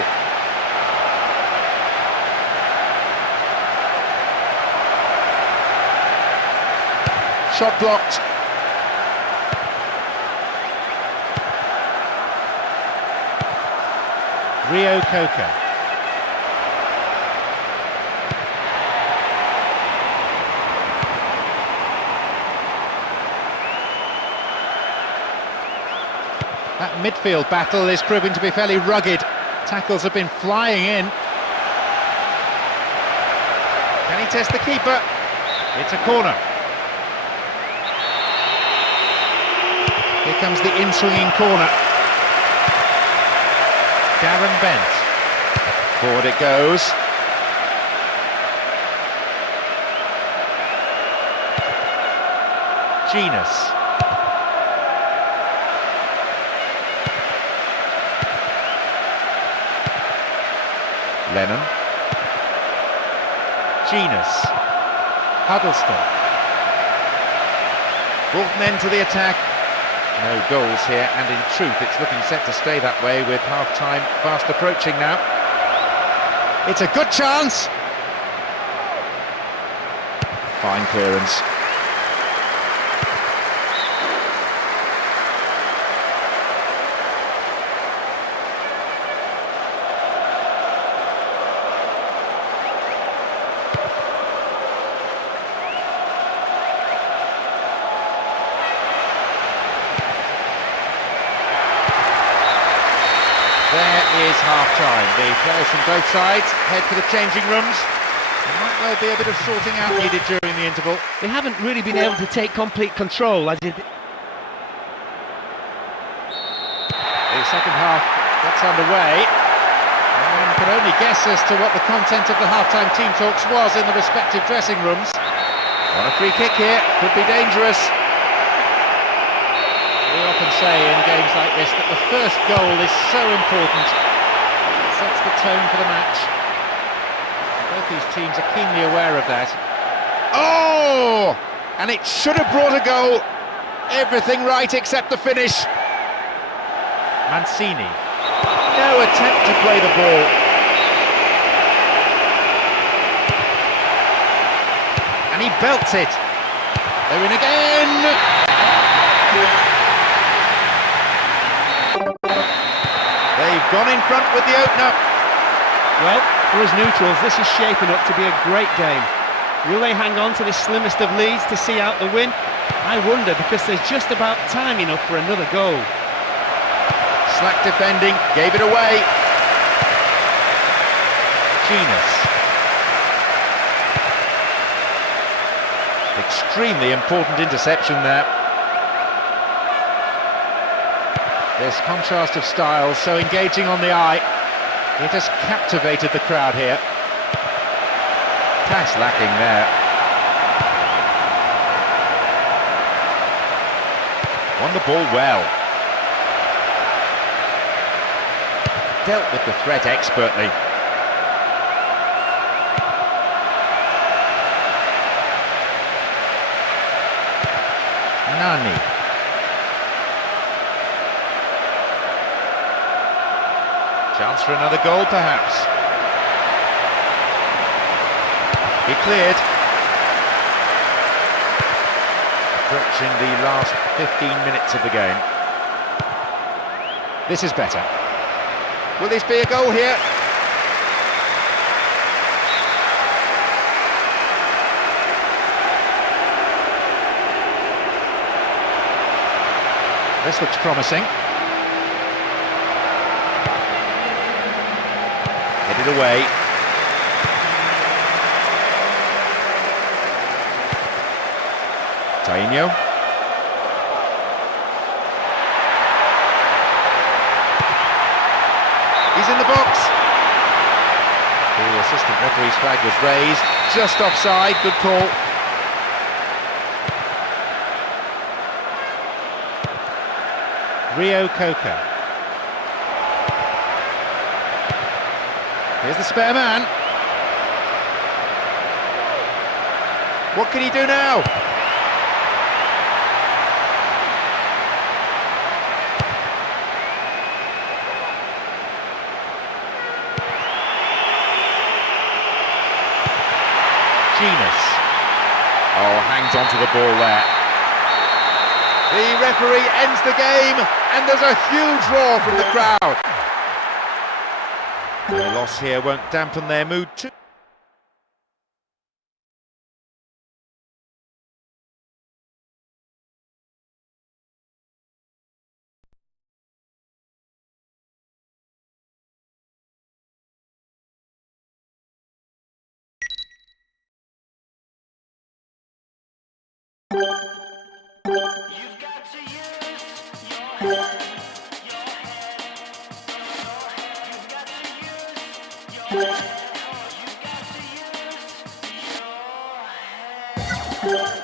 Shot blocked. Rio Coca. That midfield battle is proving to be fairly rugged. Tackles have been flying in. Can he test the keeper? It's a corner. Here comes the in-swinging corner. Darren Bent. Forward it goes. Genus. Lennon. Genus. Huddleston. Brought an end to the attack. No goals here, and in truth it's looking set to stay that way with half-time fast approaching now. It's a good chance. Fine clearance. There is half-time. The players from both sides head for the changing rooms. There might well be a bit of sorting out needed during the interval. They haven't really been able to take complete control as it... The second half gets underway. One can only guess as to what the content of the half-time team talks was in the respective dressing rooms. On a free kick here, could be dangerous. We often say in games like this that the first goal is so important. It sets the tone for the match. Both these teams are keenly aware of that. Oh! And it should have brought a goal. Everything right except the finish. Mancini. No attempt to play the ball. And he belts it. They're in again. They've gone in front with the opener. Well, for us neutrals, this is shaping up to be a great game. Will they hang on to this slimmest of leads to see out the win? I wonder, because there's just about time enough for another goal. Slack defending, gave it away. Genus. Extremely important interception there. This contrast of styles, so engaging on the eye. It has captivated the crowd here. Pass lacking there. Won the ball well. Dealt with the threat expertly. Nani. Chance for another goal, perhaps. He cleared. Approaching the last 15 minutes of the game. This is better. Will this be a goal here? This looks promising. Headed away. Tainho. He's in the box. The assistant referee's flag was raised. Just offside. Good call. Rio Coca. Here's the spare man. What can he do now? Genus. Oh, hangs onto the ball there. The referee ends the game, and there's a huge roar from the crowd. The loss here won't dampen their mood too. You've got to use your head. You've got to use your head. You've got to use your head.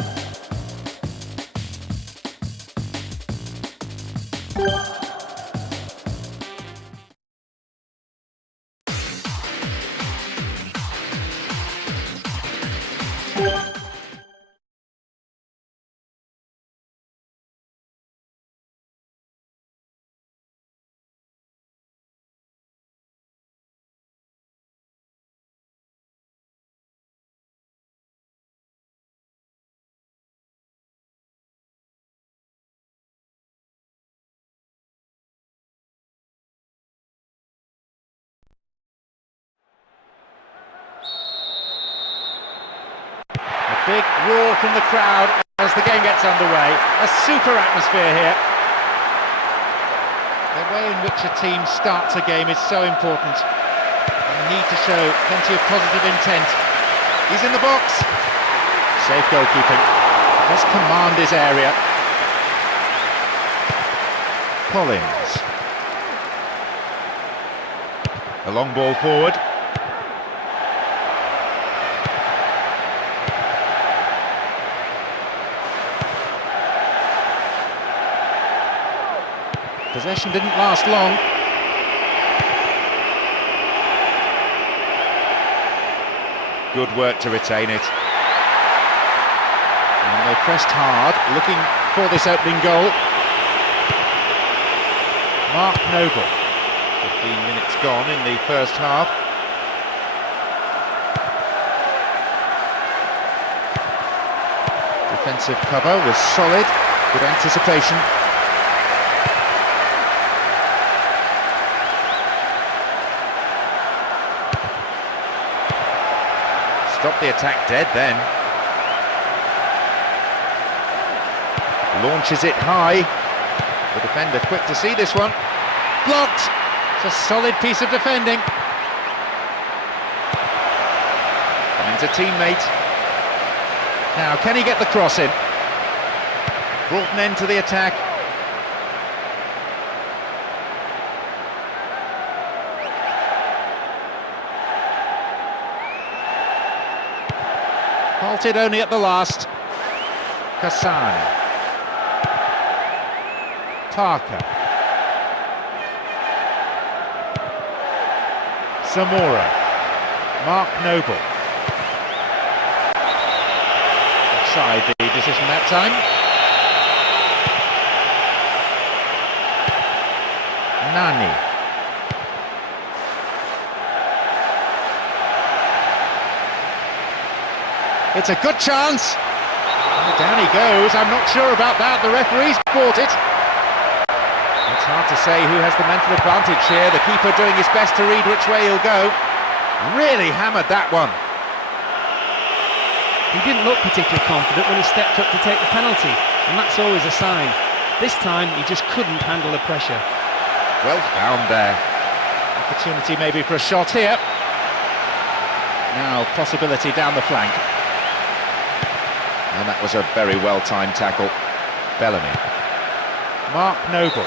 Big roar from the crowd as the game gets underway. A super atmosphere here. The way in which a team starts a game is so important. They need to show plenty of positive intent. He's in the box. Safe goalkeeping. Does command his area. Collins. A long ball forward. Possession didn't last long. Good work to retain it. And they pressed hard, looking for this opening goal. Mark Noble. 15 minutes gone in the first half. Defensive cover was solid, good anticipation. Stop the attack dead then. Launches it high. The defender quick to see this one. Blocked. It's a solid piece of defending. Finds a teammate. Now, can he get the cross in? Brought an end to the attack. Halted only at the last. Kasani. Parker. Zamora. Mark Noble. Offside the decision that time. Nani. It's a good chance. And down he goes. I'm not sure about that. The referee's bought it. It's hard to say who has the mental advantage here. The keeper doing his best to read which way he'll go. Really hammered that one. He didn't look particularly confident when he stepped up to take the penalty, and that's always a sign. This time he just couldn't handle the pressure. Well found there. Opportunity maybe for a shot here. Now possibility down the flank. And that was a very well-timed tackle. Bellamy. Mark Noble.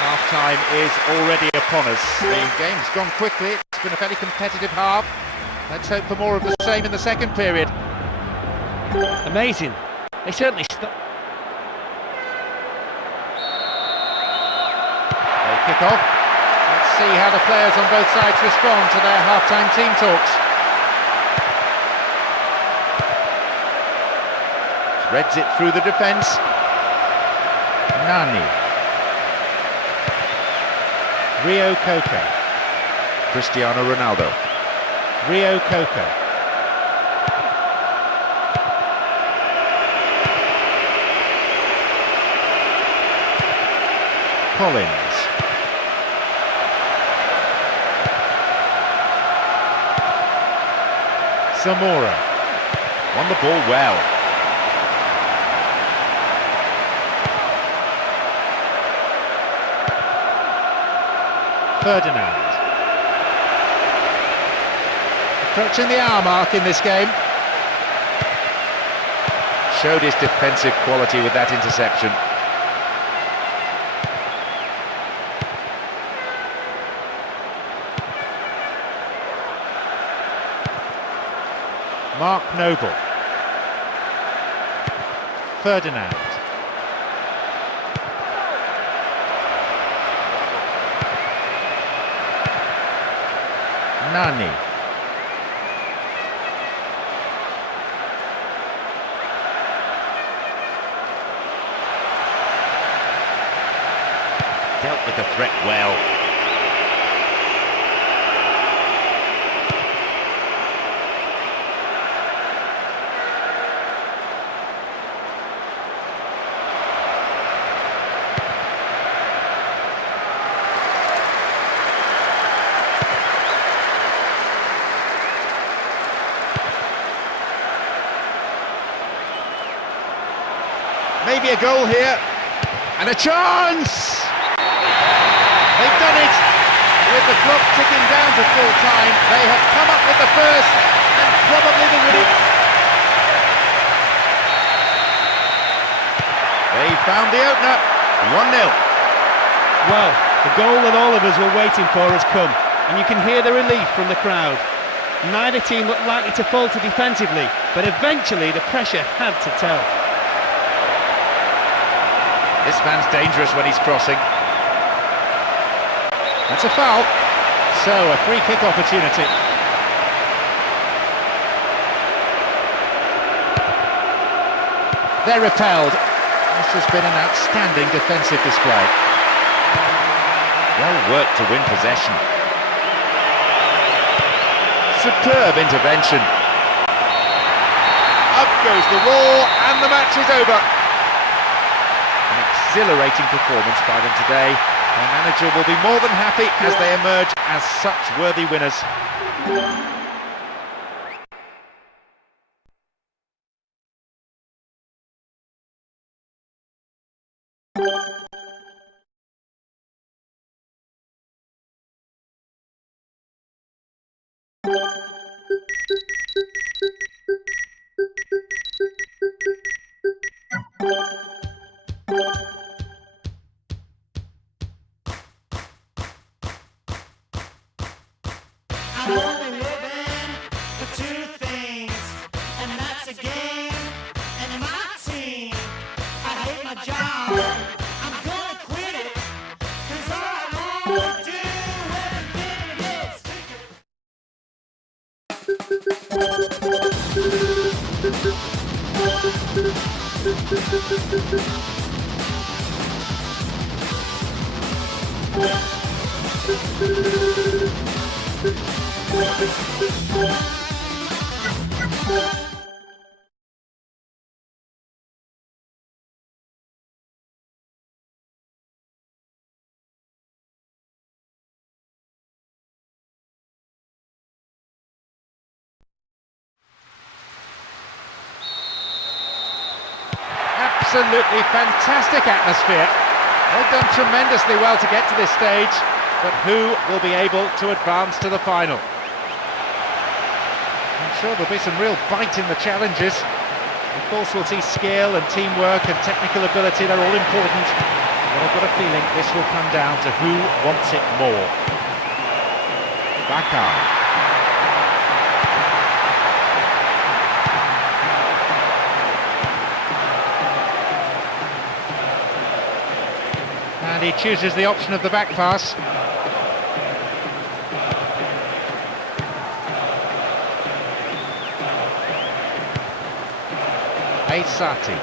Half-time is already upon us. The game's gone quickly. It's been a fairly competitive half. Let's hope for more of the same in the second period. Amazing. They certainly They kick off. Let's see how the players on both sides respond to their half-time team talks. Threads it through the defence. Nani. Rio Coco. Cristiano Ronaldo. Rio Coco. Collins. Zamora. Won the ball well. Ferdinand. Approaching the hour mark in this game. Showed his defensive quality with that interception. Mark Noble. Ferdinand. Nani. Dealt with the threat well. Maybe a goal here, and a chance! They've done it! With the clock ticking down to full time, they have come up with the first, and probably the winning. They found the opener, 1-0. Well, the goal that all of us were waiting for has come, and you can hear the relief from the crowd. Neither team looked likely to falter defensively, but eventually the pressure had to tell. This man's dangerous when he's crossing. That's a foul. So, a free kick opportunity. They're repelled. This has been an outstanding defensive display. Well worked to win possession. Superb intervention. Up goes the wall, and the match is over. An exhilarating performance by them today. Their manager will be more than happy as they emerge as such worthy winners. I'm only living for two things, and that's a game and my team. I hate my job, I'm gonna quit it, 'cause all I wanna do every minute is kick it. Absolutely fantastic atmosphere. They've done tremendously well to get to this stage, but who will be able to advance to the final? I'm sure there'll be some real bite in the challenges. Of course, we'll see skill and teamwork and technical ability, they're all important. But I've got a feeling this will come down to who wants it more. Bakar. And he chooses the option of the back pass. Aysati.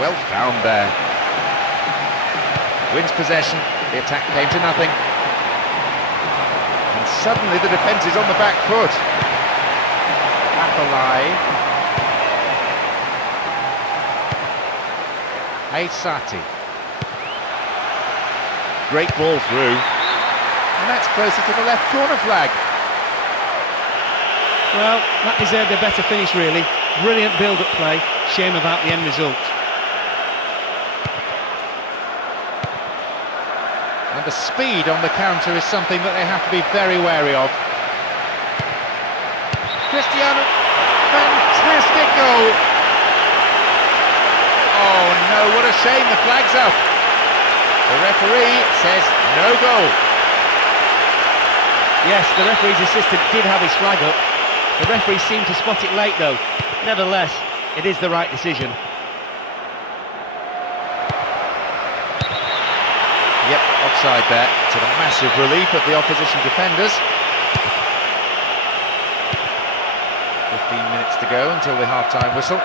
Well found there. Wins possession, the attack came to nothing. And suddenly the defence is on the back foot. Apolai. Sati. Great ball through. And that's closer to the left corner flag. Well, that deserved a better finish, really. Brilliant build-up play. Shame about the end result. And the speed on the counter is something that they have to be very wary of. Cristiano, fantastic goal! Oh no, what a shame, the flag's up. The referee says no goal. Yes, the referee's assistant did have his flag up. The referee seemed to spot it late though. Nevertheless, it is the right decision. Yep, offside there, to the massive relief of the opposition defenders. 15 minutes to go until the half-time whistle.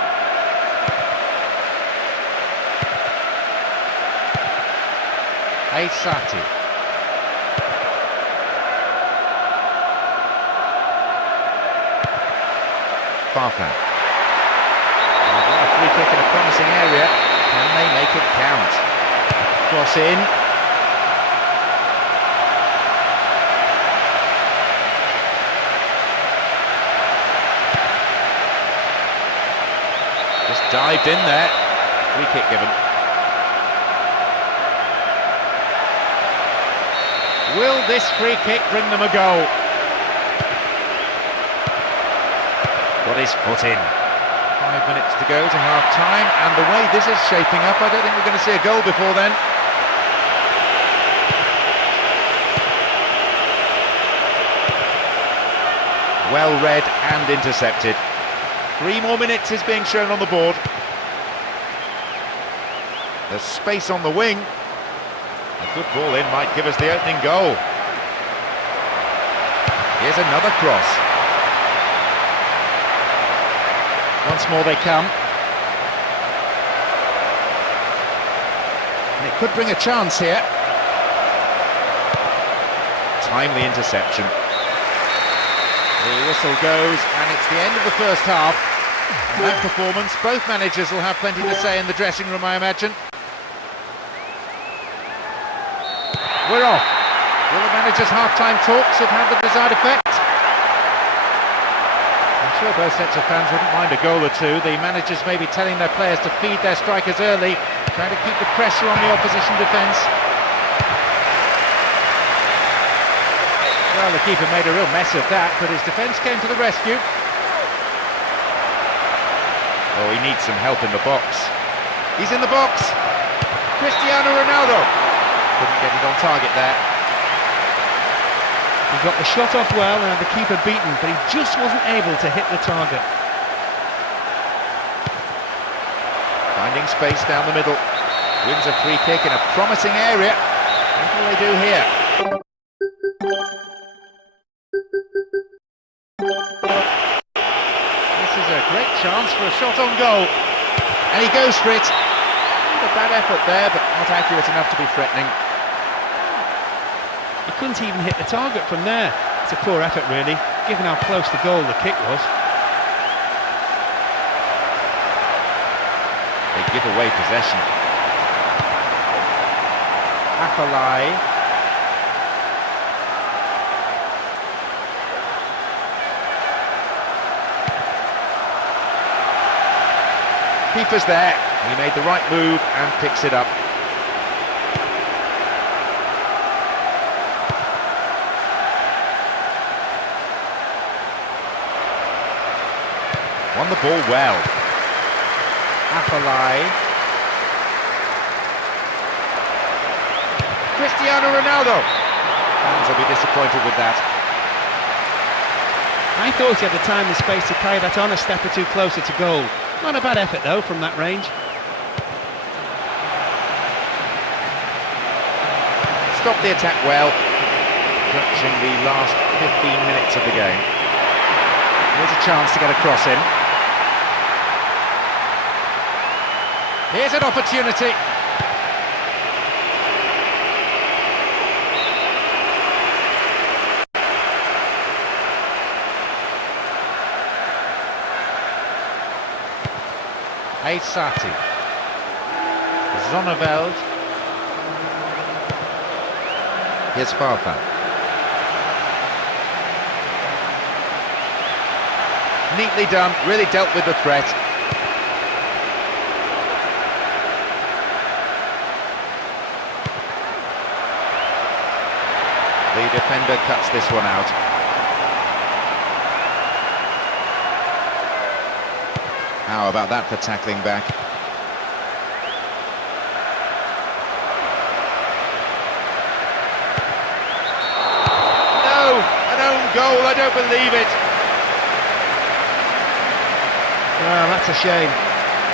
Sati. Farfan. A free kick in a promising area. Can they make it count? Cross in. Just dived in there. Free kick given. Will this free kick bring them a goal? Got his foot in. 5 minutes to go to half-time, and the way this is shaping up, I don't think we're going to see a goal before then. Well read and intercepted. 3 more minutes is being shown on the board. There's space on the wing. A good ball in might give us the opening goal. Here's another cross. Once more they come. And it could bring a chance here. Timely interception. The whistle goes, and it's the end of the first half. And that performance, both managers will have plenty to say in the dressing room, I imagine. We're off. Will the managers' half-time talks have had the desired effect? I'm sure both sets of fans wouldn't mind a goal or two. The managers may be telling their players to feed their strikers early, trying to keep the pressure on the opposition defence. Well, the keeper made a real mess of that, but his defence came to the rescue. Oh, he needs some help in the box. He's in the box. Cristiano Ronaldo. Couldn't get it on target there. He got the shot off well and had the keeper beaten, but he just wasn't able to hit the target. Finding space down the middle. Wins a free kick in a promising area. What will they do here? This is a great chance for a shot on goal. And he goes for it. A bad effort there, but not accurate enough to be threatening. He couldn't even hit the target from there. It's a poor effort, really, given how close the goal the kick was. They give away possession. Além. Keeper's there. He made the right move and picks it up. Won the ball well. Além. Cristiano Ronaldo. Fans will be disappointed with that. I thought he had the time and space to carry that on a step or two closer to goal. Not a bad effort though from that range. Stopped the attack well, clutching the last 15 minutes of the game. Here's a chance to get a cross in. Here's an opportunity. Sati. Zonneveld. Here's Farfan. Neatly done, really dealt with the threat. The defender cuts this one out. How about that for tackling back? No! An own goal, I don't believe it! Well, that's a shame.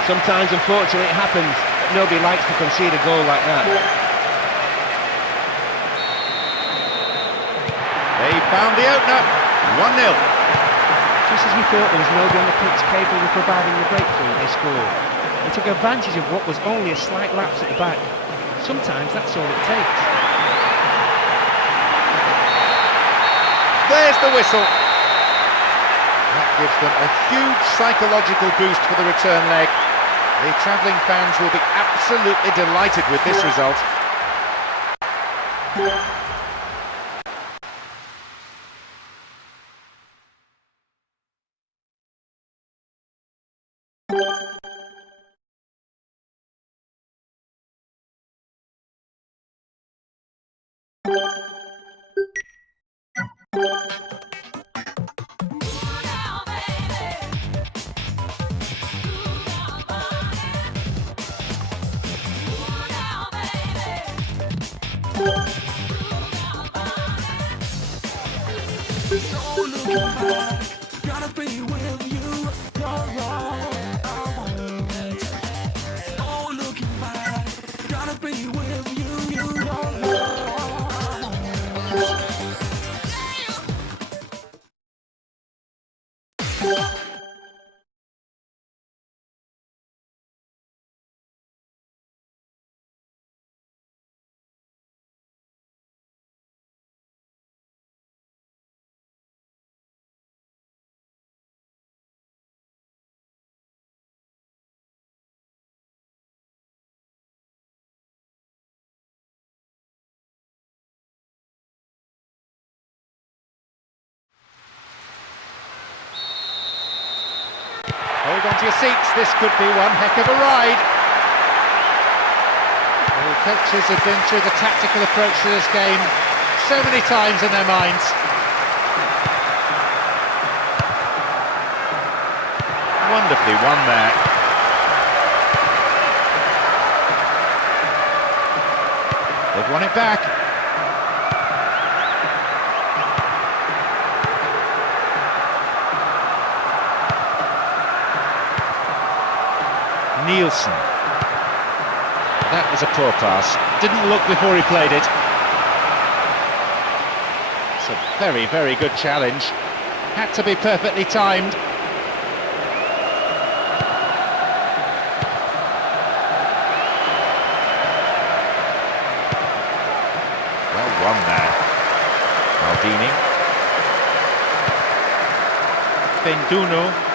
Sometimes, unfortunately, it happens, but nobody likes to concede a goal like that. They found the opener, 1-0. Just as we thought there was nobody on the pitch capable of providing the breakthrough, they scored. They took advantage of what was only a slight lapse at the back. Sometimes that's all it takes. There's the whistle. That gives them a huge psychological boost for the return leg. The travelling fans will be absolutely delighted with this result. Gotta be with you, you're wrong. I want it. Oh, looking back, gotta be with you, you're wrong. Hold on to your seats, this could be one heck of a ride. The coaches have been through the tactical approach to this game so many times in their minds. Wonderfully won there. They've won it back. Nielsen. That was a poor pass. Didn't look before he played it. It's a very, very good challenge. Had to be perfectly timed. Well won there. Maldini. Fenduno.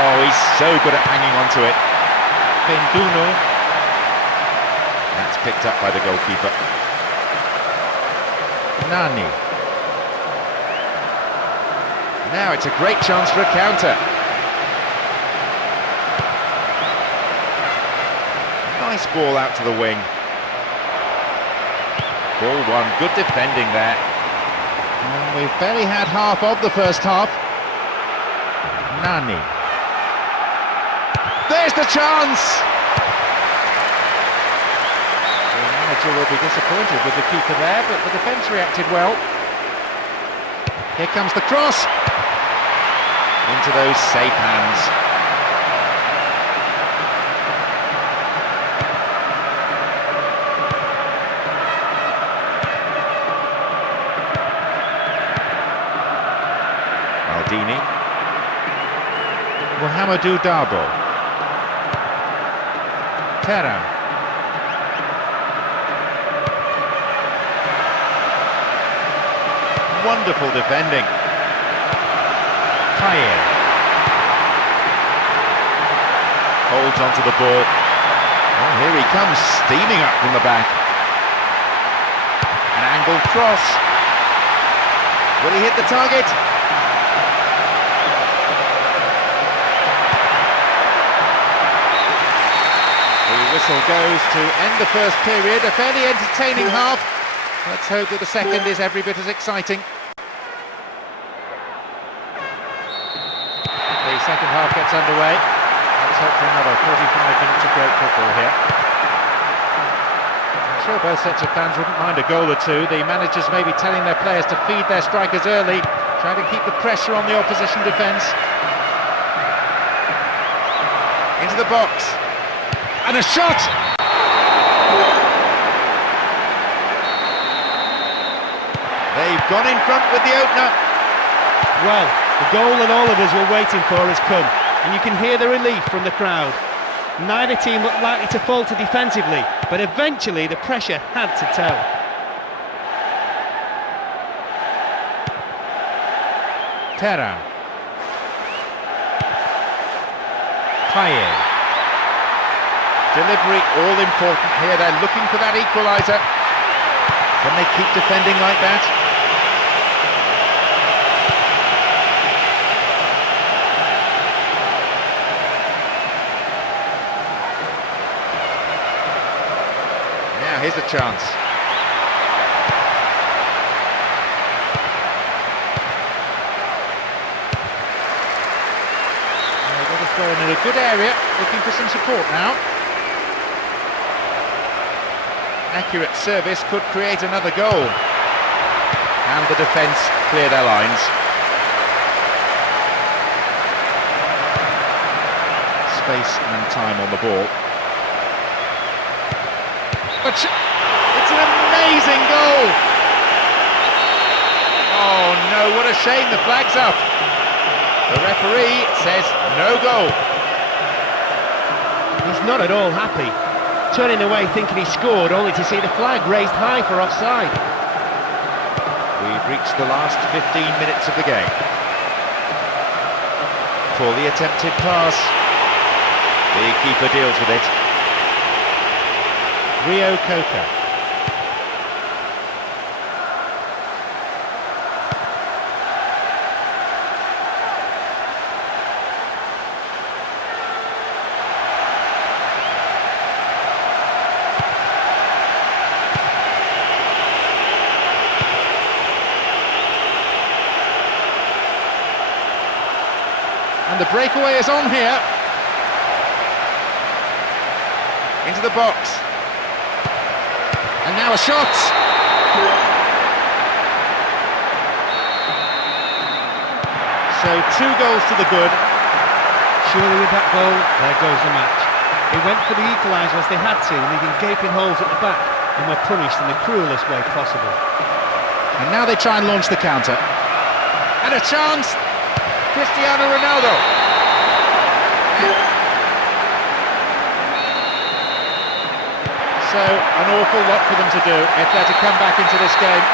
Oh, he's so good at hanging on to it. Fenduno. That's picked up by the goalkeeper. Nani. Now it's a great chance for a counter. Nice ball out to the wing. Ball won, good defending there. And we've barely had half of the first half. Nani. There's the chance! The manager will be disappointed with the keeper there, but the defence reacted well. Here comes the cross. Into those safe hands. Maldini. Mohamedou Dabo. Terra. wonderful defending. Payet holds onto the ball. Oh, here he comes, steaming up from the back. An angled cross. Will he hit the target? The whistle goes to end the first period. A fairly entertaining half. Let's hope that the second is every bit as exciting. The second half gets underway. Let's hope for another 45 minutes of great football here. I'm sure both sets of fans wouldn't mind a goal or two. The managers may be telling their players to feed their strikers early, try to keep the pressure on the opposition defence. Into the box. And a shot! They've gone in front with the opener. Well, the goal that all of us were waiting for has come, and you can hear the relief from the crowd. Neither team looked likely to falter defensively, but eventually the pressure had to tell. Terra. Payet. Delivery all important here. They're looking for that equaliser. Can they keep defending like that? Now here's a chance. They've got to throw in a good area, looking for some support now. Accurate service could create another goal. And the defence clear their lines. Space and time on the ball. But it's an amazing goal! Oh no, what a shame, the flag's up. The referee says no goal. He's not at all happy. Turning away thinking he scored, only to see the flag raised high for offside. We've reached the last 15 minutes of the game. Poorly attempted pass. The keeper deals with it. Rio Coca. And the breakaway is on here. Into the box. And now a shot. So 2 goals to the good. Surely with that goal, there goes the match. They went for the equaliser as they had to, leaving gaping holes at the back, and were punished in the cruelest way possible. And now they try and launch the counter. And a chance. Cristiano Ronaldo. So, an awful lot for them to do if they're to come back into this game.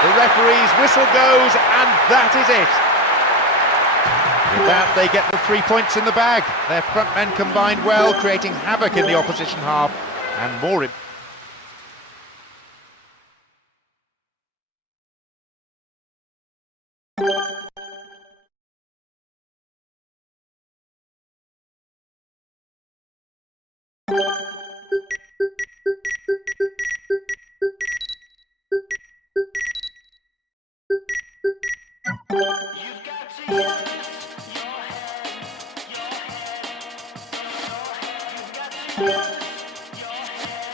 The referee's whistle goes, and that is it. With that, they get the 3 points in the bag. Their front men combined well, creating havoc in the opposition half, and more You've got to use your head, You've got to use your head,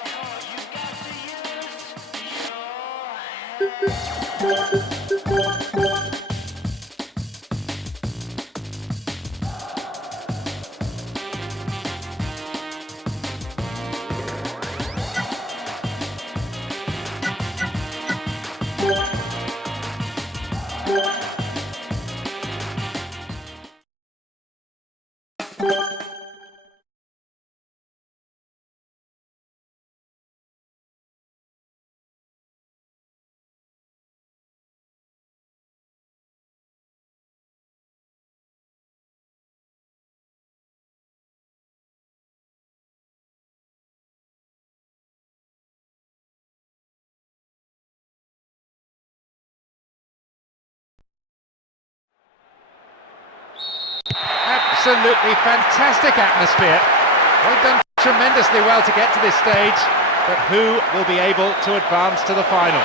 You've got to use your head. Absolutely fantastic atmosphere. They've done tremendously well to get to this stage, but who will be able to advance to the final?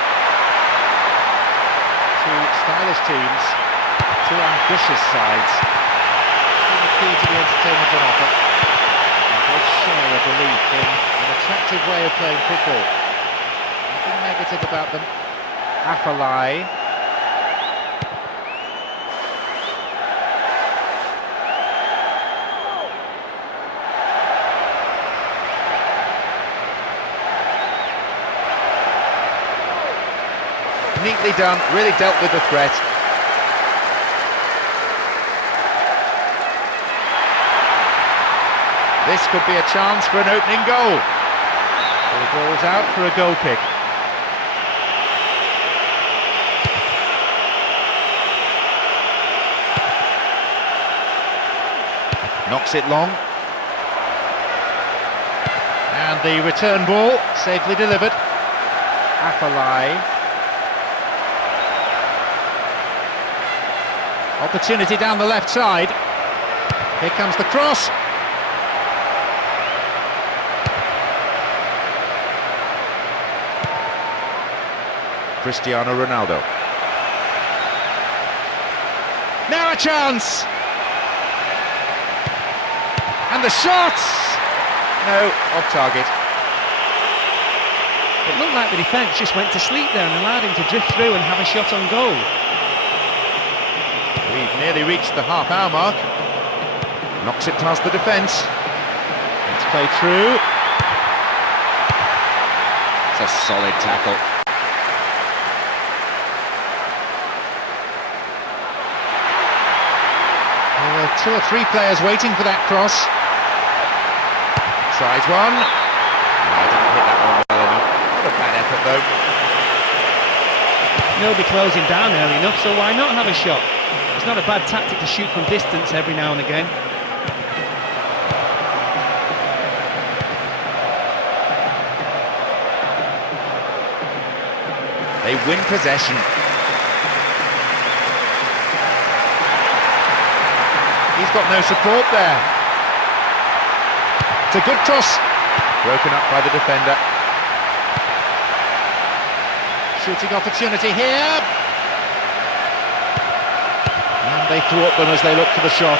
Two stylish teams, two ambitious sides. It's been the key to the entertainment on offer. They share a belief in an attractive way of playing football. Nothing negative about them. Além. Neatly done, really dealt with the threat. This could be a chance for an opening goal. The ball's out for a goal kick. Knocks it long. And the return ball safely delivered. Além. Opportunity down the left side. Here comes the cross. Cristiano Ronaldo. Now a chance! And the shot! No, off target. It looked like the defence just went to sleep there and allowed him to drift through and have a shot on goal. We've nearly reached the half-hour mark. Knocks it past the defence. Let's play through. It's a solid tackle. There are two or three players waiting for that cross. Tries one. No, didn't hit that one well enough. What a bad effort though. They'll be closing down early enough, so why not have a shot? It's not a bad tactic to shoot from distance every now and again. They win possession. He's got no support there. It's a good cross. Broken up by the defender. Shooting opportunity here. And they thwart them as they look for the shot.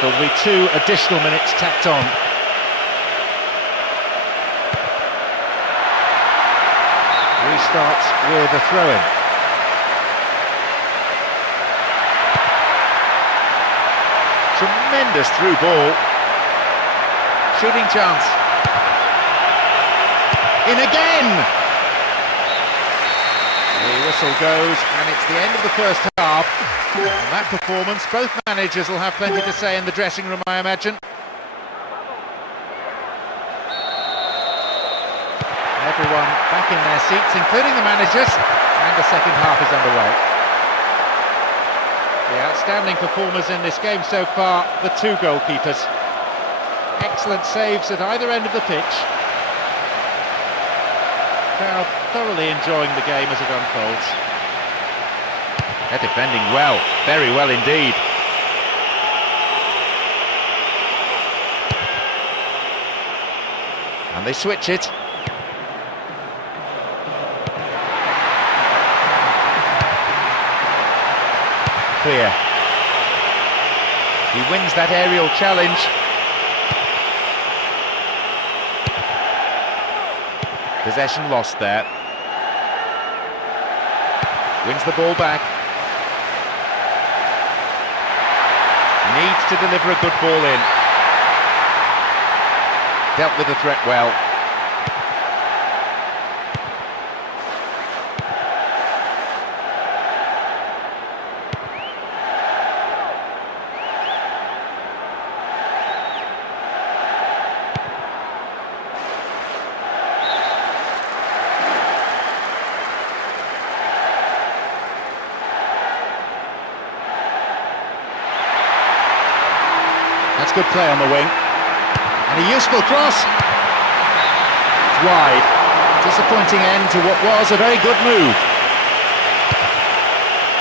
There'll be 2 additional minutes tacked on. Restarts with a throw-in. Tremendous through ball. Shooting chance. In again! The whistle goes and it's the end of the first half. And that performance, both managers will have plenty to say in the dressing room, I imagine. Everyone back in their seats, including the managers, and the second half is underway. The outstanding performers in this game so far, the 2 goalkeepers. Excellent saves at either end of the pitch. Crowd thoroughly enjoying the game as it unfolds. They're defending well, very well indeed. And they switch it. Clear. He wins that aerial challenge. Possession lost there. Wins the ball back. Needs to deliver a good ball in. Dealt with the threat well. That's good play on the wing. And a useful cross. It's wide. Disappointing end to what was a very good move.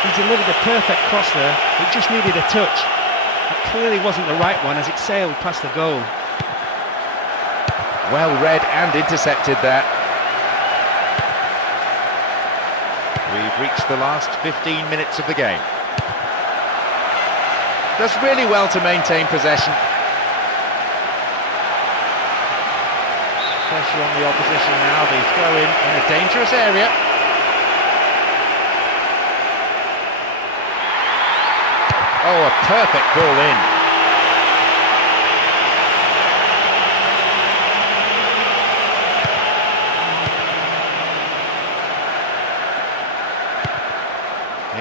He delivered a perfect cross there. It just needed a touch. That clearly wasn't the right one as it sailed past the goal. Well read and intercepted there. We've reached the last 15 minutes of the game. Does really well to maintain possession. Pressure on the opposition now, they throw in a dangerous area. Oh, a perfect ball in.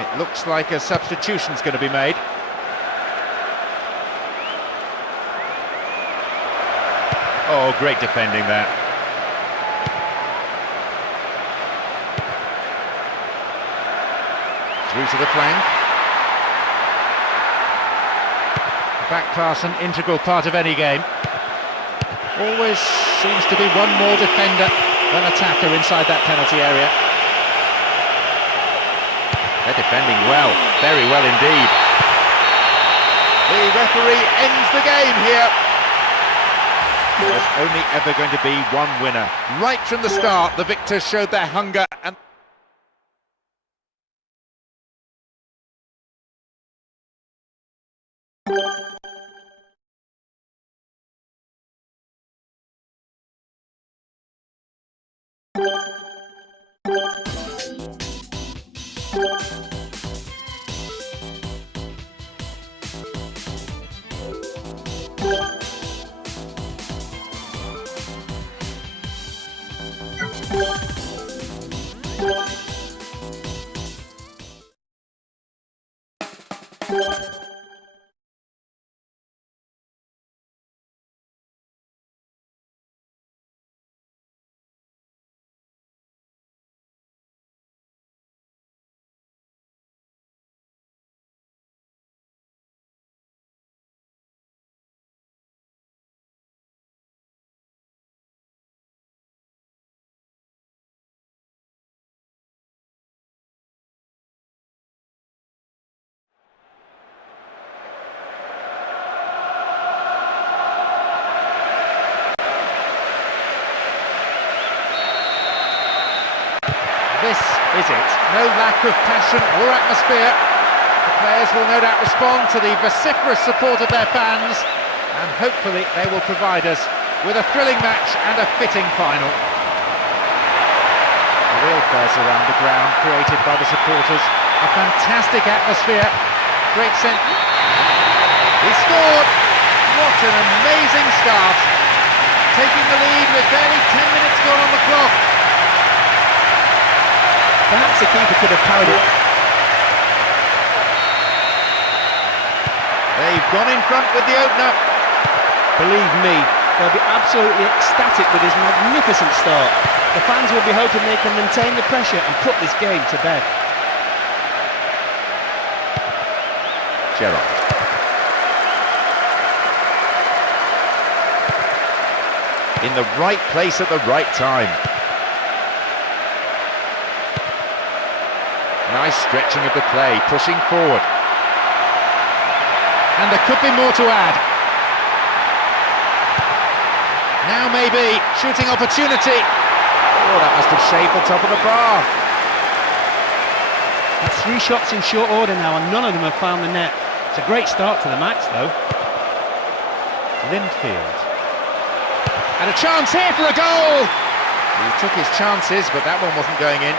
It looks like a substitution's going to be made. Oh, great defending there. Through to the flank. Back pass, an integral part of any game. Always seems to be one more defender than attacker inside that penalty area. They're defending well, very well indeed. The referee ends the game here. There's only ever going to be one winner. Right from the start, the victors showed their hunger and this is it. No lack of passion or atmosphere. The players will no doubt respond to the vociferous support of their fans, and hopefully they will provide us with a thrilling match and a fitting final. A real buzz around the ground created by the supporters. A fantastic atmosphere. Great sense. He scored! What an amazing start. Taking the lead with barely 10 minutes gone on the clock. Perhaps the keeper could have parried it. They've gone in front with the opener. Believe me, they'll be absolutely ecstatic with his magnificent start. The fans will be hoping they can maintain the pressure and put this game to bed. Gerrard. In the right place at the right time. Nice stretching of the play, pushing forward. And there could be more to add. Now maybe, shooting opportunity. Oh, that must have shaved the top of the bar. That's 3 shots in short order now and none of them have found the net. It's a great start to the match though. Linfield. And a chance here for a goal! He took his chances, but that one wasn't going in.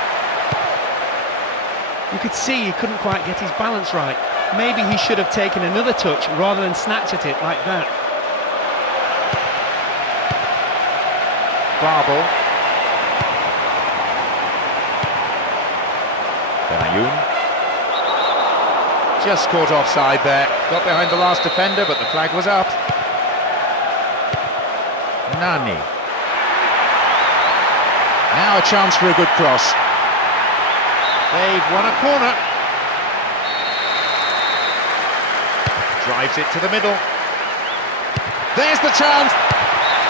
You could see he couldn't quite get his balance right. Maybe he should have taken another touch rather than snatch at it like that. Barbel. Benayoun. Just caught offside there. Got behind the last defender, but the flag was up. Nani. Now a chance for a good cross. They've won a corner. Drives it to the middle. There's the chance.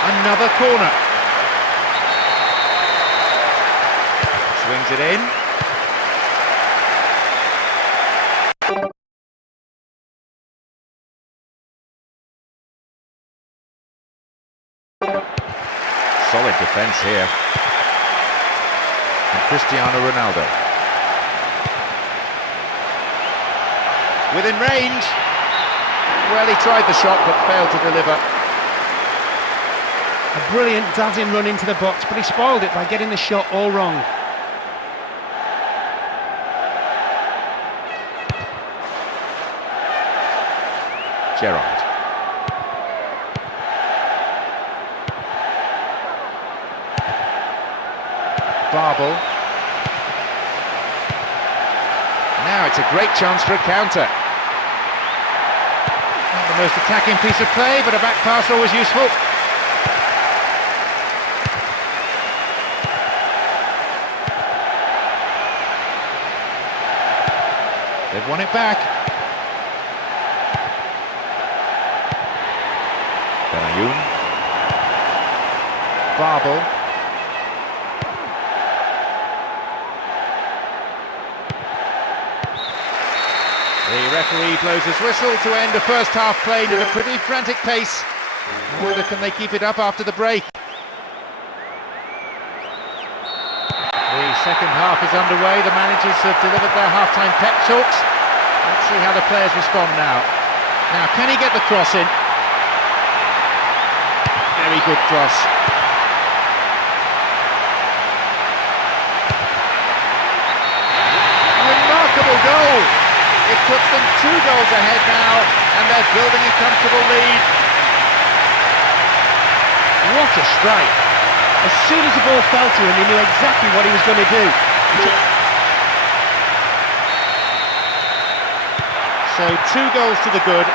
Another corner. Swings it in. Good defence here. And Cristiano Ronaldo. Within range. Well, he tried the shot but failed to deliver. A brilliant dazzling run into the box, but he spoiled it by getting the shot all wrong. Gerrard. Babel. Now it's a great chance for a counter. Not the most attacking piece of play, but a back pass always useful. They've won it back. Benayoun. Babel. The referee blows his whistle to end the first half played at a pretty frantic pace. Whether can they keep it up after the break? The second half is underway. The managers have delivered their half-time pep talks. Let's see how the players respond now. Now, can he get the cross in? Very good cross. Remarkable goal! It puts them 2 goals ahead now, and they're building a comfortable lead. What a strike! As soon as the ball fell to him, he knew exactly what he was going to do. So 2 goals to the good.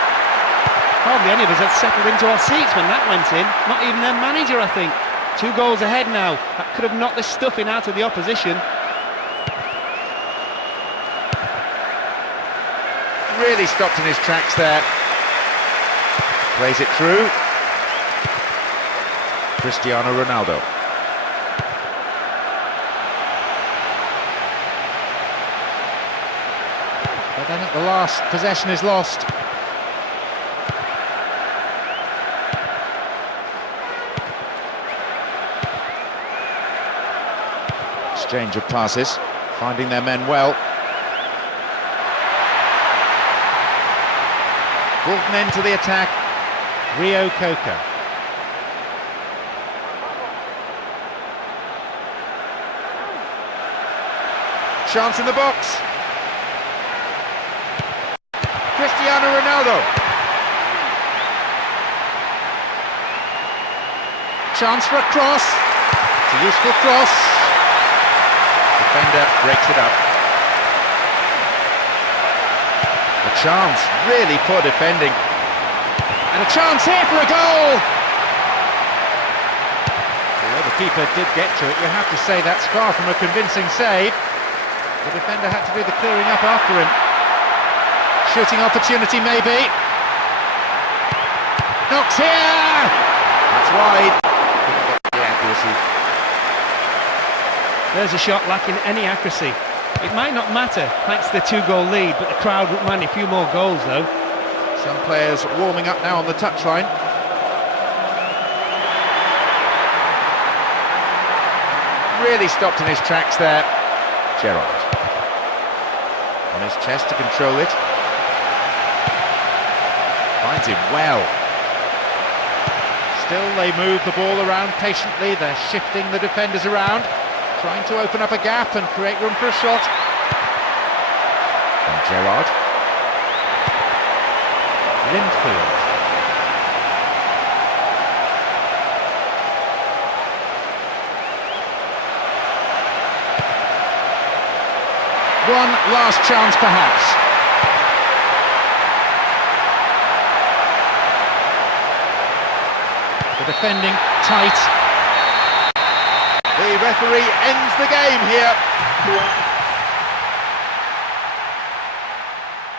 Hardly any of us had settled into our seats when that went in. Not even their manager, I think. 2 goals ahead now. That could have knocked the stuffing out of the opposition. Really stopped in his tracks there. Plays it through. Cristiano Ronaldo. But then at the last, possession is lost. Exchange of passes, finding their men well. Brought an end to the attack. Rio Coca. Chance in the box. Cristiano Ronaldo. Chance for a cross. It's a useful cross. Defender breaks it up. A chance, really poor defending. And a chance here for a goal! Well, the keeper did get to it. You have to say that's far from a convincing save. The defender had to do the clearing up after him. Shooting opportunity maybe. Knocks here! That's wide. Couldn't get the accuracy. There's a shot lacking any accuracy. It might not matter, thanks to the 2-goal lead, but the crowd wouldn't mind a few more goals, though. Some players warming up now on the touchline. Really stopped in his tracks there. Gerrard. On his chest to control it. Finds him well. Still they move the ball around patiently. They're shifting the defenders around, trying to open up a gap and create room for a shot. And Gerrard. Linfield. One last chance perhaps. The defending tight. The referee ends the game here.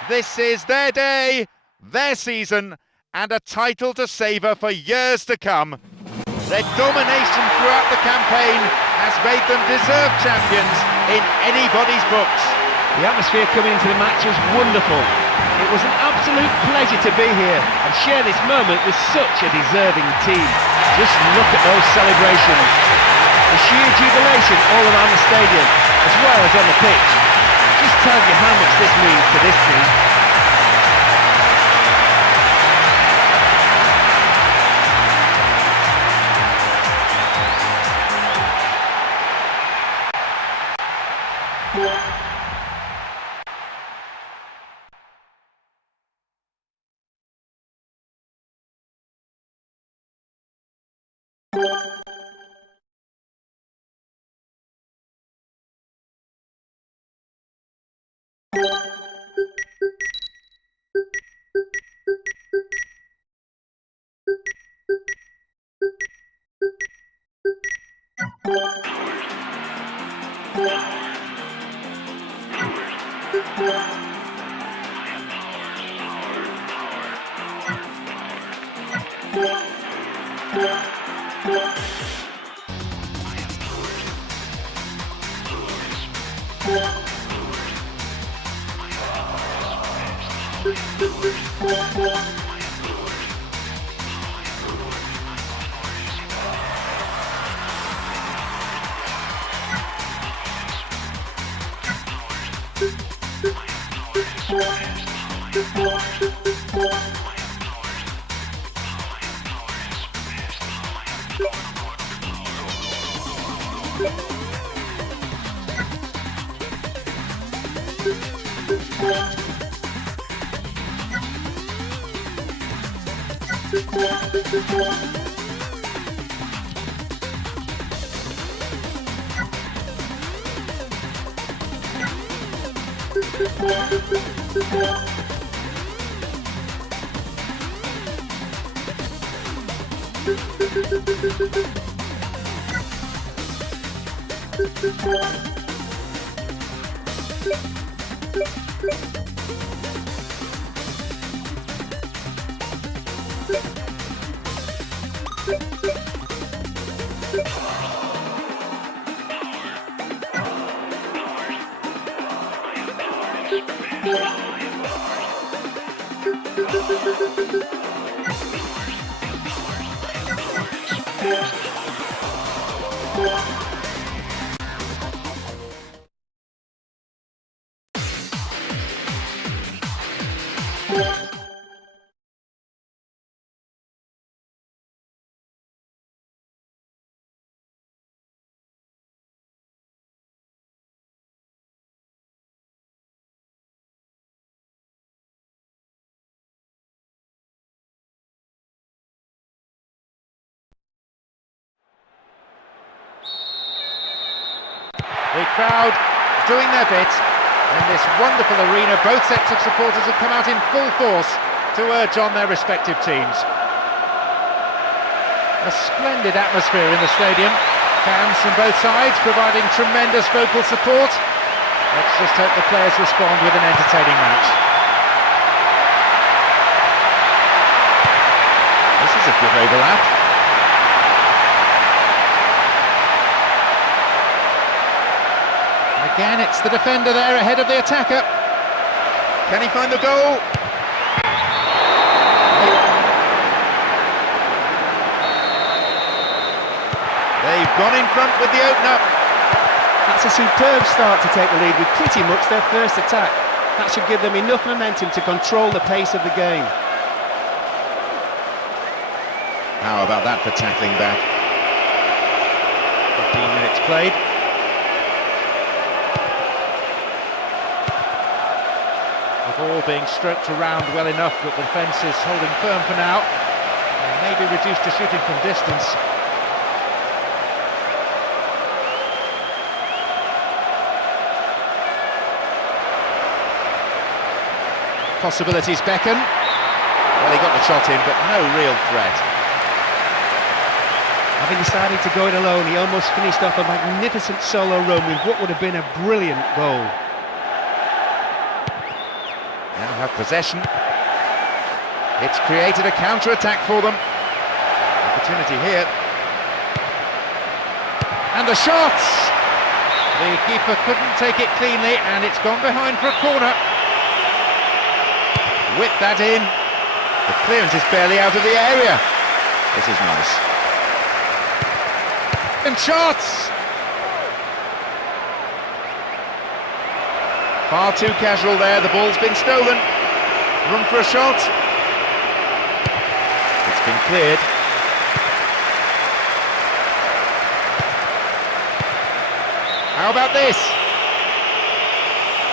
This is their day, their season, and a title to savour for years to come. Their domination throughout the campaign has made them deserved champions in anybody's books. The atmosphere coming into the match was wonderful. It was an absolute pleasure to be here and share this moment with such a deserving team. Just look at those celebrations. The sheer jubilation all around the stadium, as well as on the pitch. Just tells you how much this means to this team. The crowd doing their bit in this wonderful arena. Both sets of supporters have come out in full force to urge on their respective teams. A splendid atmosphere in the stadium. Fans from both sides providing tremendous vocal support. Let's just hope the players respond with an entertaining match. This is a good overlap. Again, it's the defender there ahead of the attacker. Can he find the goal? They've gone in front with the opener. That's a superb start to take the lead with pretty much their first attack. That should give them enough momentum to control the pace of the game. How about that for tackling back? 15 minutes played. The ball being stroked around well enough, but the defence is holding firm for now. They may be reduced to shooting from distance. Possibilities beckon. Well, he got the shot in, but no real threat. Having decided to go it alone, he almost finished off a magnificent solo run with what would have been a brilliant goal. Now have possession. It's created a counter-attack for them. Opportunity here. And the shots! The keeper couldn't take it cleanly, and it's gone behind for a corner. whip that in. The clearance is barely out of the area. This is nice. And shots! Far too casual there, the ball's been stolen. Room for a shot. It's been cleared. How about this?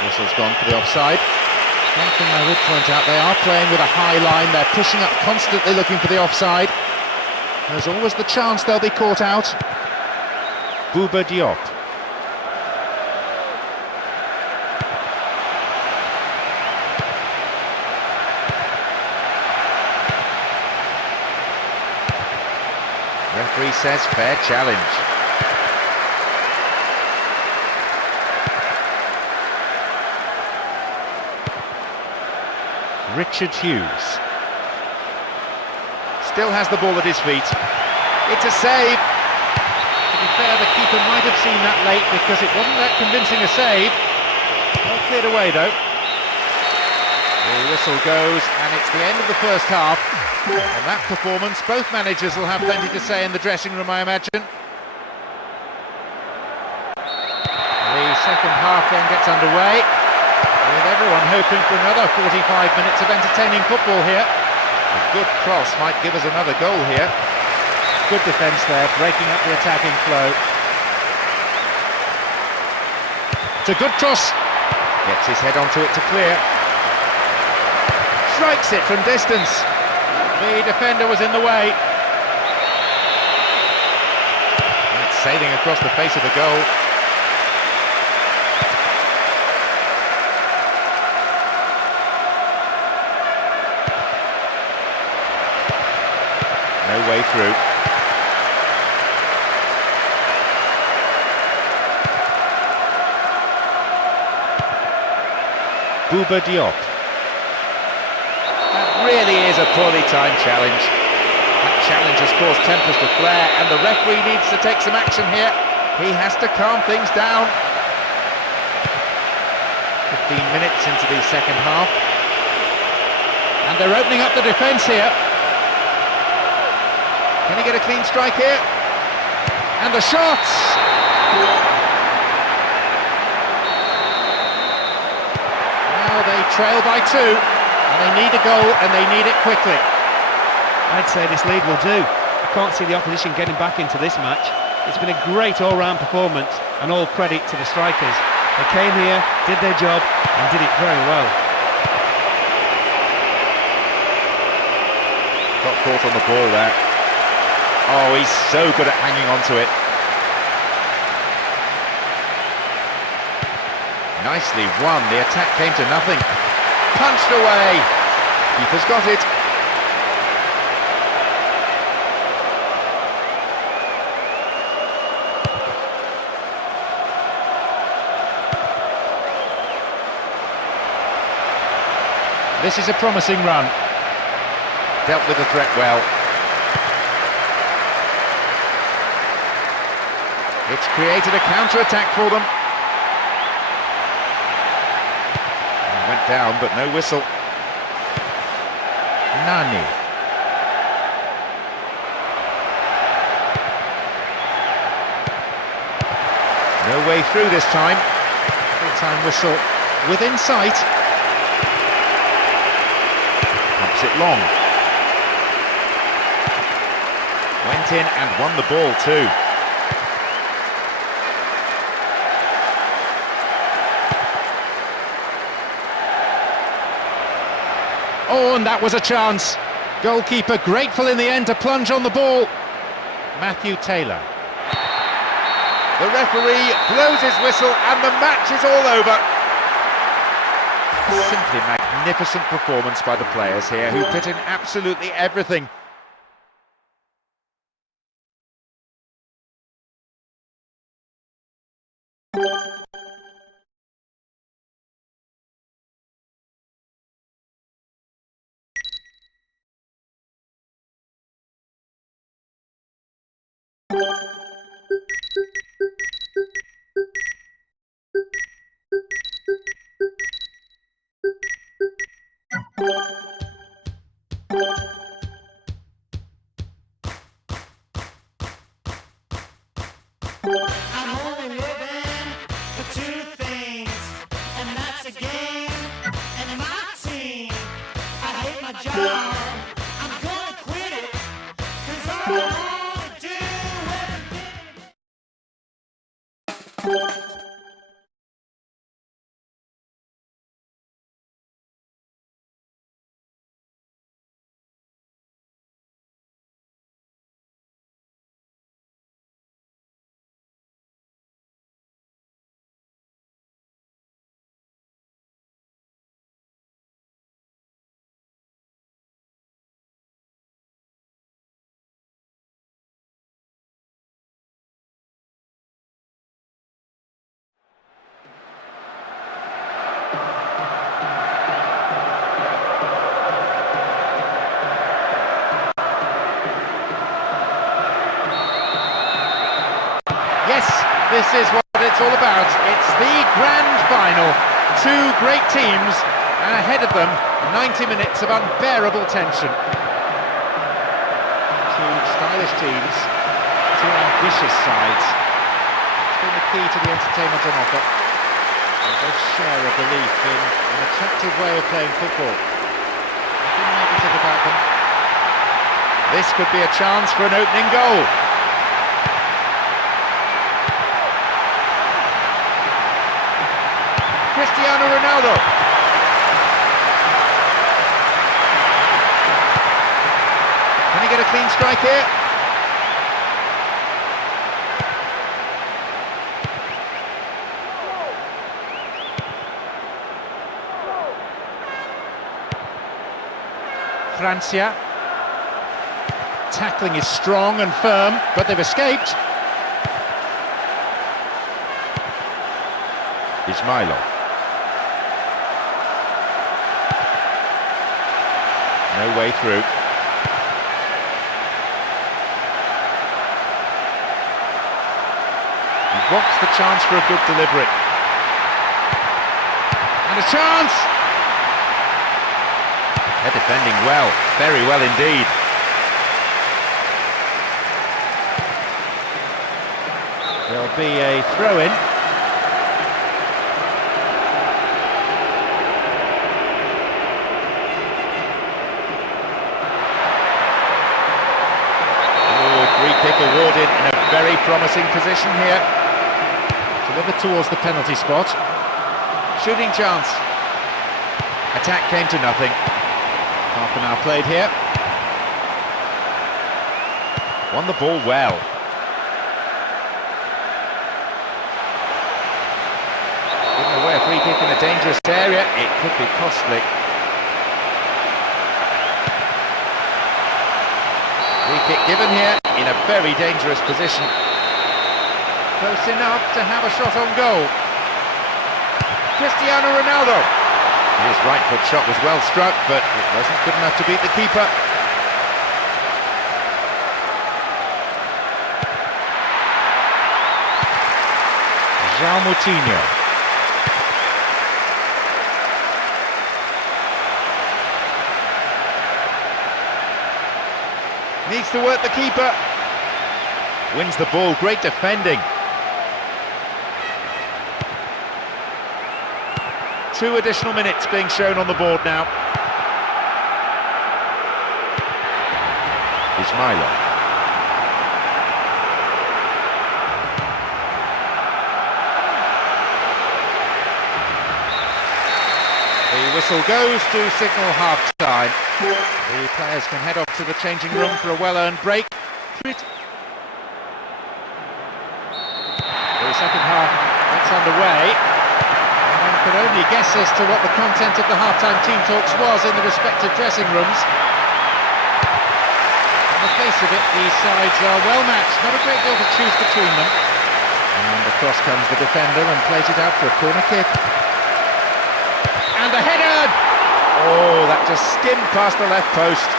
Whistle's gone for the offside. One thing I would point out, they are playing with a high line, they're pushing up constantly looking for the offside. There's always the chance they'll be caught out. Bouba Diop. Referee says fair challenge. Richard Hughes. Still has the ball at his feet. It's a save. To be fair, the keeper might have seen that late because it wasn't that convincing a save. All cleared away though. The whistle goes and it's the end of the first half. On that performance, both managers will have plenty to say in the dressing room, I imagine. The second half then gets underway, with everyone hoping for another 45 minutes of entertaining football here. A good cross might give us another goal here. Good defence there, breaking up the attacking flow. It's a good cross. Gets his head onto it to clear. Strikes it from distance. The defender was in the way. And it's sailing across the face of the goal. No way through. Bouba Diop. That really is a poorly timed challenge. That challenge has caused tempers to flare and the referee needs to take some action here. He has to calm things down. 15 minutes into the second half. And they're opening up the defence here. Can he get a clean strike here? And the shots! Now they trail by 2, and they need a goal, and they need it quickly. I'd say this lead will do. I can't see the opposition getting back into this match. It's been a great all-round performance, and all credit to the strikers. They came here, did their job, and did it very well. Got caught on the ball there. Oh, he's so good at hanging on to it. Nicely won, the attack came to nothing. Punched away. Keeper's got it. This is a promising run. Dealt with the threat well. It's created a counter-attack for them. Went down, but no whistle. Nani. No way through this time. Full-time whistle within sight. Pumps it long. Went in and won the ball too. Oh, and that was a chance. Goalkeeper grateful in the end to plunge on the ball. Matthew Taylor. The referee blows his whistle and the match is all over. Simply magnificent performance by the players here who put in absolutely everything. I'm only living for two things, and that's a game and my team. I hate my job, I'm gonna quit it, 'cause all I wanna do every day. Yes, this is what it's all about. It's the grand final. Two great teams, and ahead of them, 90 minutes of unbearable tension. Two stylish teams, two ambitious sides. It's been the key to the entertainment on offer. And both share a belief in an attractive way of playing football. Nothing negative about them. This could be a chance for an opening goal. Cristiano Ronaldo. Can he get a clean strike here? Francia. Tackling is strong and firm, but they've escaped. Ismailov. No way through. He wants the chance for a good delivery. And a chance! They're defending well, very well indeed. There'll be a throw-in. Kick awarded in a very promising position here. Delivered towards the penalty spot. Shooting chance. Attack came to nothing. Half an hour played here. Won the ball well. Giving away a free kick in a dangerous area. It could be costly. Free kick given here in a very dangerous position. Close enough to have a shot on goal. Cristiano Ronaldo. His right foot shot was well struck, but it wasn't good enough to beat the keeper. João Moutinho. Needs to work the keeper. Wins the ball, great defending. 2 additional minutes being shown on the board now. Ismailov. The whistle goes to signal half-time. The players can head off to the changing room for a well-earned break. The second half gets underway. And one could only guess as to what the content of the half-time team talks was in the respective dressing rooms. On the face of it, these sides are well matched, not a great deal to choose between them. And across comes the defender and plays it out for a corner kick. And the header! Oh, that just skimmed past the left post.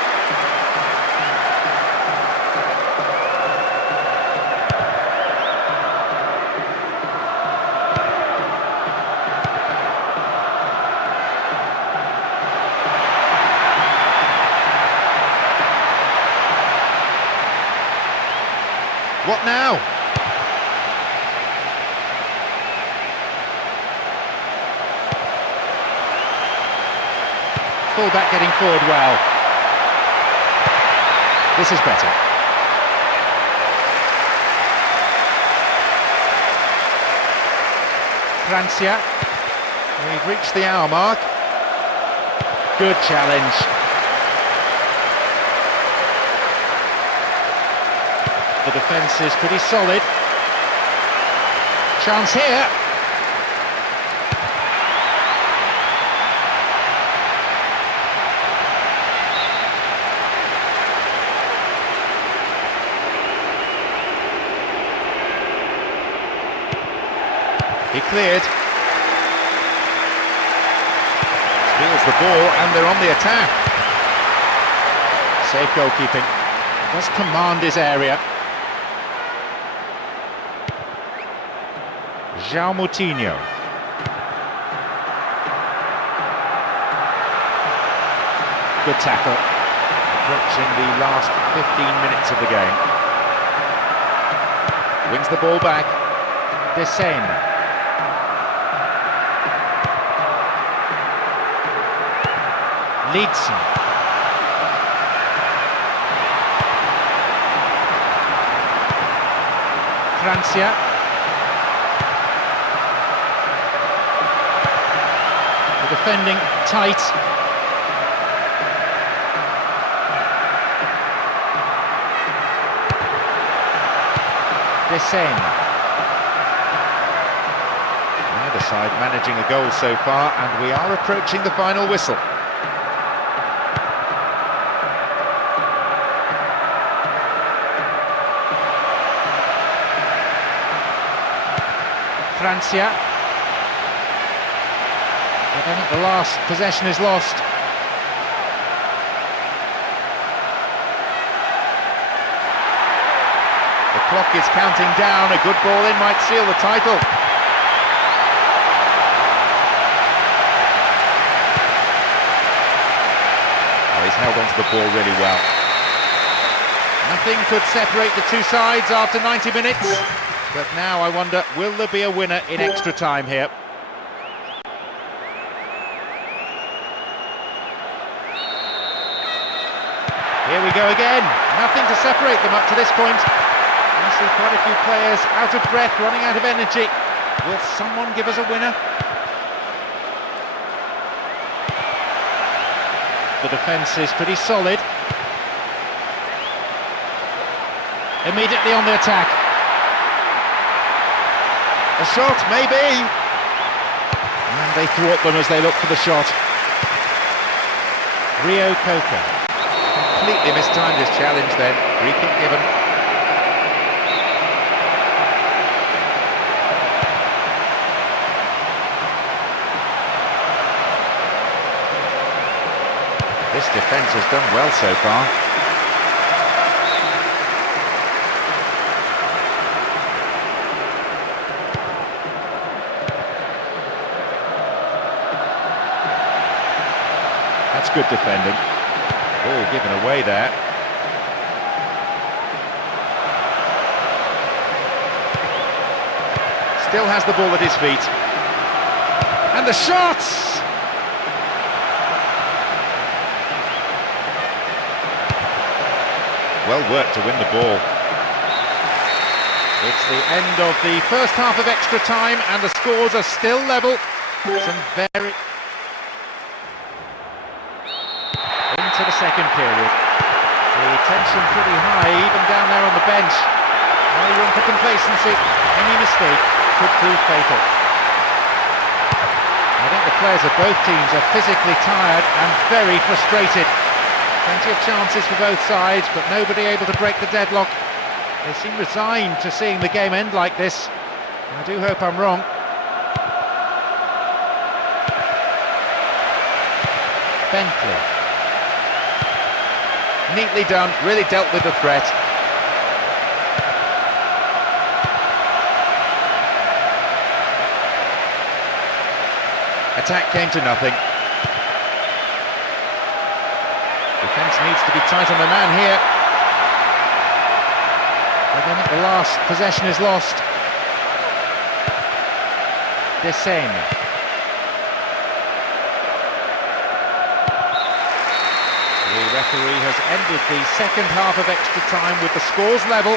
What now? Fullback getting forward well. This is better. Francia. We've reached the hour mark. Good challenge. The defence is pretty solid. Chance here. He cleared. Steals the ball and they're on the attack. Safe goalkeeping. Does command his area. João Moutinho. Good tackle. Approaching the last 15 minutes of the game. Wins the ball back. Descent. Leadson. Francia. The defending tight. Descent. Neither side managing a goal so far, and we are approaching the final whistle. Francia. But then at the last, possession is lost. The clock is counting down. A good ball in might seal the title. Oh, he's held onto the ball really well. Nothing could separate the two sides after 90 minutes. But now I wonder, will there be a winner in extra time here? Here we go again. Nothing to separate them up to this point. I see quite a few players out of breath, running out of energy. Will someone give us a winner? The defence is pretty solid. Immediately on the attack. A shot, maybe. And they thwart them as they look for the shot. Rio Coca. Completely mistimed his challenge then. Free kick given. This defence has done well so far. That's good defending. Ball given away there. Still has the ball at his feet. And the shots! Well worked to win the ball. It's the end of the first half of extra time and the scores are still level. Some very... Into the second period. The tension pretty high, even down there on the bench. No room for complacency. Any mistake could prove fatal. I think the players of both teams are physically tired and very frustrated. Plenty of chances for both sides, but nobody able to break the deadlock. They seem resigned to seeing the game end like this. I do hope I'm wrong. Bentley. Neatly done, really dealt with the threat. Attack came to nothing. Defence needs to be tight on the man here. But then at the last, possession is lost. Desaigne. The referee has ended the second half of extra time with the scores level.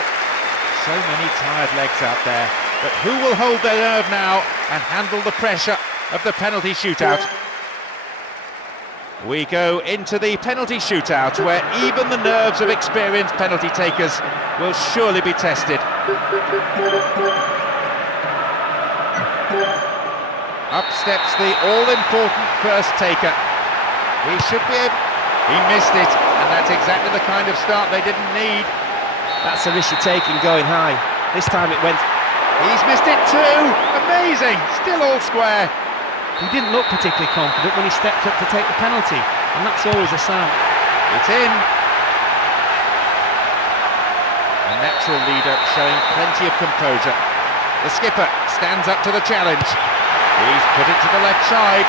So many tired legs out there. But who will hold their nerve now and handle the pressure of the penalty shootout? We go into the penalty shootout where even the nerves of experienced penalty takers will surely be tested. Up steps the all-important first taker. He should be able... He missed it, and that's exactly the kind of start they didn't need. That's a risk you're taking going high. This time it went... He's missed it too! Amazing! Still all square. He didn't look particularly confident when he stepped up to take the penalty, and that's always a sign. It's in. A natural leader showing plenty of composure. The skipper stands up to the challenge. He's put it to the left side.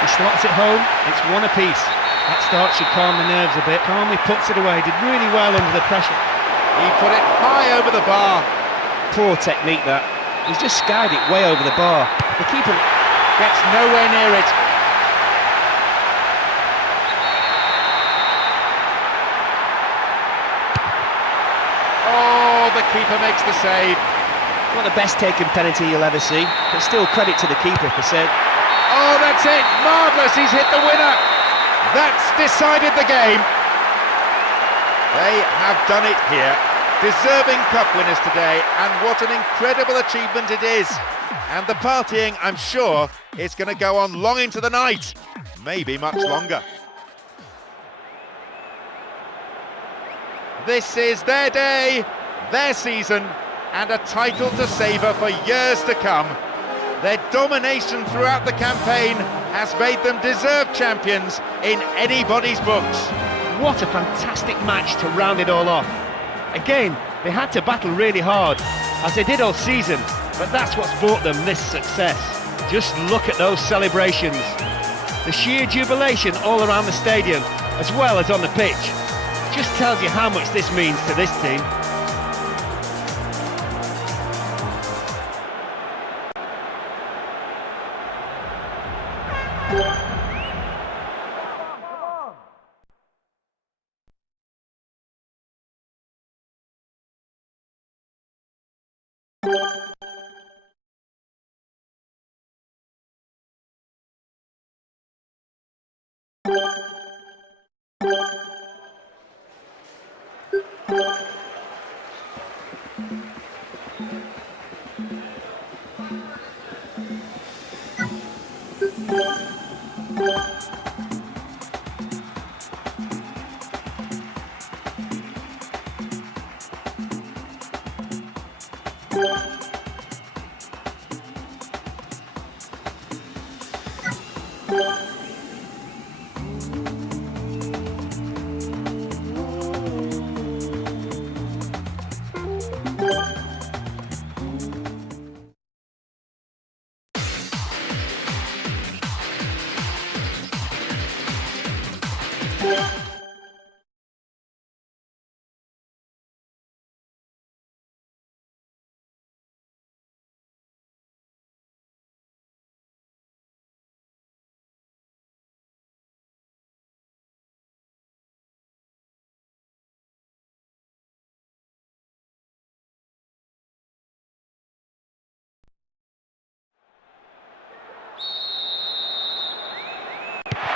He slots it home, it's one apiece. That start should calm the nerves a bit. Calmly puts it away, did really well under the pressure. He put it high over the bar. Poor technique that. He's just skied it way over the bar. The keeper Gets nowhere near it. Oh, the keeper makes the save. not the best taken penalty you'll ever see, but still credit to the keeper for saying... Oh, that's it! Marvellous! He's hit the winner! That's decided the game. They have done it here. Deserving cup winners today, and what an incredible achievement it is. And the partying, I'm sure, is going to go on long into the night. Maybe much longer. This is their day, their season, and a title to savour for years to come. Their domination throughout the campaign has made them deserved champions in anybody's books. What a fantastic match to round it all off. Again, they had to battle really hard, as they did all season, but that's what's brought them this success. Just look at those celebrations. The sheer jubilation all around the stadium, as well as on the pitch. Just tells you how much this means to this team.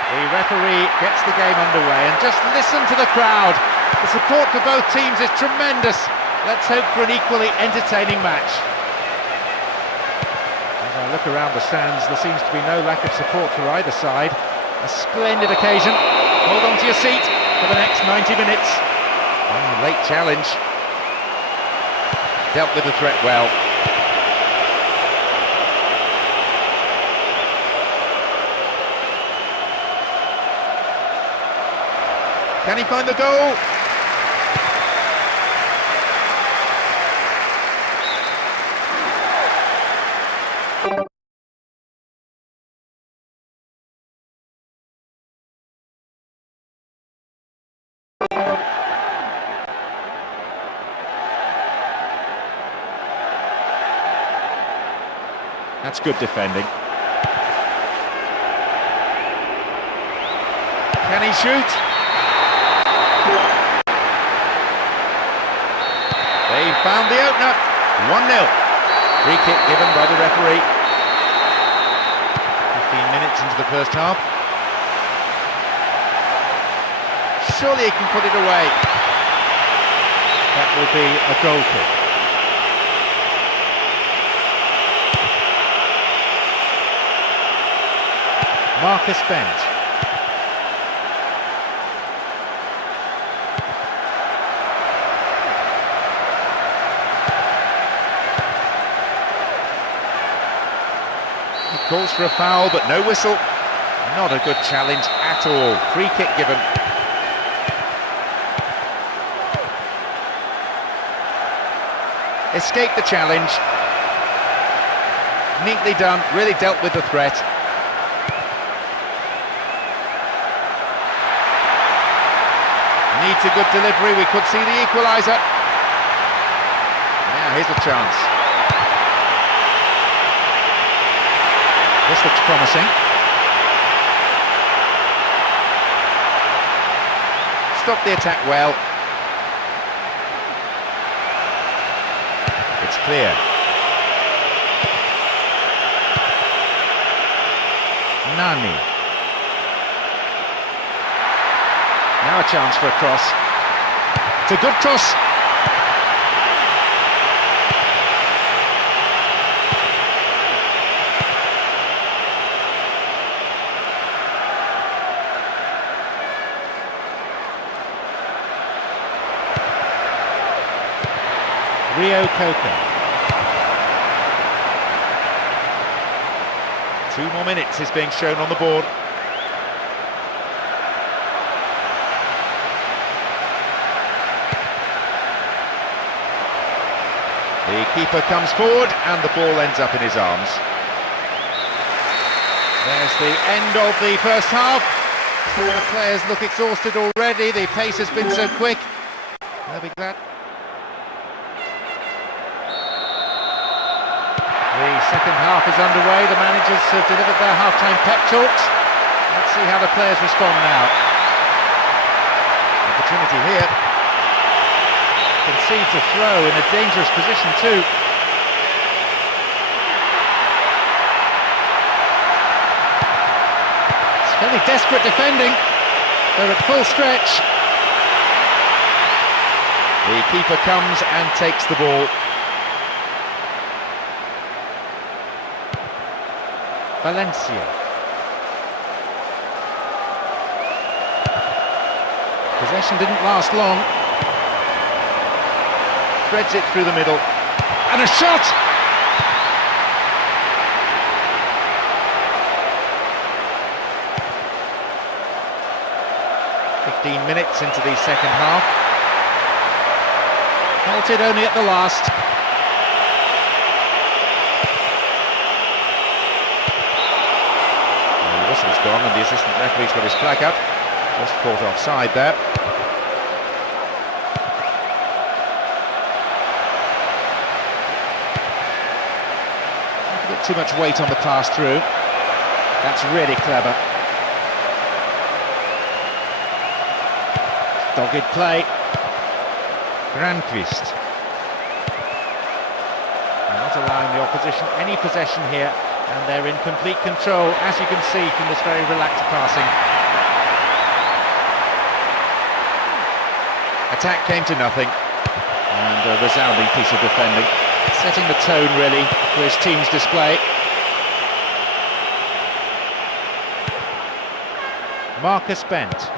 The referee gets the game underway, and just listen to the crowd. The support for both teams is tremendous. Let's hope for an equally entertaining match. As I look around the stands, there seems to be no lack of support for either side. A splendid occasion. Hold on to your seat for the next 90 minutes. Late challenge. Dealt with the threat well. Can he find the goal? That's good defending. Can he shoot? They found the opener. 1-0. Free kick given by the referee. 15 minutes into the first half. Surely he can put it away. That will be a goal kick. Marcus Bent. He calls for a foul, but no whistle. Not a good challenge at all. Free kick given. Escaped the challenge. Neatly done, really dealt with the threat. Needs a good delivery, we could see the equaliser. Now here's a chance. This looks promising. Stopped the attack well. It's clear. Nani. Now a chance for a cross. It's a good cross. Rio Coco. 2 more minutes is being shown on the board. The keeper comes forward and the ball ends up in his arms. There's the end of the first half. The players look exhausted already. The pace has been so quick. They'll be glad. The second half is underway. The managers have delivered their half-time pep talks. Let's see how the players respond now. Opportunity here. Concedes a throw in a dangerous position too. It's fairly desperate defending. They're at full stretch. The keeper comes and takes the ball. Valencia. Possession didn't last long. Threads it through the middle. And a shot! "15 minutes into the second half. Halted only at the last. The whistle's gone and the assistant referee's got his flag up. Just caught offside there. Too much weight on the pass through. That's really clever. Dogged play. Grandquist. Not allowing the opposition any possession here, and they're in complete control, as you can see from this very relaxed passing. Attack came to nothing, and a resounding piece of defending. Setting the tone, really, for his team's display. Marcus Bent.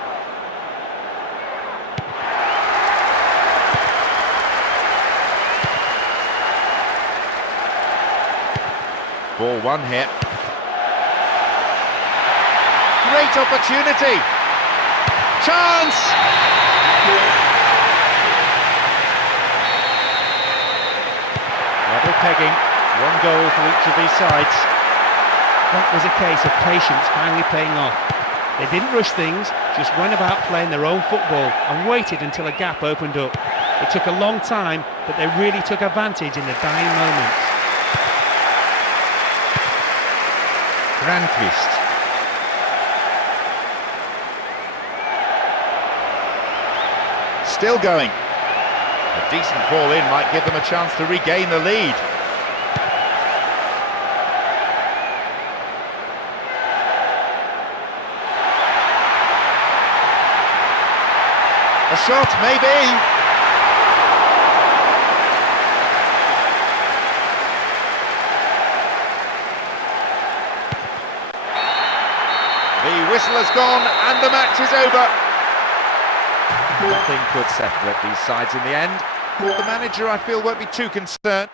Ball one here. Great opportunity. Chance! Level pegging, 1 goal for each of these sides. That was a case of patience finally paying off. They didn't rush things, just went about playing their own football and waited until a gap opened up. It took a long time, but they really took advantage in the dying moments. Grandquist. Still going. A decent ball in might give them a chance to regain the lead. A shot, maybe. The whistle has gone and the match is over. Nothing could separate these sides in the end. The manager, I feel, won't be too concerned.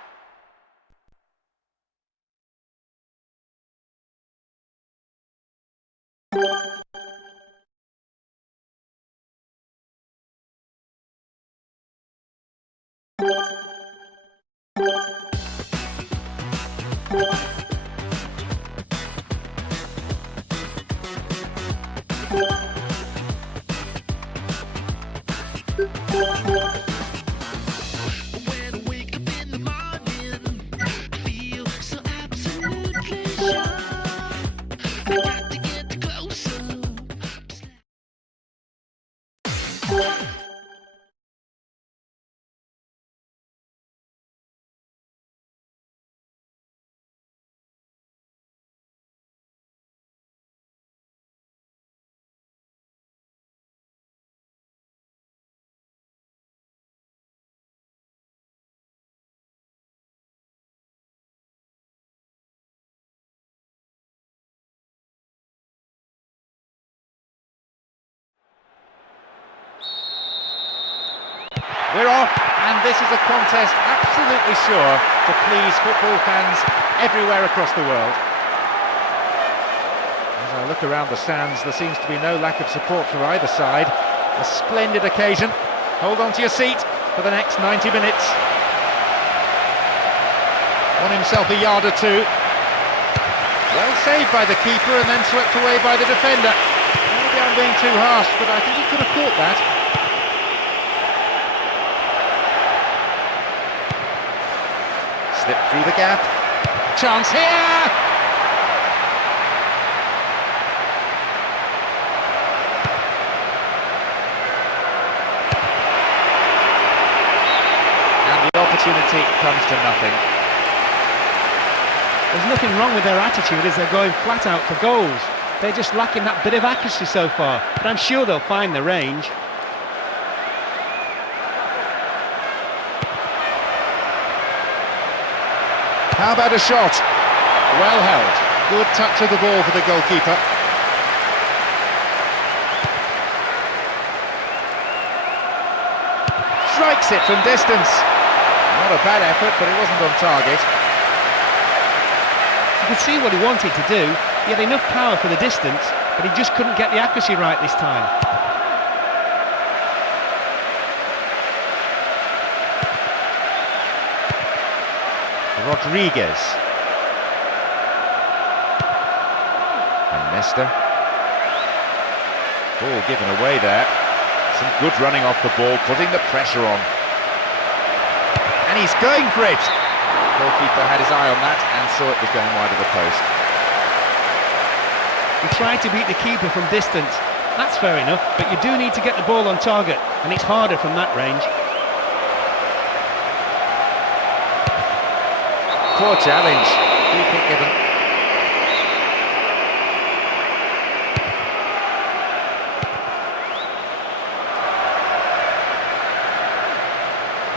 We're off, and this is a contest absolutely sure to please football fans everywhere across the world. As I look around the stands, there seems to be no lack of support for either side. A splendid occasion. Hold on to your seat for the next 90 minutes. Won himself a yard or two. Well saved by the keeper and then swept away by the defender. Maybe I'm being too harsh, but I think he could have caught that. Slip through the gap. Chance here! And the opportunity comes to nothing. There's nothing wrong with their attitude as they're going flat out for goals. They're just lacking that bit of accuracy so far, but I'm sure they'll find the range. How about a shot? Well held. Good touch of the ball for the goalkeeper. Strikes it from distance. Not a bad effort, but it wasn't on target. You could see what he wanted to do. He had enough power for the distance, but he just couldn't get the accuracy right this time. Rodriguez. And Nesta. Ball given away there. Some good running off the ball, putting the pressure on. And he's going for it. The goalkeeper had his eye on that and saw it was going wide of the post. He tried to beat the keeper from distance. That's fair enough, but you do need to get the ball on target, and it's harder from that range. Poor challenge. Free kick given.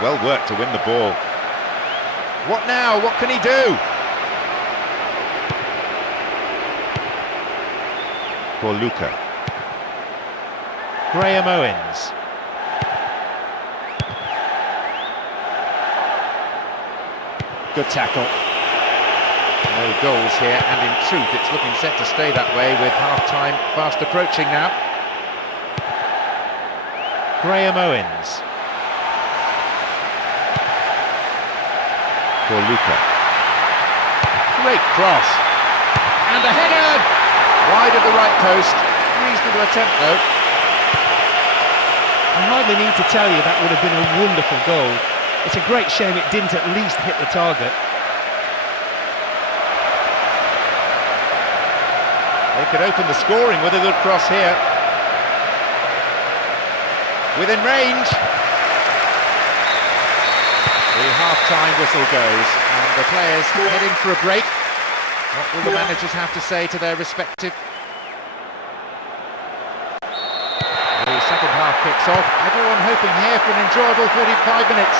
Well worked to win the ball. What now? What can he do? For Luca. Graham Owens. Good tackle. No goals here, and in truth it's looking set to stay that way with half-time fast approaching now. Graham Owens. For Luca. Great cross. And a header! Wide of the right post. Reasonable attempt though. I hardly need to tell you that would have been a wonderful goal. It's a great shame it didn't at least hit the target. They could open the scoring with a good cross here. Within range. The half-time whistle goes, and the players heading for a break. What will the managers have to say to their respective... The second half kicks off. Everyone hoping here for an enjoyable 45 minutes.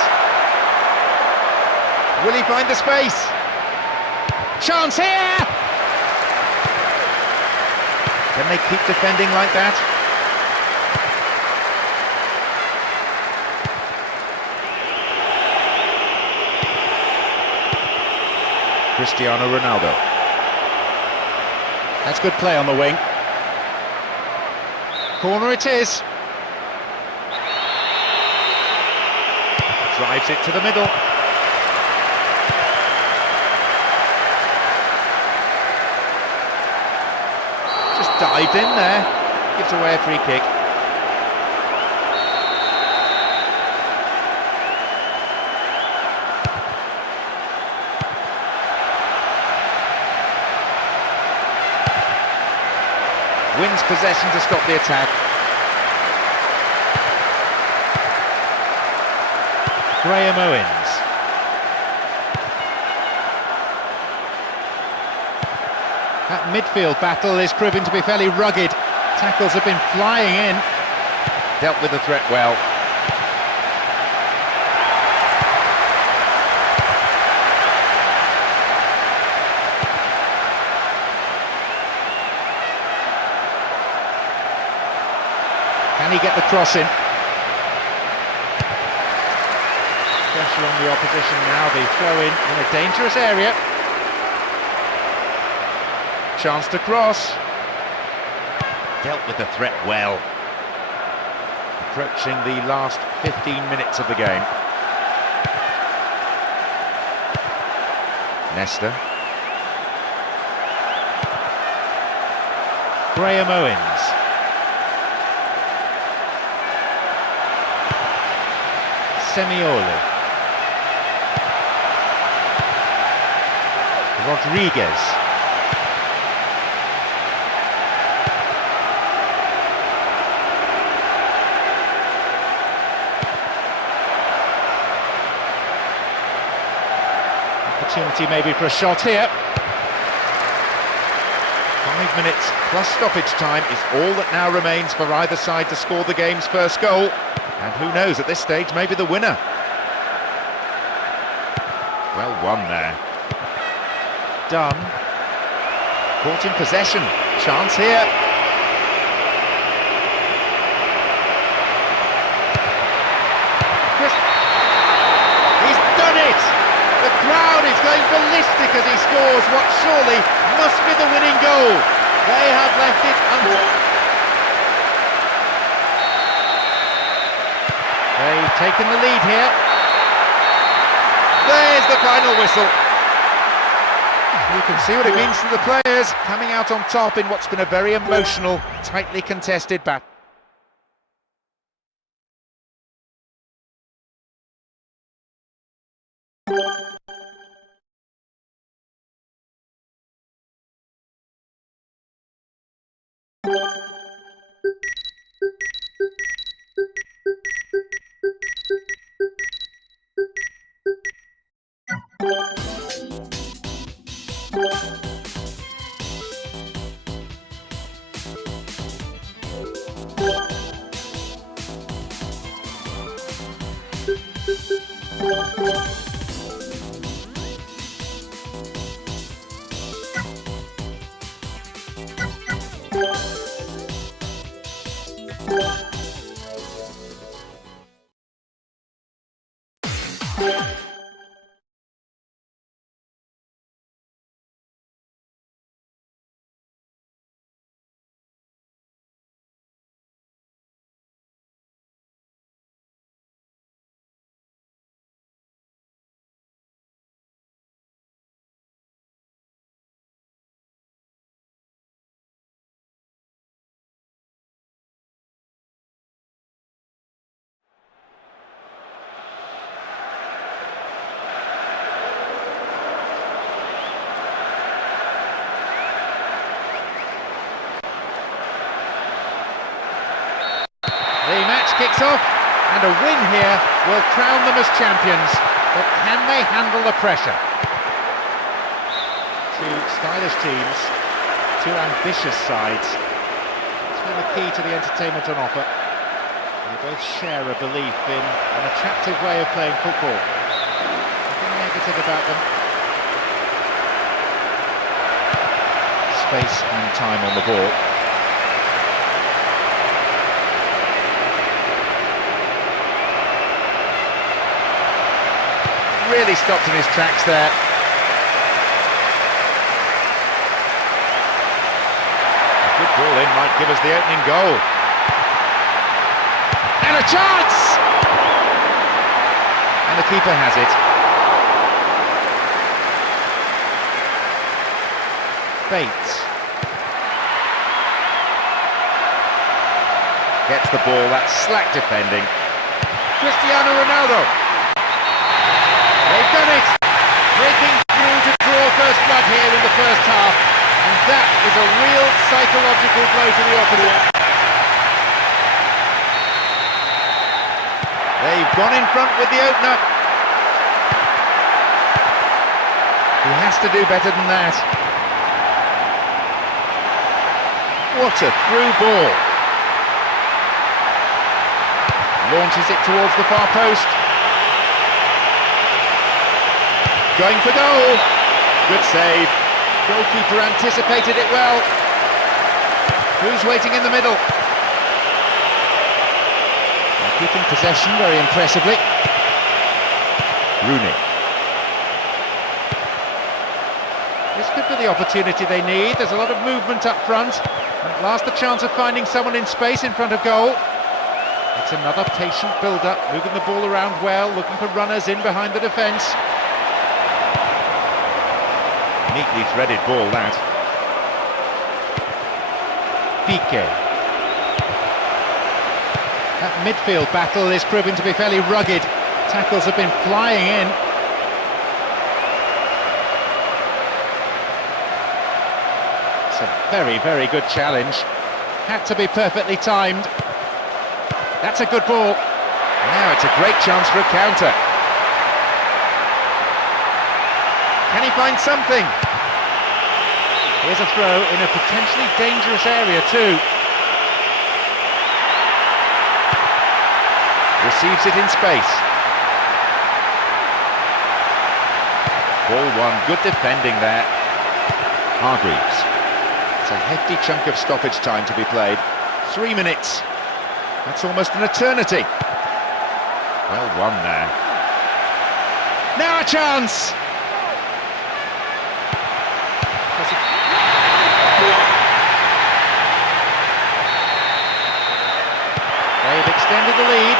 Will he find the space? Chance here! Can they keep defending like that? Cristiano Ronaldo. That's good play on the wing. Corner it is. Drives it to the middle. Just dived in there. Gives away a free kick. Wins possession to stop the attack. Graham Owens. That midfield battle is proving to be fairly rugged. Tackles have been flying in. Dealt with the threat well. Can he get the cross in? Pressure on the opposition now, they throw in a dangerous area. Chance to cross. Dealt with the threat well. Approaching the last 15 minutes of the game. Nesta. Graham Owens. Semiolo. Rodriguez. Opportunity maybe for a shot here. 5 minutes plus stoppage time is all that now remains for either side to score the game's first goal. And who knows, at this stage, maybe the winner. Well won there. Done. Caught in possession. Chance here. He's done it! The crowd is going ballistic as he scores what surely must be the winning goal. They have left it They've taken the lead here. There's the final whistle. You can see what it means to the players, coming out on top in what's been a very emotional, tightly contested battle. The match kicks off, and a win here will crown them as champions. But can they handle the pressure? Two stylish teams, two ambitious sides. It's been the key to the entertainment on offer. They both share a belief in an attractive way of playing football. Nothing negative about them. Space and time on the ball. Really stopped in his tracks there. A good ball in might give us the opening goal. And a chance! And the keeper has it. Bates. Gets the ball, that's slack defending. Cristiano Ronaldo. They've done it! Breaking through to draw first blood here in the first half. And that is a real psychological blow to the opponent. They've gone in front with the opener. He has to do better than that. What a through ball. Launches it towards the far post. Going for goal. Good save. Goalkeeper anticipated it well. Who's waiting in the middle? They're keeping possession very impressively. Rooney. This could be the opportunity they need. There's a lot of movement up front. And at last the chance of finding someone in space in front of goal. It's another patient build-up, moving the ball around well, looking for runners in behind the defence. Neatly threaded ball, that. Piqué. That midfield battle is proving to be fairly rugged. Tackles have been flying in. It's a very, very good challenge. Had to be perfectly timed. That's a good ball. Now it's a great chance for a counter. Can he find something? Here's a throw in a potentially dangerous area too. Receives it in space. Ball one, good defending there. Hargreaves. It's a hefty chunk of stoppage time to be played. 3 minutes. That's almost an eternity. Well won there. Now a chance! They've extended the lead.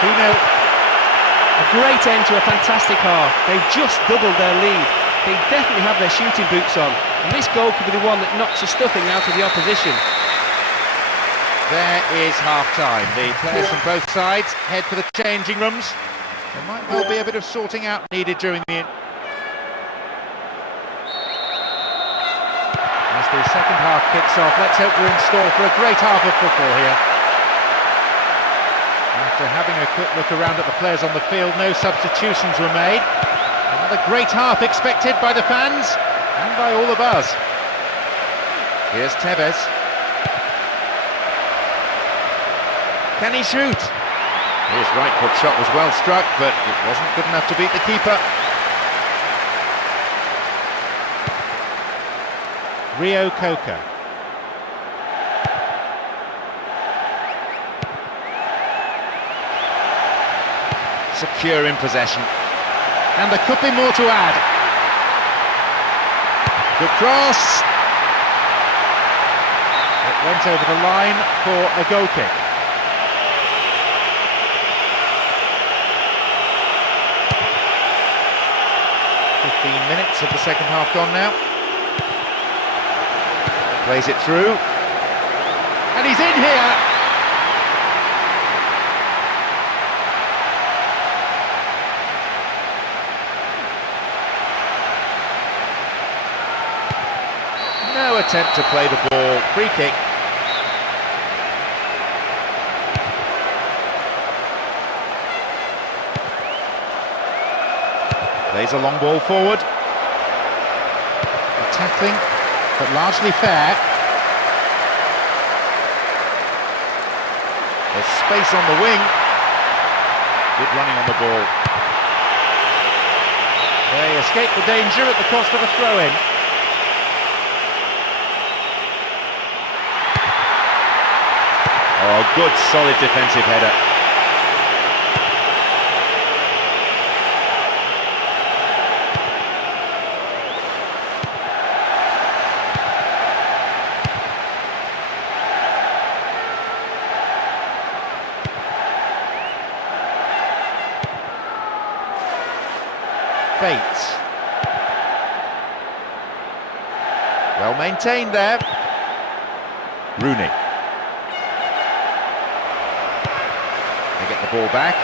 2-0. A great end to a fantastic half. They've just doubled their lead. They definitely have their shooting boots on. And this goal could be the one that knocks the stuffing out of the opposition. There is half-time. The players from both sides head for the changing rooms. There might well be a bit of sorting out needed during the... As the second half kicks off, let's hope we're in store for a great half of football here. After having a quick look around at the players on the field, no substitutions were made. Another great half expected by the fans and by all of us. Here's Tevez. Can he shoot? His right foot shot was well struck, but it wasn't good enough to beat the keeper. Rio Coca. Secure in possession. And there could be more to add. Good cross. It went over the line for a goal kick. Minutes of the second half gone now. Plays it through. And he's in here! No attempt to play the ball. Free kick. Plays a long ball forward. Tackling, but largely fair. There's space on the wing. Good running on the ball. They escape the danger at the cost of a throw-in. Oh, good solid defensive header. Bates. Well maintained there. Rooney. They get the ball back.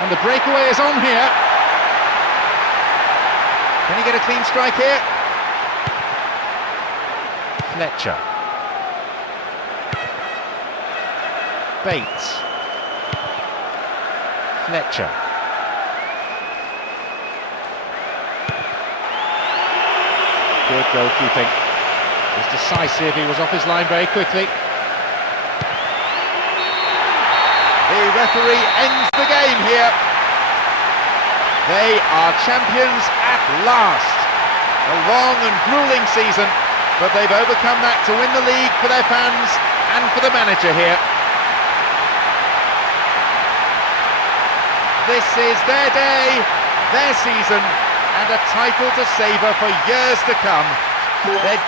And the breakaway is on here. Can he get a clean strike here? Fletcher. Bates. Fletcher. Good goalkeeping. He was decisive, he was off his line very quickly. The referee ends the game here. They are champions at last. A long and gruelling season, but they've overcome that to win the league for their fans and for the manager here. This is their day, their season, and a title to savour for years to come. They're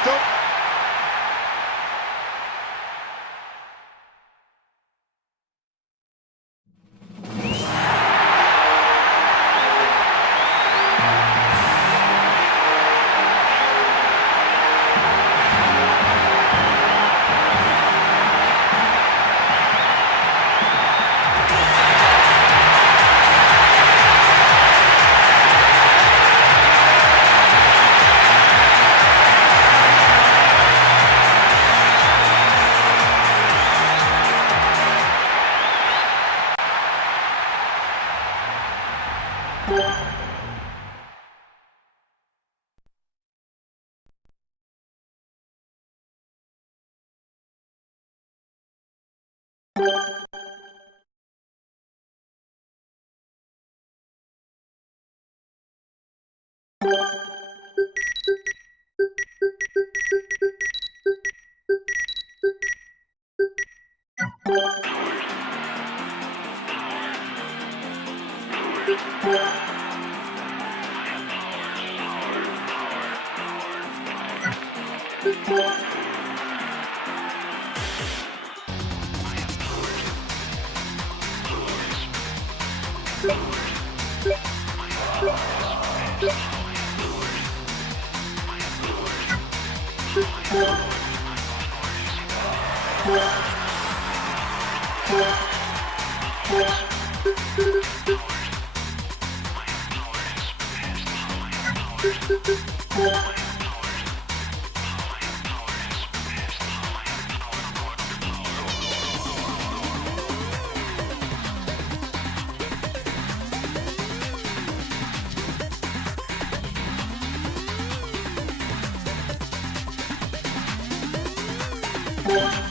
Play.